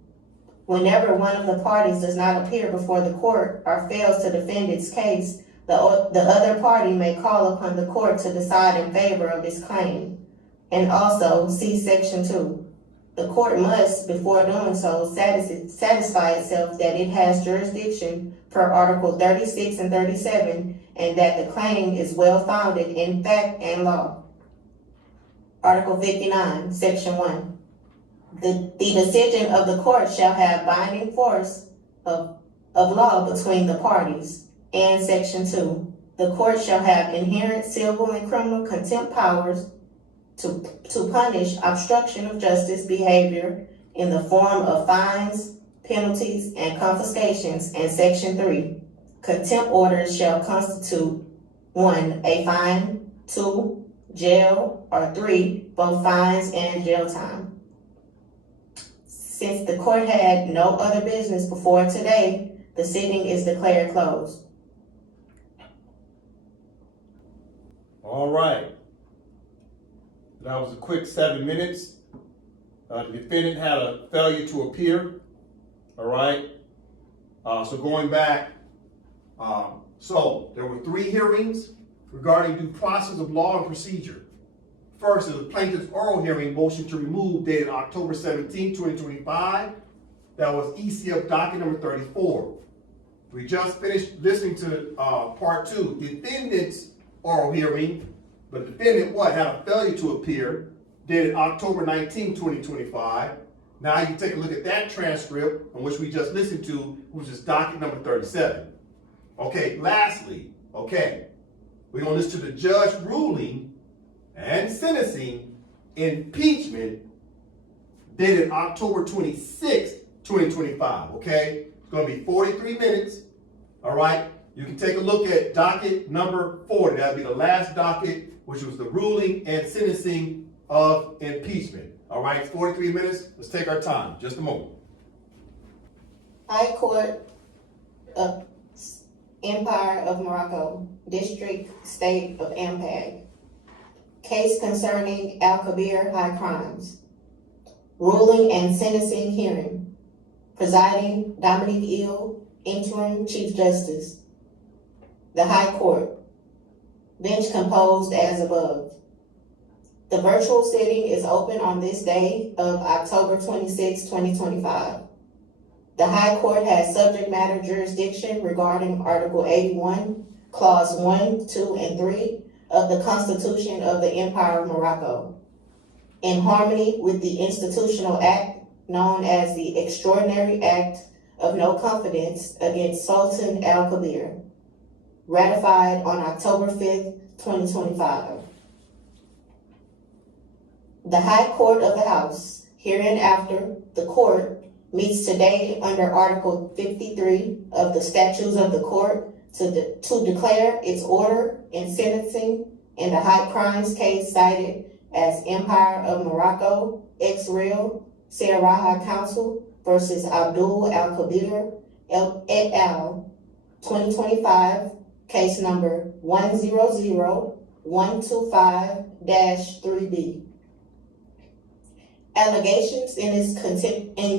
Whenever one of the parties does not appear before the court or fails to defend its case, the other party may call upon the court to decide in favor of its claim. And also, see Section 2. The court must, before doing so, satisfy itself that it has jurisdiction per Article 36 and 37, and that the claim is well-founded in fact and law. Article 59, Section 1. The decision of the court shall have binding force of law between the parties. And Section 2. The court shall have inherent civil and criminal contempt powers to punish obstruction of justice behavior in the form of fines, penalties, and confiscations. And Section 3. Contempt orders shall constitute 1. A fine, 2. Jail, or 3. Both fines and jail time. Since the court had no other business before today, the sitting is declared closed. All right. That was a quick 7 minutes. The defendant had a failure to appear. All right. So going back, so there were 3 hearings regarding due process of law and procedure. First is the plaintiff's oral hearing motion to remove dated October 17, 2025. That was ECF Dkt. Number 34. We just finished listening to part 2, defendant's oral hearing. But the defendant had a failure to appear, dated October 19, 2025. Now you take a look at that transcript, on which we just listened to, which is docket number 37. Okay, lastly, we're going to listen to the judge ruling and sentencing impeachment, dated October 26, 2025, It's going to be 43 minutes, all right? You can take a look at docket number 40. That'll be the last docket, which was the ruling and sentencing of impeachment. All right, it's 43 minutes. Let's take our time. Just a moment. High Court of Empire of Morocco, District State of AMPAC. Case concerning Al-Kabir high crimes. Ruling and sentencing hearing. Presiding Dominique Hill, Interim Chief Justice. The High Court. Bench composed as above. The virtual sitting is open on this day of October 26, 2025. The High Court has subject matter jurisdiction regarding Article 81, Clause 1, 2, and 3 of the Constitution of the Empire of Morocco, in harmony with the institutional act known as the Extraordinary Act of No Confidence against Sultan Al-Kabir, ratified on October 5th, 2025. The High Court of the House, hereinafter the court, meets today under Article 53 of the Statutes of the Court to declare its order in sentencing in the high crimes case cited as Empire of Morocco, ex rel. Sierra Council versus Abdul Al-Kabir et al., 2025, case number 100125-3B. Allegations in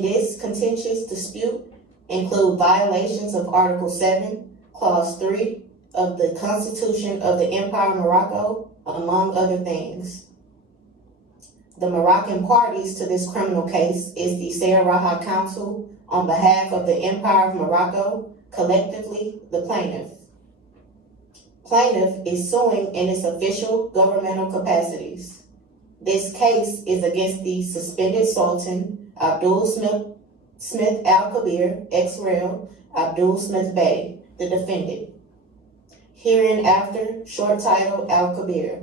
this contentious dispute include violations of Article 7, Clause 3 of the Constitution of the Empire of Morocco, among other things. The Moroccan parties to this criminal case is the Sierra Council on behalf of the Empire of Morocco, collectively the plaintiff. Plaintiff is suing in its official governmental capacities. This case is against the suspended Sultan Abdul Smith Al-Kabir, ex-rel Abdul Smith Bey, the defendant. Hereinafter, short title Al-Kabir.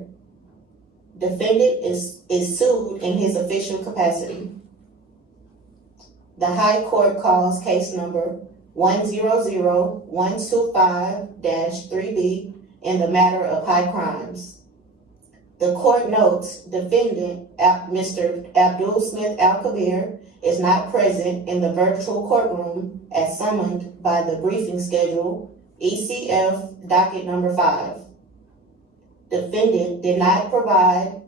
Defendant is sued in his official capacity. The High Court calls case number 100125-3B in the matter of high crimes. The court notes defendant Mr. Abdul Smith Al-Kabir is not present in the virtual courtroom as summoned by the briefing schedule ECF Dkt. number 5. Defendant did not provide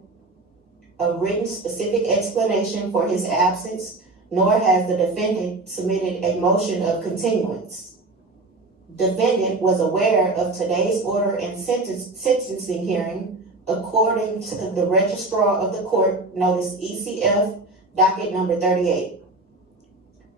a written specific explanation for his absence, nor has the defendant submitted a motion of continuance. Defendant was aware of today's order and sentencing hearing according to the registrar of the court, notice ECF Docket number 38.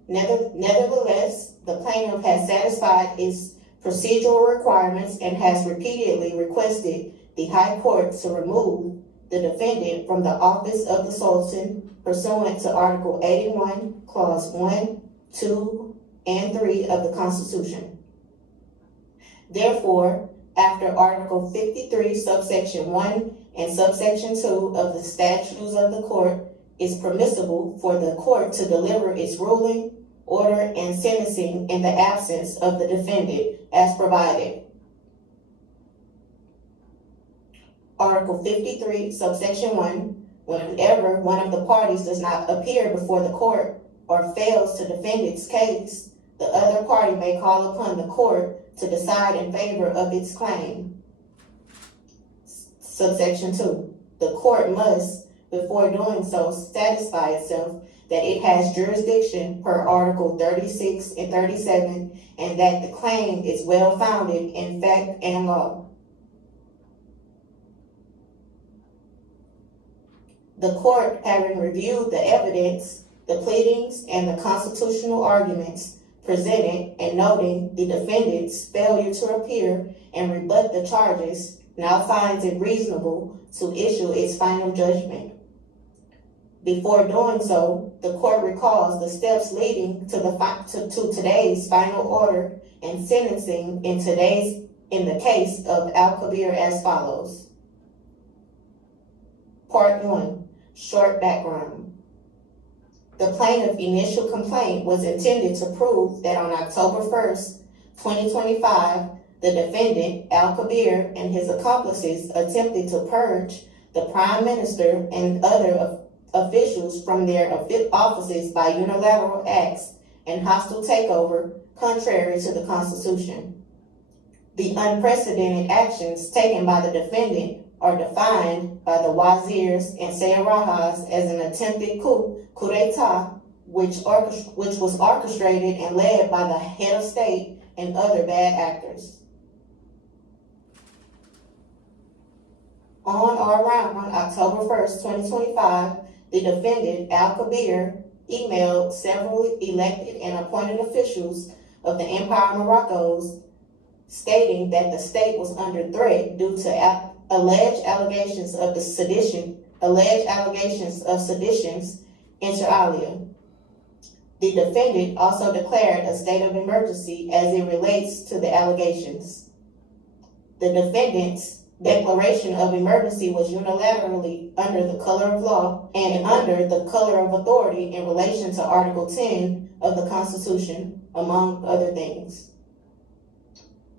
Nevertheless, the plaintiff has satisfied its procedural requirements and has repeatedly requested the High Court to remove the defendant from the office of the Sultan pursuant to Article 81, Clause 1, 2, and 3 of the Constitution. Therefore, after Article 53, subsection 1 and subsection 2 of the statutes of the court, is permissible for the court to deliver its ruling, order, and sentencing in the absence of the defendant as provided. Article 53, subsection 1, whenever one of the parties does not appear before the court or fails to defend its case, the other party may call upon the court to decide in favor of its claim. Subsection 2, the court must, before doing so, satisfy itself that it has jurisdiction per Article 36 and 37 and that the claim is well-founded in fact and law. The court, having reviewed the evidence, the pleadings, and the constitutional arguments presented, and noting the defendant's failure to appear and rebut the charges, now finds it reasonable to issue its final judgment. Before doing so, the court recalls the steps leading to today's final order and sentencing in the case of Al-Kabir as follows. Part 1. Short background. The plaintiff's initial complaint was intended to prove that on October 1st, 2025, the defendant, Al-Kabir, and his accomplices attempted to purge the Prime Minister and other officials from their offices by unilateral acts and hostile takeover contrary to the Constitution. The unprecedented actions taken by the defendant are defined by the Wazirs and Sayarahas as an attempted coup d'etat, which was orchestrated and led by the head of state and other bad actors. On or around October 1st, 2025, the defendant, Al-Kabir, emailed several elected and appointed officials of the Empire of Morocco stating that the state was under threat due to alleged allegations of sedition inter alia. The defendant also declared a state of emergency as it relates to the allegations. The defendant's declaration of emergency was unilaterally under the color of law and under the color of authority in relation to Article 10 of the Constitution, among other things.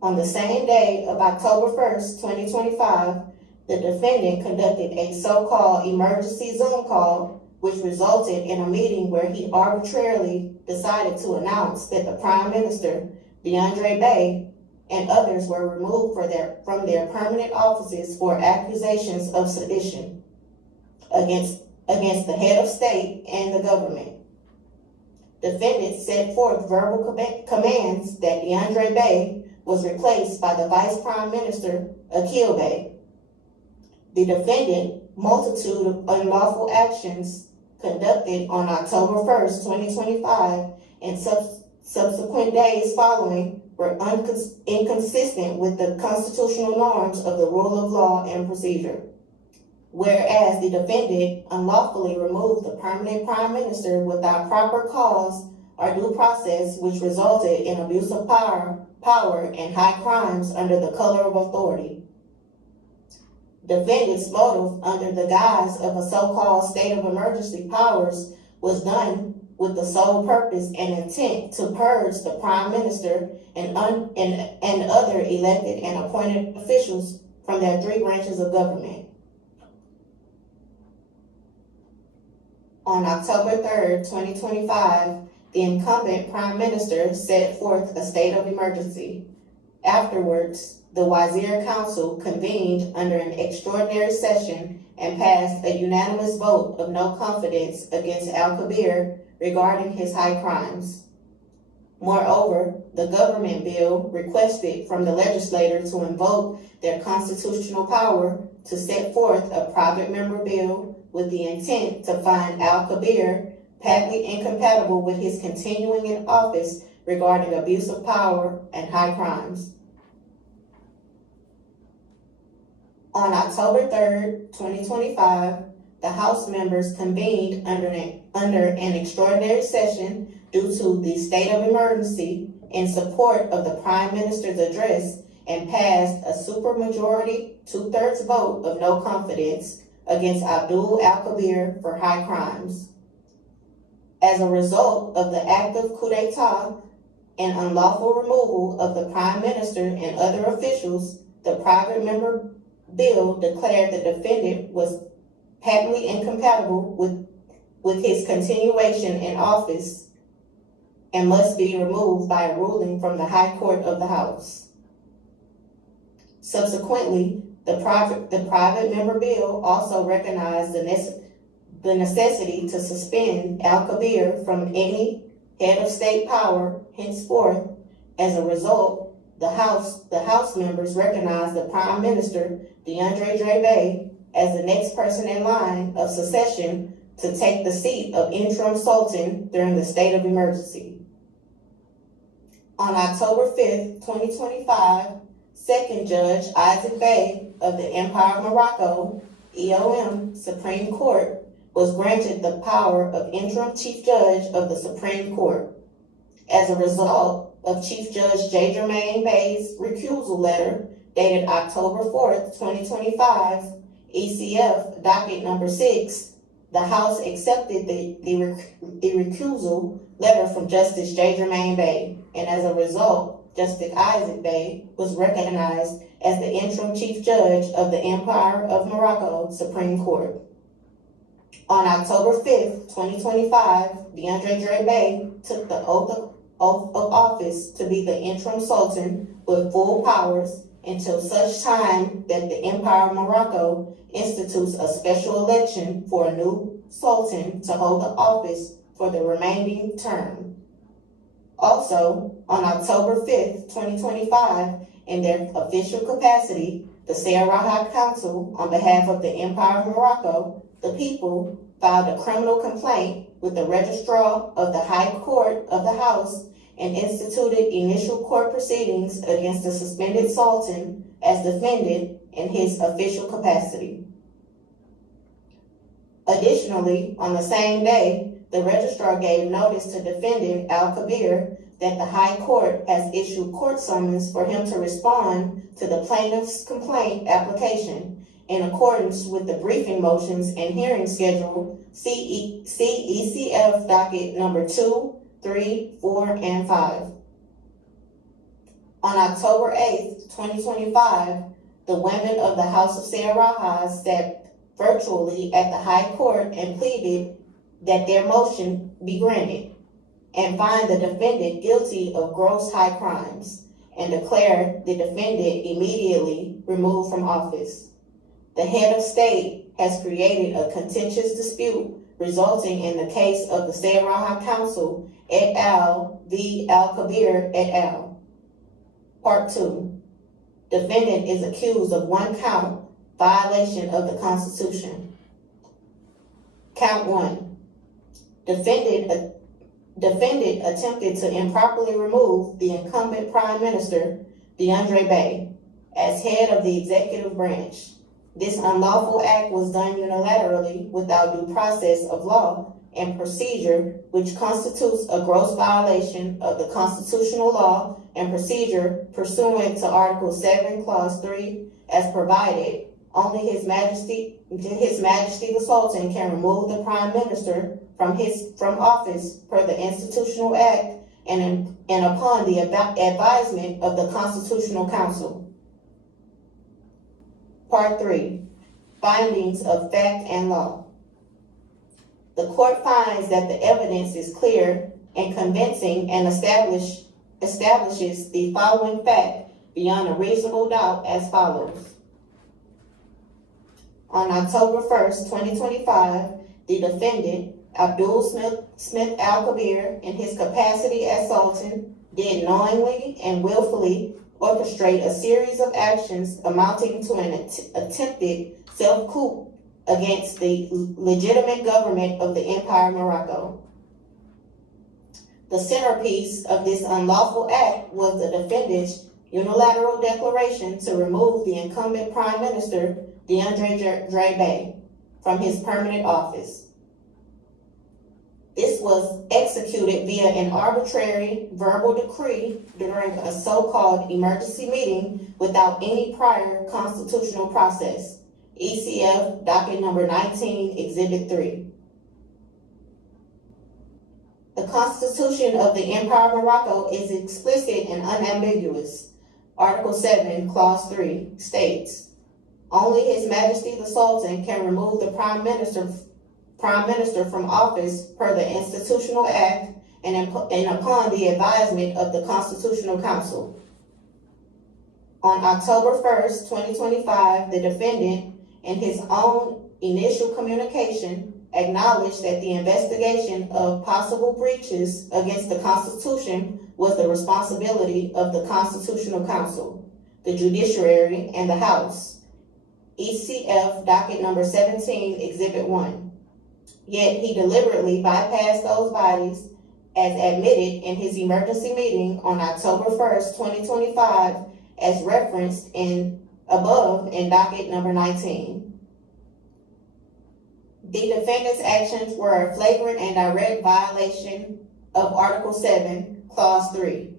On the same day of October 1st, 2025, the defendant conducted a so-called emergency Zoom call which resulted in a meeting where he arbitrarily decided to announce that the Prime Minister, DeAndre Bey, and others were removed from their permanent offices for accusations of sedition against the head of state and the government. Defendants set forth verbal commands that DeAndre Bey was replaced by the Vice Prime Minister, Akil Bey. The defendant, multitude of unlawful actions conducted on October 1st, 2025, and subsequent days following were inconsistent with the constitutional norms of the rule of law and procedure. Whereas the defendant unlawfully removed the permanent Prime Minister without proper cause or due process, which resulted in abuse of power and high crimes under the color of authority. Defendant's motive under the guise of a so-called state of emergency powers was done with the sole purpose and intent to purge the Prime Minister and other elected and appointed officials from their three branches of government. On October 3rd, 2025, the incumbent Prime Minister set forth a state of emergency. Afterwards, the Wazir Council convened under an extraordinary session and passed a unanimous vote of no confidence against Al-Kabir regarding his high crimes. Moreover, the government bill requested from the legislature to invoke their constitutional power to set forth a private member bill with the intent to find Al-Kabir patently incompatible with his continuing in office regarding abuse of power and high crimes. On October 3rd, 2025, the House members convened under an extraordinary session due to the state of emergency in support of the Prime Minister's address and passed a supermajority 2/3 vote of no confidence against Abdul Al-Kabir for high crimes. As a result of the active coup d'etat and unlawful removal of the Prime Minister and other officials, the private member bill declared the defendant was patently incompatible with his continuation in office and must be removed by a ruling from the High Court of the House. Subsequently, the private member bill also recognized the necessity to suspend Al-Kabir from any head of state power henceforth. As a result, the House members recognized the Prime Minister, DeAndre Bey, as the next person in line of succession to take the seat of interim Sultan during the state of emergency. On October 5th, 2025, Second Judge Isaac Bey of the Empire of Morocco, EOM, Supreme Court, was granted the power of interim Chief Judge of the Supreme Court. As a result of Chief Judge J. Jermaine Bey's recusal letter dated October 4th, 2025, ECF Dkt. Number 6, the House accepted the recusal letter from Justice J. Jermaine Bey, and as a result, Justice Isaac Bey was recognized as the interim Chief Judge of the Empire of Morocco Supreme Court. On October 5th, 2025, DeAndre Bey took the oath of office to be the interim Sultan with full powers until such time that the Empire of Morocco institutes a special election for a new Sultan to hold the office for the remaining term. Also, on October 5th, 2025, in their official capacity, the Sayaraha Council, on behalf of the Empire of Morocco, the people, filed a criminal complaint with the Registrar of the High Court of the House and instituted initial court proceedings against the suspended Sultan as defendant in his official capacity. Additionally, on the same day, the registrar gave notice to defendant Al-Kabir that the High Court has issued court summons for him to respond to the plaintiff's complaint application in accordance with the briefing motions and hearing schedule ECF Dkt. Number 2, 3, 4, and 5. On October 8th, 2025, the women of the House of Sayaraha sat virtually at the High Court and pleaded that their motion be granted, and find the defendant guilty of gross high crimes, and declare the defendant immediately removed from office. The head of state has created a contentious dispute resulting in the case of the Sayaraha Council et al. V. Al-Kabir et al. Part 2. Defendant is accused of 1 count violation of the Constitution. Count 1. Defendant attempted to improperly remove the incumbent Prime Minister, DeAndre Bay, as head of the executive branch. This unlawful act was done unilaterally without due process of law and procedure, which constitutes a gross violation of the constitutional law and procedure pursuant to Article 7, Clause 3, as provided. Only His Majesty the Sultan can remove the Prime Minister from office per the Institutional Act and upon the advisement of the Constitutional Council. Part 3. Findings of fact and law. The court finds that the evidence is clear and convincing and establishes the following fact beyond a reasonable doubt as follows. On October 1st, 2025, the defendant, Abdul Smith Al-Kabir, in his capacity as Sultan, did knowingly and willfully orchestrate a series of actions amounting to an attempted self-coup against the legitimate government of the Empire of Morocco. The centerpiece of this unlawful act was the defendant's unilateral declaration to remove the incumbent Prime Minister, DeAndre Bay, from his permanent office. This was executed via an arbitrary verbal decree during a so-called emergency meeting without any prior constitutional process. ECF Dkt. Number 19, Exhibit 3. The Constitution of the Empire of Morocco is explicit and unambiguous. Article 7, Clause 3 states, only His Majesty the Sultan can remove the Prime Minister from office per the Institutional Act and upon the advisement of the Constitutional Council. On October 1st, 2025, the defendant, in his own initial communication, acknowledged that the investigation of possible breaches against the Constitution was the responsibility of the Constitutional Council, the Judiciary, and the House. ECF Docket Number 17, Exhibit 1. Yet he deliberately bypassed those bodies as admitted in his emergency meeting on October 1st, 2025, as referenced above in docket number 19. The defendant's actions were a flagrant and direct violation of Article 7, Clause 3.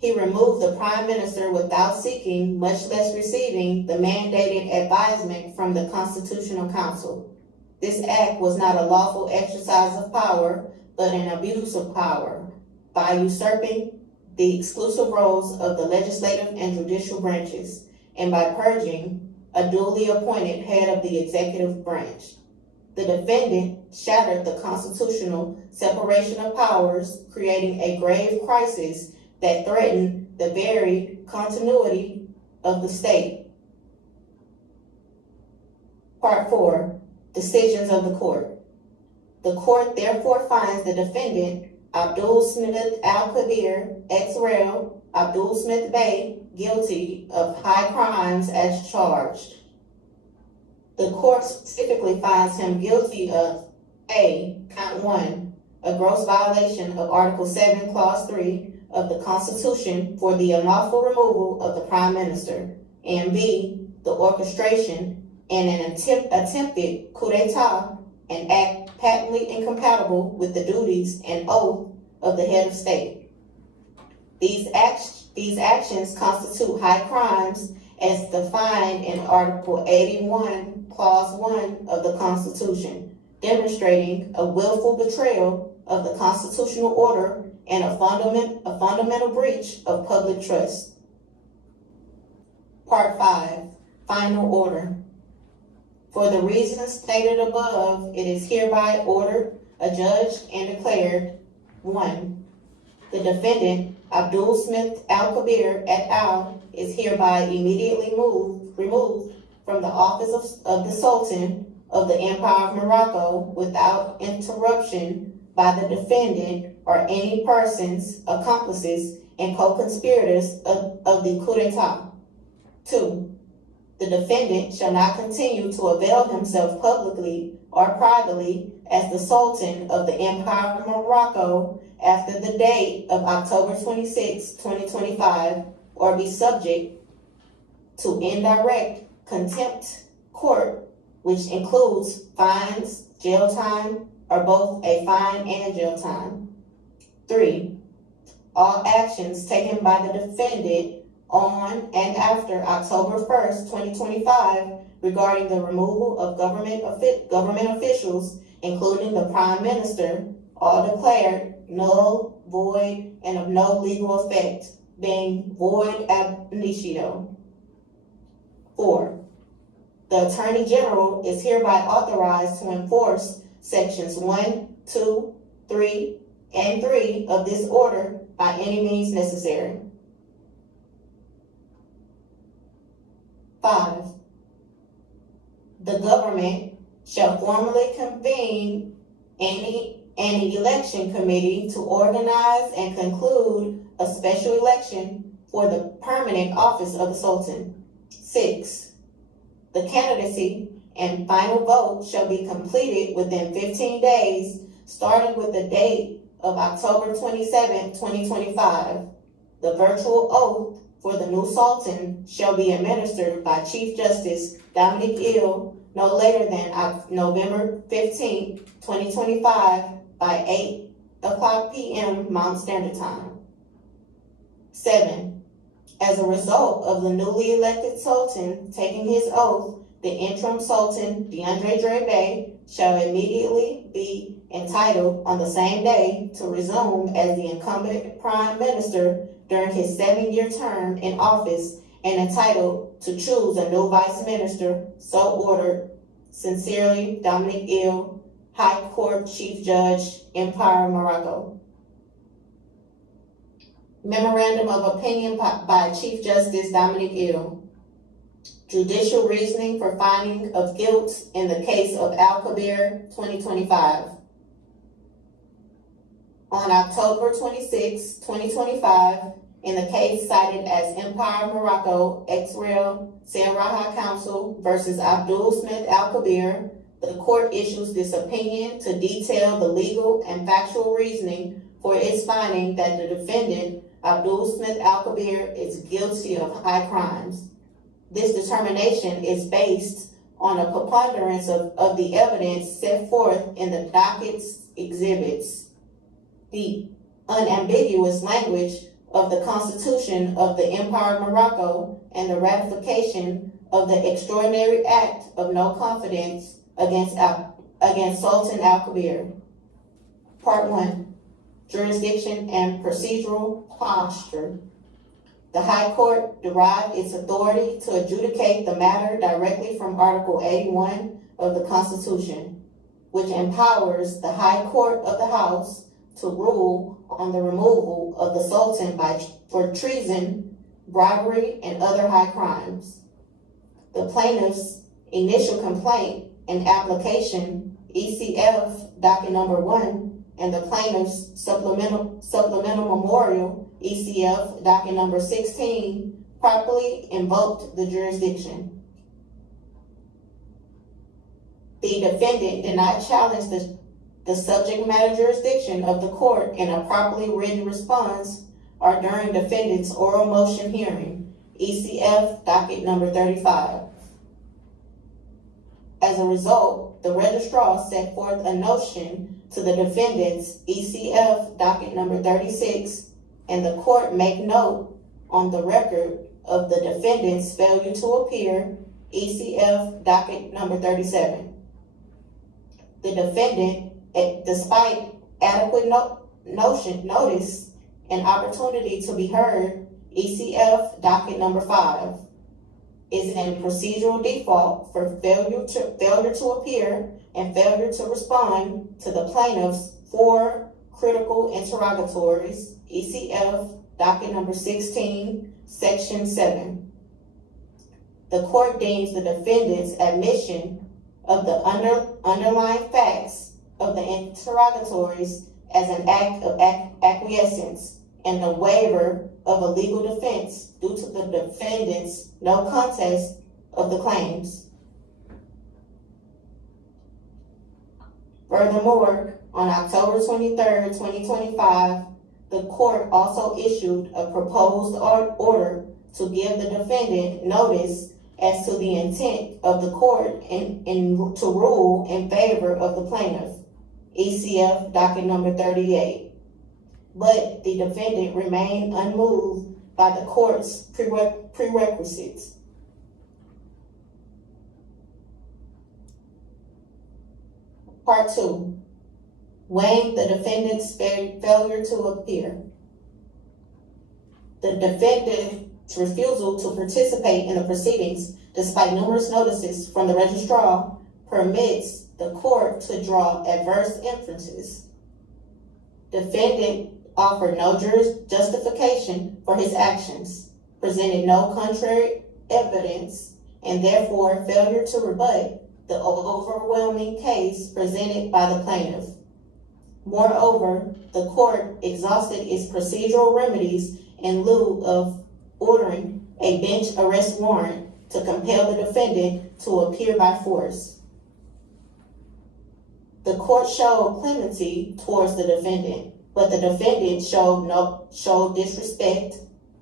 He removed the Prime Minister without seeking, much less receiving, the mandated advisement from the Constitutional Council. This act was not a lawful exercise of power, but an abuse of power by usurping the exclusive roles of the legislative and judicial branches, and by purging a duly appointed head of the executive branch. The defendant shattered the constitutional separation of powers, creating a grave crisis that threatened the very continuity of the state. Part 4. Decisions of the court. The court therefore finds the defendant, Abdul Smith Al-Kabir, ex-rel, Abdul Smith Bay, guilty of high crimes as charged. The court specifically finds him guilty of A, count 1, a gross violation of Article 7, Clause 3 of the Constitution for the unlawful removal of the Prime Minister, and B, the orchestration and an attempted coup d'etat, an act patently incompatible with the duties and oath of the head of state. These actions constitute high crimes as defined in Article 81, Clause 1 of the Constitution, demonstrating a willful betrayal of the constitutional order and a fundamental breach of public trust. Part 5. Final order. For the reasons stated above, it is hereby ordered adjudged and declared, 1. The defendant, Sultan Al-Kabir et al., is hereby immediately removed from the office of the Sultan of the Empire of Morocco without interruption by the defendant or any persons, accomplices, and co-conspirators of the coup d'etat. 2. The defendant shall not continue to avail himself publicly or privately as the Sultan of the Empire of Morocco after the date of October 26, 2025, or be subject to indirect contempt court, which includes fines, jail time, or both a fine and jail time. 3. All actions taken by the defendant on and after October 1st, 2025, regarding the removal of government officials, including the Prime Minister, all declared null, void, and of no legal effect, being void ab initio. 4. The Attorney General is hereby authorized to enforce Sections 1, 2, 3, and 3 of this order by any means necessary. 5. The government shall formally convene an election committee to organize and conclude a special election for the permanent office of the Sultan. 6. The candidacy and final vote shall be completed within 15 days, starting with the date of October 27, 2025. The virtual oath for the new Sultan shall be administered by Chief Justice Dominic Ill no later than November 15, 2025 by 8:00 p.m. Mountain Standard Time. 7. As a result of the newly elected Sultan taking his oath, the interim Sultan, DeAndre Drebe, shall immediately be entitled on the same day to resume as the incumbent Prime Minister during his 7-year term in office and entitled to choose a new Vice Minister, so ordered. Sincerely, Dominic Ill, High Court Chief Judge, Empire of Morocco. Memorandum of Opinion by Chief Justice Dominic Ill. Judicial reasoning for finding of guilt in the case of Al-Kabir, 2025. On October 26, 2025, in the case cited as Empire of Morocco, ex-rel, Sierra Council versus Sultan Al-Kabir, the court issues this opinion to detail the legal and factual reasoning for its finding that the defendant, Sultan Al-Kabir, is guilty of high crimes. This determination is based on a preponderance of the evidence set forth in the docket's exhibits, the unambiguous language of the Constitution of the Empire of Morocco, and the ratification of the Extraordinary Act of No Confidence against Sultan Al-Kabir. Part 1. Jurisdiction and Procedural Posture. The High Court derived its authority to adjudicate the matter directly from Article 81 of the Constitution, which empowers the High Court of the House to rule on the removal of the Sultan for treason, bribery, and other high crimes. The plaintiff's initial complaint and application, ECF Dkt. Number 1, and the plaintiff's supplemental memorial, ECF Dkt. Number 16, properly invoked the jurisdiction. The defendant did not challenge the subject matter jurisdiction of the court in a properly written response or during defendant's oral motion hearing, ECF Docket Number 35. As a result, the registrar set forth a notion to the defendant's ECF Docket Number 36, and the court make note on the record of the defendant's failure to appear, ECF Docket Number 37. The defendant, despite adequate notice and opportunity to be heard, ECF Docket Number 5, is in procedural default for failure to appear and failure to respond to the plaintiff's 4 critical interrogatories, ECF Docket number 16, Section 7. The court deems the defendant's admission of the underlying facts of the interrogatories as an act of acquiescence and a waiver of a legal defense due to the defendant's no contest of the claims. Furthermore, on October 23rd, 2025, the court also issued a proposed order to give the defendant notice as to the intent of the court to rule in favor of the plaintiff, ECF Docket number 38. But the defendant remained unmoved by the court's prerequisites. Part 2. Weighing the defendant's failure to appear. The defendant's refusal to participate in the proceedings, despite numerous notices from the registrar, permits the court to draw adverse inferences. Defendant offered no justification for his actions, presented no contrary evidence, and therefore failure to rebut the overwhelming case presented by the plaintiff. Moreover, the court exhausted its procedural remedies in lieu of ordering a bench arrest warrant to compel the defendant to appear by force. The court showed clemency towards the defendant, but the defendant showed disrespect,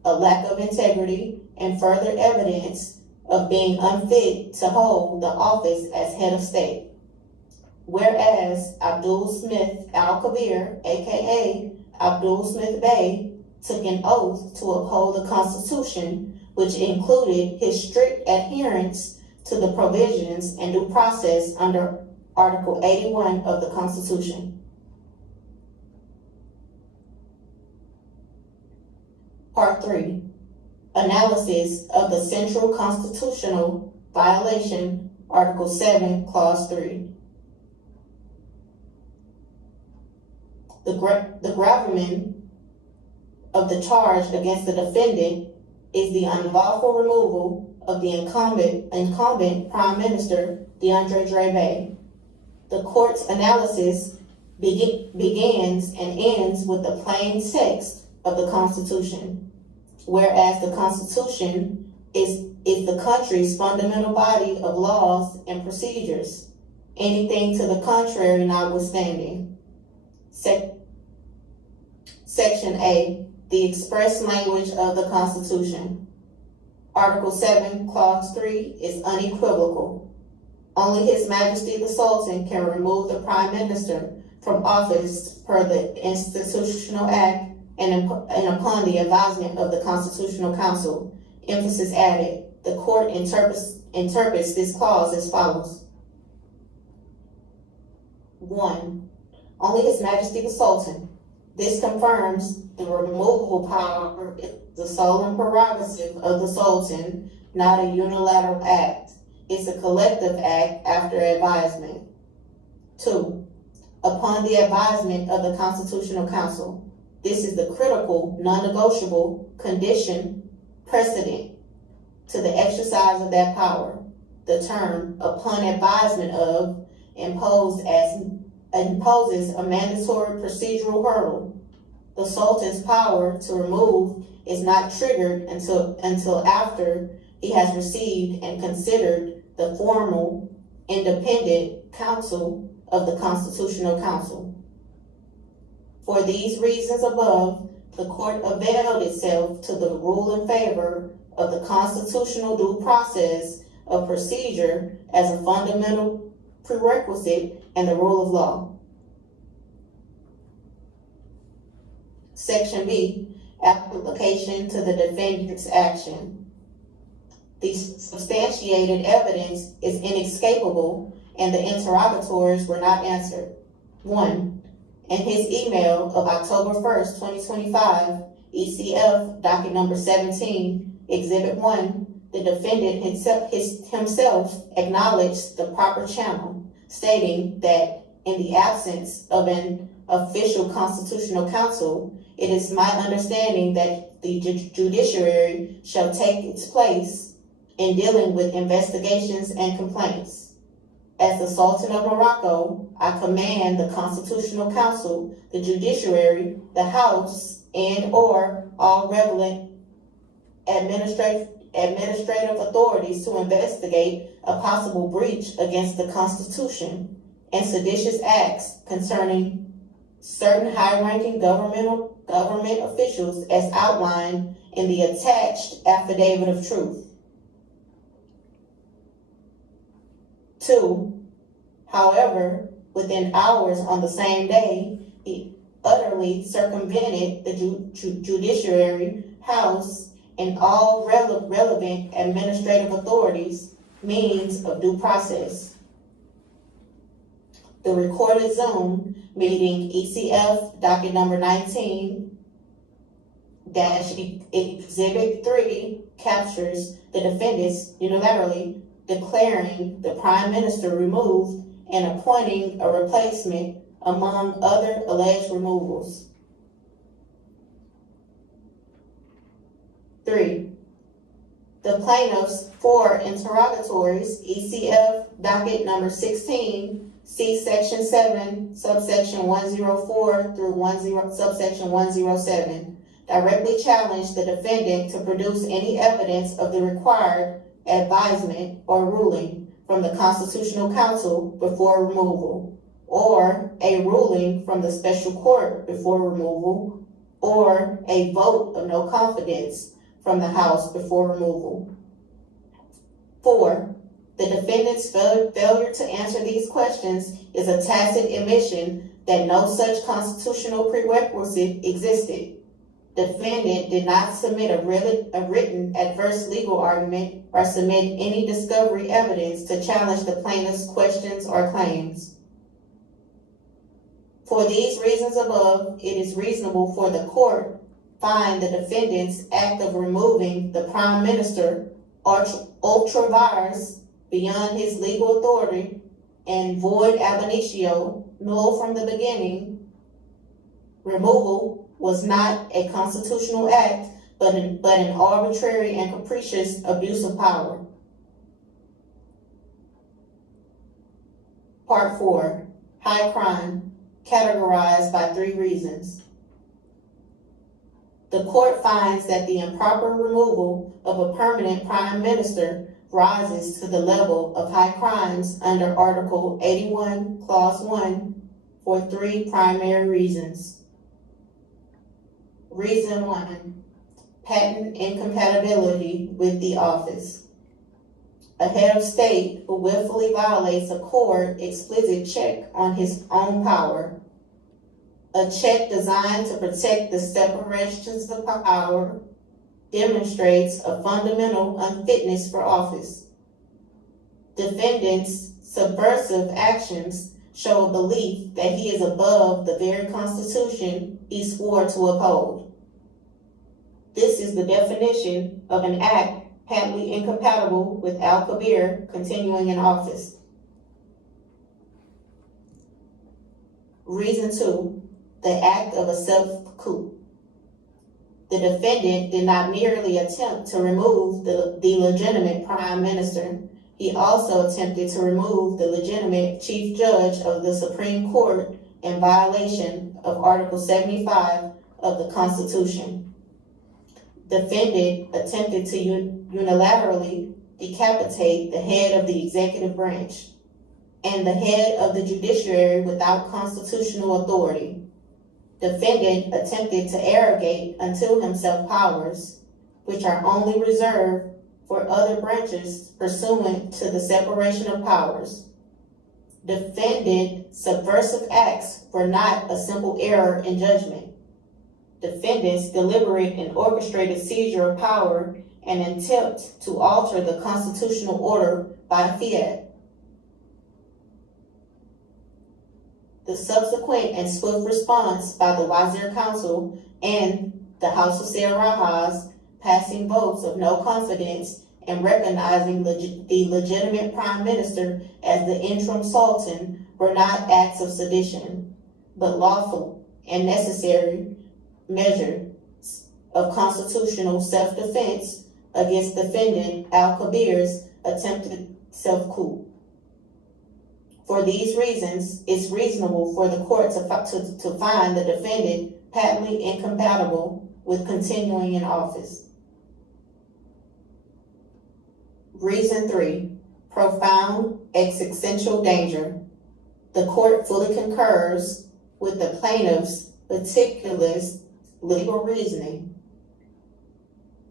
a lack of integrity, and further evidence of being unfit to hold the office as head of state. Whereas Sultan Al-Kabir, aka Abdul Smith Bey, took an oath to uphold the Constitution, which included his strict adherence to the provisions and due process under Article 81 of the Constitution. Part 3. Analysis of the central constitutional violation, Article 7, Clause 3. The gravamen of the charge against the defendant is the unlawful removal of the incumbent Prime Minister, DeAndre Bey. The court's analysis begins and ends with the plain text of the Constitution. Whereas the Constitution is the country's fundamental body of laws and procedures, anything to the contrary notwithstanding. Section A, the express language of the Constitution. Article 7, Clause 3 is unequivocal. Only His Majesty the Sultan can remove the Prime Minister from office per the Institutional Act and upon the advisement of the Constitutional Council. Emphasis added. The court interprets this clause as follows. 1. Only His Majesty the Sultan. This confirms the removable power is the solemn prerogative of the Sultan, not a unilateral act. It's a collective act after advisement. 2. Upon the advisement of the Constitutional Council. This is the critical, non-negotiable condition precedent to the exercise of that power. The term upon advisement of imposes a mandatory procedural hurdle. The Sultan's power to remove is not triggered until after he has received and considered the formal, independent counsel of the Constitutional Council. For these reasons above, the court availed itself to the rule in favor of the constitutional due process of procedure as a fundamental prerequisite and the rule of law. Section B, application to the defendant's action. The substantiated evidence is inescapable and the interrogatories were not answered. 1. In his email of October 1st, 2025, ECF Docket number 17, Exhibit 1, The defendant himself acknowledged the proper channel, stating that in the absence of an official constitutional counsel, it is my understanding that the judiciary shall take its place in dealing with investigations and complaints. As the Sultan of Morocco, I command the Constitutional Council, the judiciary, the House, and/or all relevant administrative authorities to investigate a possible breach against the Constitution and seditious acts concerning certain high-ranking government officials as outlined in the attached affidavit of truth. 2. However, within hours on the same day, he utterly circumvented the judiciary, House, and all relevant administrative authorities' means of due process. The recorded Zoom meeting ECF Dkt. number 19 Exhibit 3 captures the defendants unilaterally declaring the Prime Minister removed and appointing a replacement, among other alleged removals. 3. The plaintiffs' 4 interrogatories, ECF Docket number 16, see Section 7, subsection 104 through subsection 107, directly challenge the defendant to produce any evidence of the required advisement or ruling from the Constitutional Council before removal, or a ruling from the special court before removal, or a vote of no confidence from the House before removal. 4. The defendant's failure to answer these questions is a tacit admission that no such constitutional prerequisite existed. Defendant did not submit a written adverse legal argument or submit any discovery evidence to challenge the plaintiff's questions or claims. For these reasons above, it is reasonable for the court find the defendant's act of removing the Prime Minister ultra vires beyond his legal authority and void ab initio, null from the beginning. Removal was not a constitutional act, but an arbitrary and capricious abuse of power. Part 4. High crime, categorized by 3 reasons. The court finds that the improper removal of a permanent Prime Minister rises to the level of high crimes under Article 81, Clause 1, for 3 primary reasons. Reason 1, patent incompatibility with the office. A head of state who willfully violates a court explicit check on his own power, a check designed to protect the separations of power, demonstrates a fundamental unfitness for office. Defendants' subversive actions show a belief that he is above the very Constitution he swore to uphold. This is the definition of an act patently incompatible with Al-Kabir continuing in office. Reason 2, the act of a self-coup. The defendant did not merely attempt to remove the legitimate Prime Minister. He also attempted to remove the legitimate Chief Judge of the Supreme Court in violation of Article 75 of the Constitution. Defendant attempted to unilaterally decapitate the head of the executive branch and the head of the judiciary without constitutional authority. Defendant attempted to arrogate unto himself powers which are only reserved for other branches pursuant to the separation of powers. Defendant's subversive acts were not a simple error in judgment. Defendant's deliberate and orchestrated seizure of power and attempt to alter the constitutional order by fiat. The subsequent and swift response by the Wazir Council and the House of Sarajas, passing votes of no confidence and recognizing the legitimate prime minister as the interim sultan were not acts of sedition, but lawful and necessary measures of constitutional self-defense against defendant Al-Kabir's attempted self-coup. For these reasons, it's reasonable for the court to find the defendant patently incompatible with continuing in office. Reason 3, profound existential danger. The court fully concurs with the plaintiff's meticulous legal reasoning.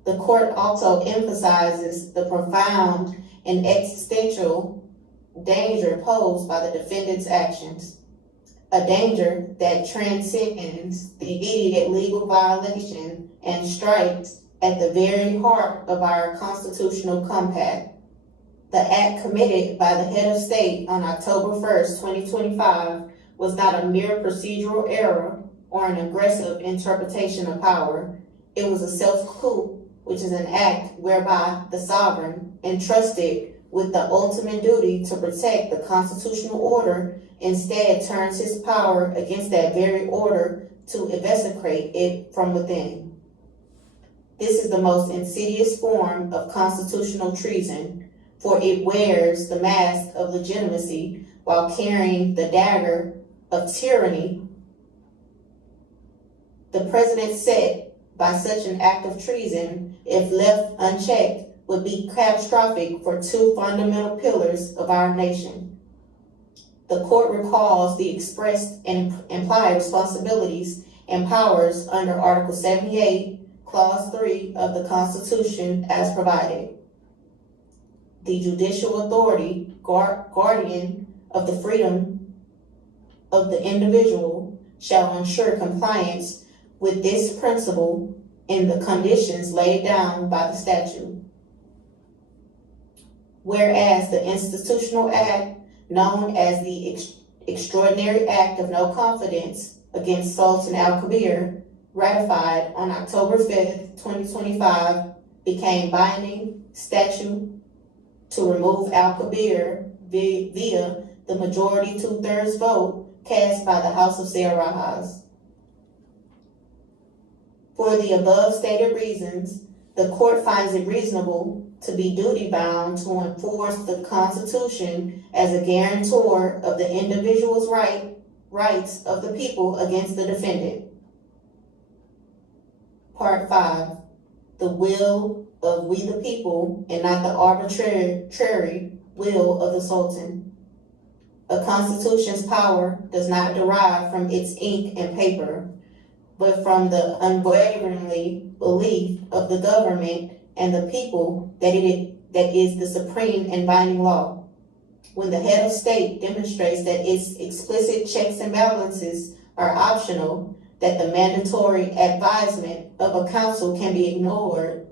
The court also emphasizes the profound and existential danger posed by the defendant's actions, a danger that transcends the immediate legal violation and strikes at the very heart of our constitutional compact. The act committed by the head of state on October 1st, 2025 was not a mere procedural error or an aggressive interpretation of power. It was a self-coup, which is an act whereby the sovereign, entrusted with the ultimate duty to protect the constitutional order, instead turns his power against that very order to eviscerate it from within. This is the most insidious form of constitutional treason, for it wears the mask of legitimacy while carrying the dagger of tyranny. The precedent set by such an act of treason, if left unchecked, would be catastrophic for two fundamental pillars of our nation. The court recalls the expressed and implied responsibilities and powers under Article 78, Clause 3 of the Constitution as provided. The judicial authority, guardian of the freedom of the individual, shall ensure compliance with this principle in the conditions laid down by the statute. Whereas the institutional act, known as the Extraordinary Act of No Confidence against Sultan Al-Kabir, ratified on October 5th, 2025, became binding statute to remove Al-Kabir via the majority 2/3 vote cast by the House of Seyarahas. For the above stated reasons, the court finds it reasonable to be duty-bound to enforce the Constitution as a guarantor of the individual's rights of the people against the defendant. Part 5. The will of we the people and not the arbitrary will of the Sultan. A constitution's power does not derive from its ink and paper, but from the unwaveringly belief of the government and the people that is the supreme and binding law. When the head of state demonstrates that its explicit checks and balances are optional, that the mandatory advisement of a council can be ignored,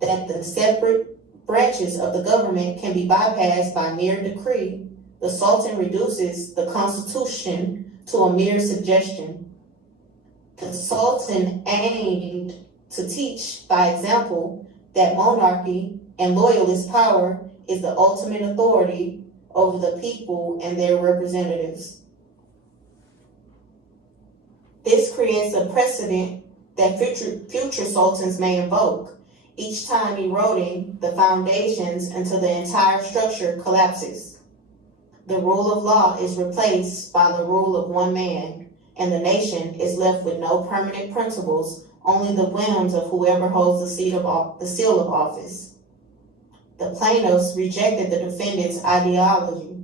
that the separate branches of the government can be bypassed by mere decree, the Sultan reduces the Constitution to a mere suggestion. The Sultan aimed to teach by example that monarchy and loyalist power is the ultimate authority over the people and their representatives. This creates a precedent that future sultans may invoke, each time eroding the foundations until the entire structure collapses. The rule of law is replaced by the rule of one man, and the nation is left with no permanent principles, only the whims of whoever holds the seal of office. The plaintiffs rejected the defendant's ideology.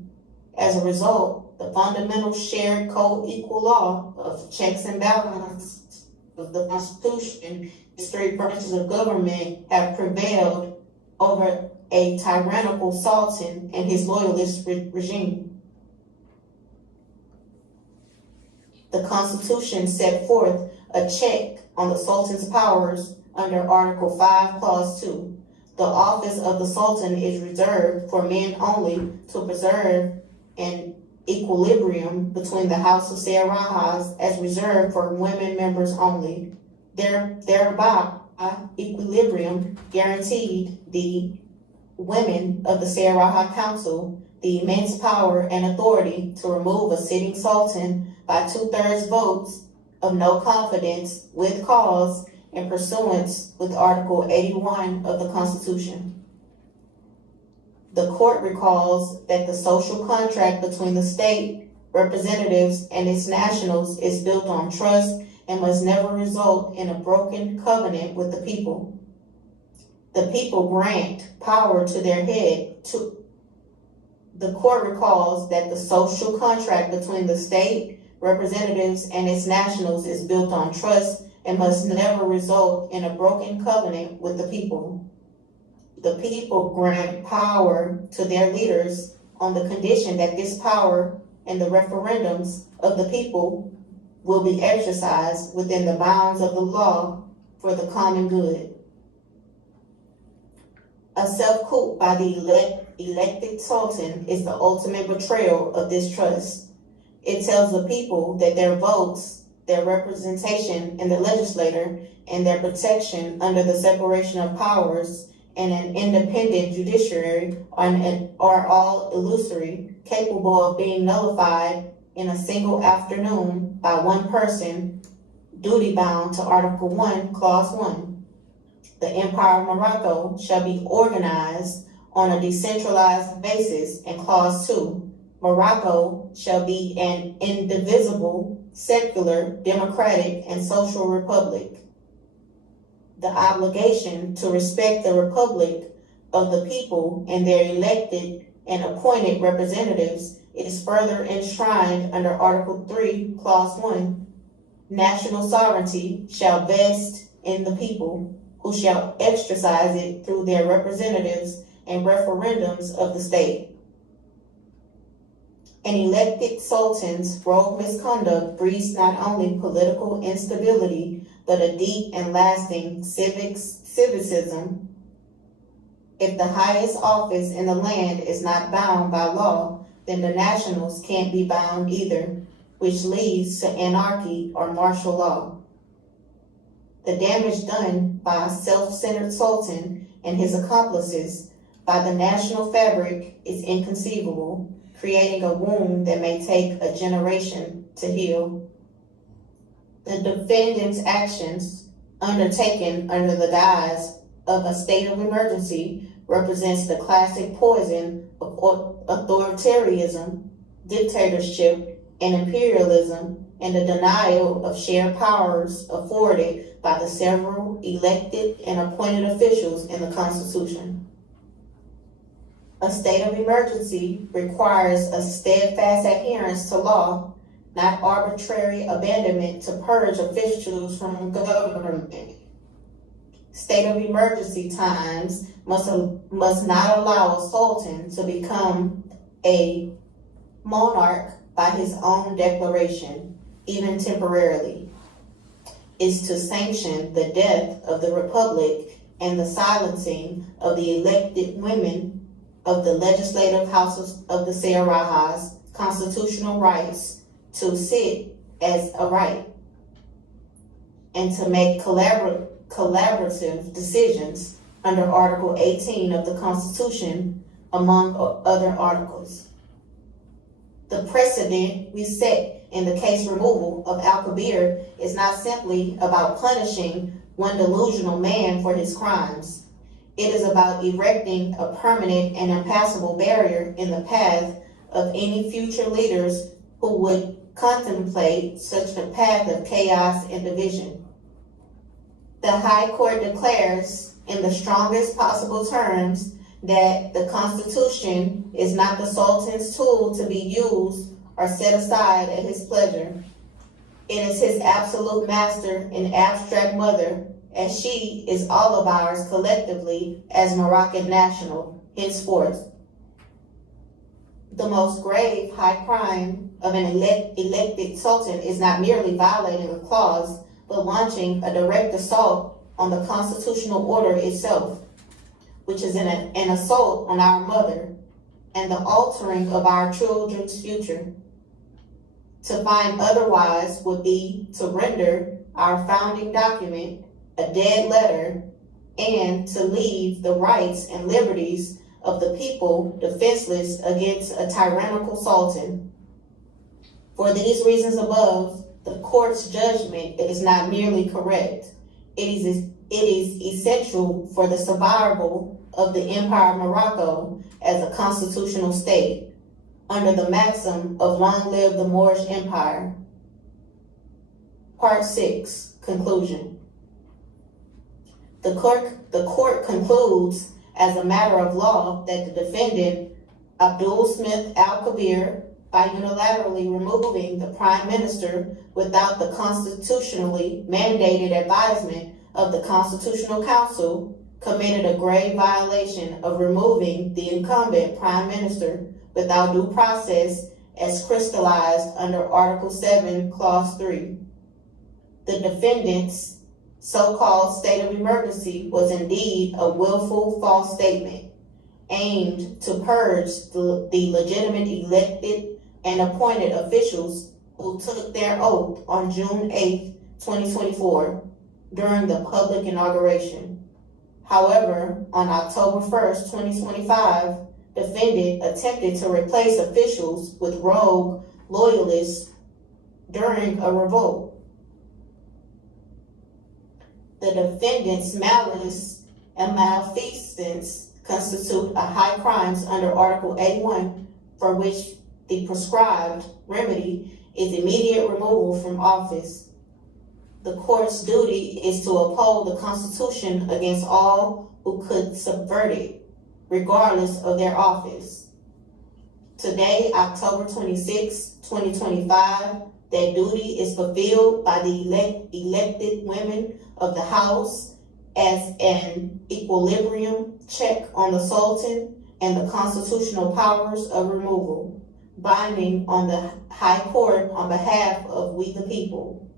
As a result, the fundamental shared co-equal law of checks and balances of the Constitution, its three branches of government, have prevailed over a tyrannical sultan and his loyalist regime. The Constitution set forth a check on the Sultan's powers under Article 5, Clause 2. The office of the Sultan is reserved for men only to preserve an equilibrium between the House of Seyarahas as reserved for women members only. Thereby, equilibrium guaranteed the women of the Sayaraha Council the immense power and authority to remove a sitting sultan by 2/3 votes of no confidence with cause in pursuance with Article 81 of the Constitution. The court recalls that the social contract between the state representatives and its nationals is built on trust and must never result in a broken covenant with the people. The people grant power to their head. The court recalls that the social contract between the state representatives and its nationals is built on trust and must never result in a broken covenant with the people. The people grant power to their leaders on the condition that this power and the referendums of the people will be exercised within the bounds of the law for the common good. A self-coup by the elected sultan is the ultimate betrayal of this trust. It tells the people that their votes, their representation in the legislature, and their protection under the separation of powers and an independent judiciary are all illusory, capable of being nullified in a single afternoon by one person, duty-bound to Article 1, Clause 1. The Empire of Morocco shall be organized on a decentralized basis, and Clause 2, Morocco shall be an indivisible, secular, democratic, and social republic. The obligation to respect the republic of the people and their elected and appointed representatives is further enshrined under Article 3, Clause 1. National sovereignty shall vest in the people, who shall exercise it through their representatives and referendums of the state. An elected sultan's rogue misconduct breeds not only political instability, but a deep and lasting civicism. If the highest office in the land is not bound by law, then the nationals can't be bound either, which leads to anarchy or martial law. The damage done by a self-centered sultan and his accomplices by the national fabric is inconceivable, creating a wound that may take a generation to heal. The defendant's actions, undertaken under the guise of a state of emergency, represents the classic poison of authoritarianism, dictatorship, and imperialism, and the denial of shared powers afforded by the several elected and appointed officials in the Constitution. A state of emergency requires a steadfast adherence to law, not arbitrary abandonment to purge officials from government. State of emergency times must not allow a sultan to become a monarch by his own declaration, even temporarily. Is to sanction the death of the republic and the silencing of the elected women of the legislative houses of the Sayaraha's constitutional rights to sit as a right and to make collaborative decisions under Article 18 of the Constitution, among other articles. The precedent we set in the case removal of Al-Kabir is not simply about punishing one delusional man for his crimes. It is about erecting a permanent and impassable barrier in the path of any future leaders who would contemplate such a path of chaos and division. The High Court declares in the strongest possible terms that the Constitution is not the Sultan's tool to be used or set aside at his pleasure. It is his absolute master and abstract mother, as she is all of ours collectively as Moroccan national, henceforth. The most grave high crime of an elected sultan is not merely violating a clause, but launching a direct assault on the constitutional order itself, which is an assault on our mother and the altering of our children's future. To find otherwise would be to render our founding document a dead letter and to leave the rights and liberties of the people defenseless against a tyrannical sultan. For these reasons above, the court's judgment is not merely correct. It is essential for the survival of the Empire of Morocco as a constitutional state, under the maxim of long live the Moorish Empire. Part 6, Conclusion. The court concludes as a matter of law that the defendant, Sultan Al-Kabir, by unilaterally removing the Prime Minister without the constitutionally mandated advisement of the Constitutional Council, committed a grave violation of removing the incumbent Prime Minister without due process as crystallized under Article 7, Clause 3. The defendant's so-called state of emergency was indeed a willful false statement aimed to purge the legitimate elected and appointed officials who took their oath on June 8, 2024, during the public inauguration. However, on October 1st, 2025, defendant attempted to replace officials with rogue loyalists during a revolt. The defendant's malice and malfeasance constitute a high crimes under Article 81, for which the prescribed remedy is immediate removal from office. The court's duty is to uphold the Constitution against all who could subvert it, regardless of their office. Today, October 26, 2025, that duty is fulfilled by the elected women of the House as an equilibrium check on the Sultan and the constitutional powers of removal, binding on the High Court on behalf of we the people.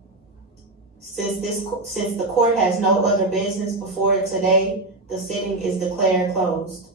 Since the court has no other business before it today, the sitting is declared closed.